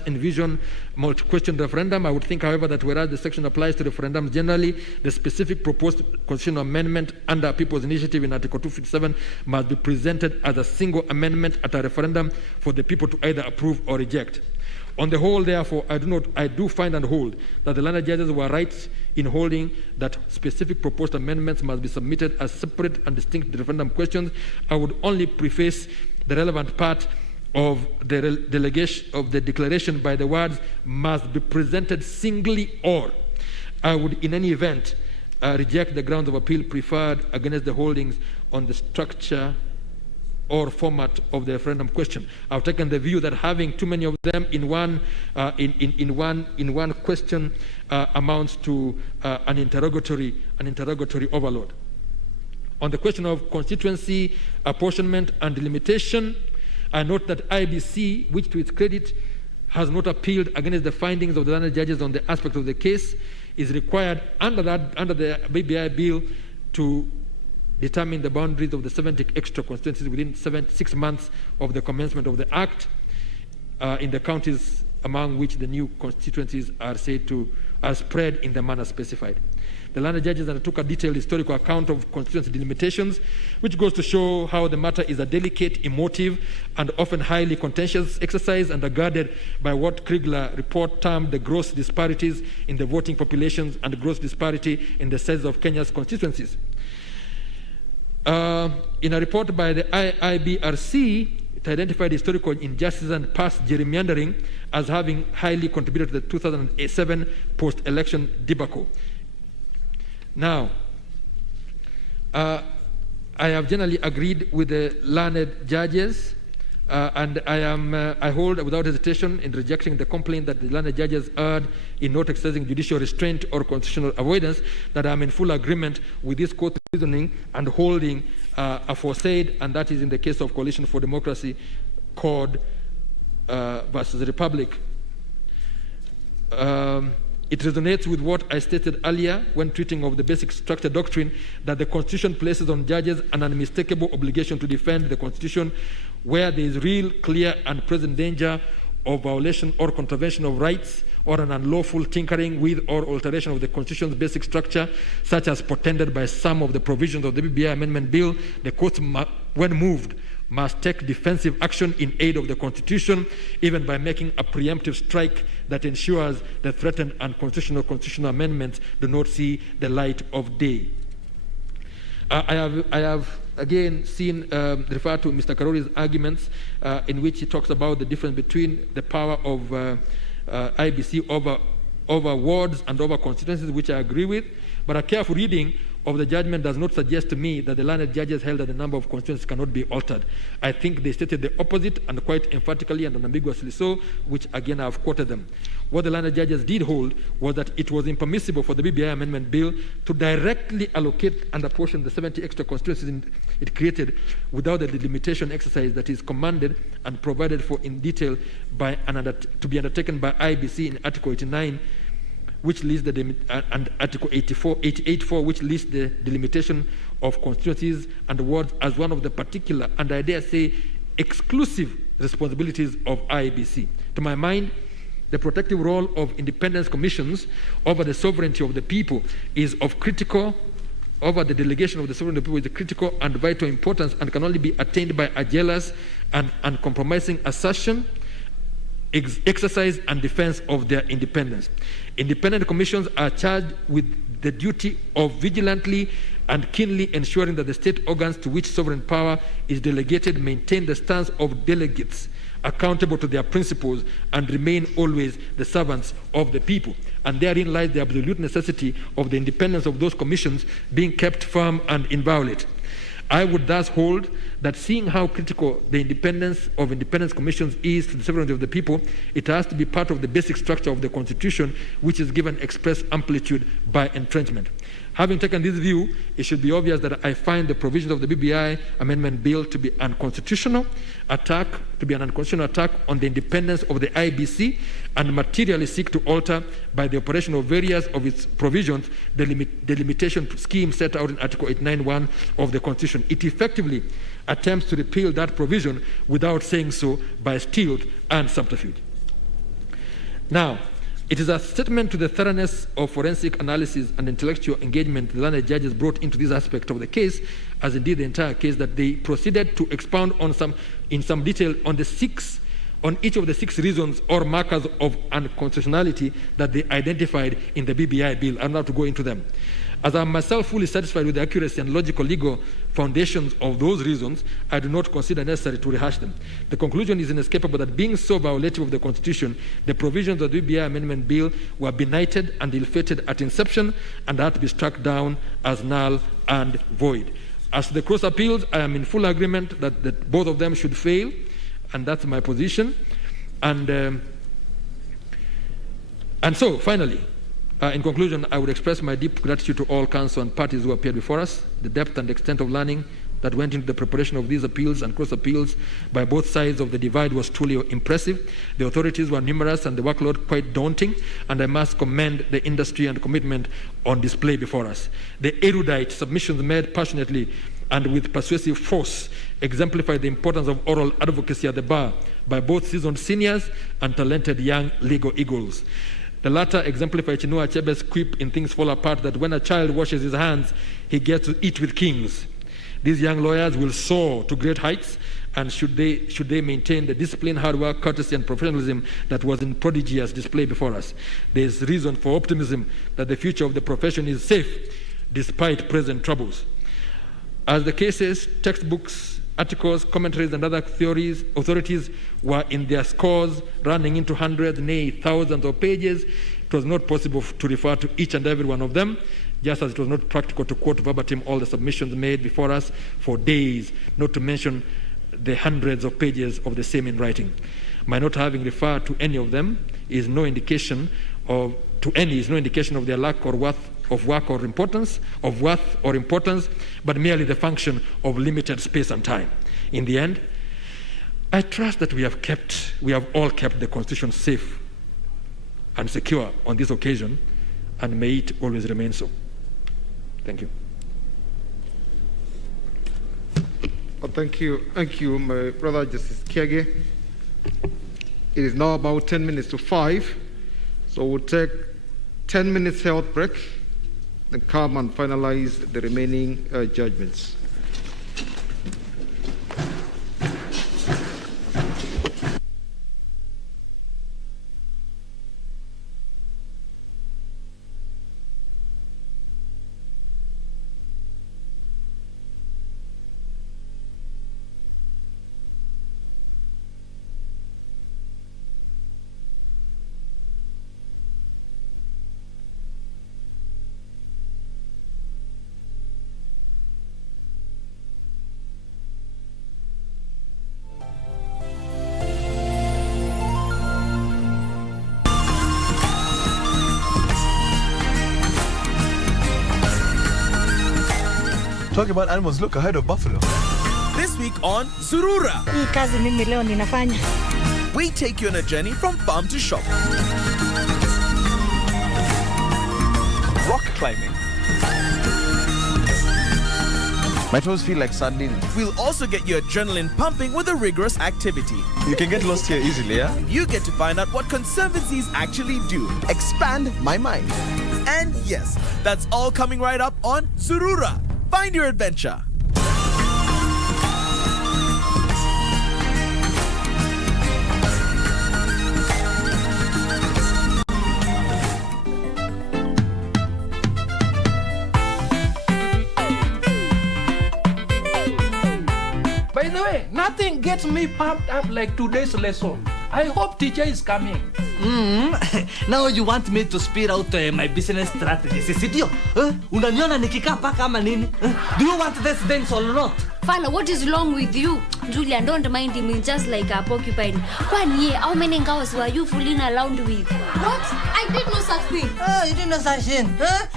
envision multi-question referendum, I would think, however, that whereas the section applies to referendums generally, the specific proposed constitutional amendment under People's Initiative in Article 257 must be presented as a single amendment at a referendum for the people to either approve or reject. On the whole, therefore, I do find and hold that the landed judges were right in holding that specific proposed amendments must be submitted as separate and distinct referendum questions. I would only preface the relevant part of the declaration by the words must be presented singly, or I would in any event reject the grounds of appeal preferred against the holdings on the structure or format of the referendum question. I've taken the view that having too many of them in one question amounts to an interrogatory overload. On the question of constituency apportionment and delimitation, I note that IBC, which to its credit has not appealed against the findings of the learned judges on the aspect of the case, is required under the BBI bill to determine the boundaries of the 70 extra constituencies within 6 months of the commencement of the Act in the counties among which the new constituencies are spread in the manner specified. The learned judges undertook a detailed historical account of constituency delimitations, which goes to show how the matter is a delicate, emotive, and often highly contentious exercise undergirded by what Kriegler report termed the gross disparities in the voting populations and gross disparity in the size of Kenya's constituencies. In a report by the IIBRC, it identified historical injustices and past gerrymandering as having highly contributed to the 2007 post-election debacle. Now, I have generally agreed with the learned judges, and I hold without hesitation in rejecting the complaint that the learned judges erred in not exercising judicial restraint or constitutional avoidance, that I am in full agreement with this court reasoning and holding aforesaid, and that is in the case of Coalition for Democracy, CORD versus the Republic. It resonates with what I stated earlier when treating of the basic structure doctrine, that the Constitution places on judges an unmistakable obligation to defend the Constitution where there is real, clear, and present danger of violation or contravention of rights or an unlawful tinkering with or alteration of the Constitution's basic structure, such as portended by some of the provisions of the BBI Amendment Bill. The courts, when moved, must take defensive action in aid of the Constitution, even by making a preemptive strike that ensures the threatened constitutional amendments do not see the light of day. I have again seen refer to Mr. Karori's arguments in which he talks about the difference between the power of IBC over wards and over constituencies, which I agree with, but a careful reading of the judgment does not suggest to me that the learned judges held that the number of constituencies cannot be altered. I think they stated the opposite, and quite emphatically and unambiguously so, which again I have quoted them. What the learned judges did hold was that it was impermissible for the BBI Amendment Bill to directly allocate and apportion the 70 extra constituencies it created without the delimitation exercise that is commanded and provided for in detail to be undertaken by IBC in Article 89, which lists and Article 88.4, which lists the delimitation of constituencies and wards as one of the particular, and I dare say, exclusive responsibilities of IBC. To my mind, the protective role of independence commissions over the sovereignty of the people is of critical, over the delegation of the sovereignty of the people is critical and vital importance, and can only be attained by a jealous and uncompromising assertion, exercise, and defense of their independence. Independent commissions are charged with the duty of vigilantly and keenly ensuring that the state organs to which sovereign power is delegated maintain the stance of delegates accountable to their principles and remain always the servants of the people. And therein lies the absolute necessity of the independence of those commissions being kept firm and inviolate. I would thus hold that, seeing how critical the independence of independence commissions is to the sovereignty of the people, it has to be part of the basic structure of the Constitution, which is given express amplitude by entrenchment. Having taken this view, it should be obvious that I find the provisions of the BBI Amendment Bill to be an unconstitutional attack on the independence of the IBC, and materially seek to alter, by the operation of various of its provisions, the limitation scheme set out in Article 89.1 of the Constitution. It effectively attempts to repeal that provision without saying so by stealth and subterfuge. Now, it is a statement to the thoroughness of forensic analysis and intellectual engagement the learned judges brought into this aspect of the case, as indeed the entire case, that they proceeded to expound in some detail on each of the 6 reasons or markers of unconstitutionality that they identified in the BBI bill. I'm not to go into them. As I am myself fully satisfied with the accuracy and logical legal foundations of those reasons, I do not consider necessary to rehash them. The conclusion is inescapable that, being so violative of the Constitution, the provisions of the BBI Amendment Bill were benighted and ill-fated at inception and had to be struck down as null and void. As to the cross appeals, I am in full agreement that both of them should fail, and that's my position. And so, finally, in conclusion, I would express my deep gratitude to all counsel and parties who appeared before us. The depth and extent of learning that went into the preparation of these appeals and cross appeals by both sides of the divide was truly impressive. The authorities were numerous and the workload quite daunting, and I must commend the industry and commitment on display before us. The erudite submissions made passionately and with persuasive force exemplify the importance of oral advocacy at the bar by both seasoned seniors and talented young legal eagles. The latter exemplify Chinua Achebe's quip in Things Fall Apart that when a child washes his hands, he gets to eat with kings. These young lawyers will soar to great heights, and should they maintain the discipline, hard work, courtesy, and professionalism that was in prodigious display before us. There is reason for optimism that the future of the profession is safe despite present troubles. As the cases, textbooks, articles, commentaries, and other authorities were in their scores, running into hundreds, nay, thousands of pages, it was not possible to refer to each and every one of them, just as it was not practical to quote verbatim all the submissions made before us for days, not to mention the hundreds of pages of the same in writing. My not having referred to any of them is no indication of their lack or worth of work or importance, of worth or importance, but merely the function of limited space and time. In the end, I trust that we have all kept the Constitution safe and secure on this occasion, and may it always remain so. Thank you. Well, thank you, my brother Justice Kiage. It is now about 10 minutes to 5, so we'll take 10 minutes health break, then come and finalize the remaining judgments. Talking about animals, look ahead of buffalo. This week on Zurura, Hii kazi mimi leo ninafanya. we take you on a journey from farm to shop. Rock climbing. My toes feel like sardines. We'll also get your adrenaline pumping with a rigorous activity. You can get lost here easily, yeah? You get to find out what conservancies actually do. Expand my mind. And yes, that's all coming right up on Zurura. Find your adventure. By the way, nothing gets me pumped up like today's lesson. I hope teacher is coming. Now you want me to speed out my business strategy, sisitio? Unaniona nikikaa paka ama nini? Do you want this dance or not? Father, what is wrong with you? Julian, don't mind him, he's just like a porcupine. 1 year, how many cows were you fooling around with? What? I did no such thing. You didn't know such thing.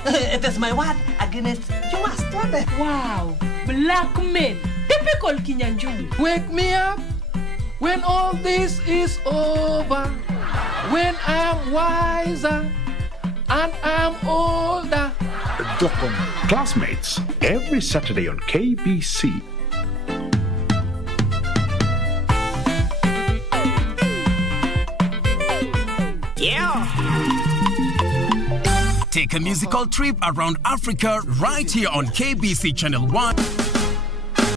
It is my word against you must. Wow, black men. Typical Kinyanjui. Wake me up when all this is over. When I'm wiser and I'm older. Dokon Classmates, every Saturday on KBC. Yeah! Take a musical trip around Africa right here on KBC Channel 1.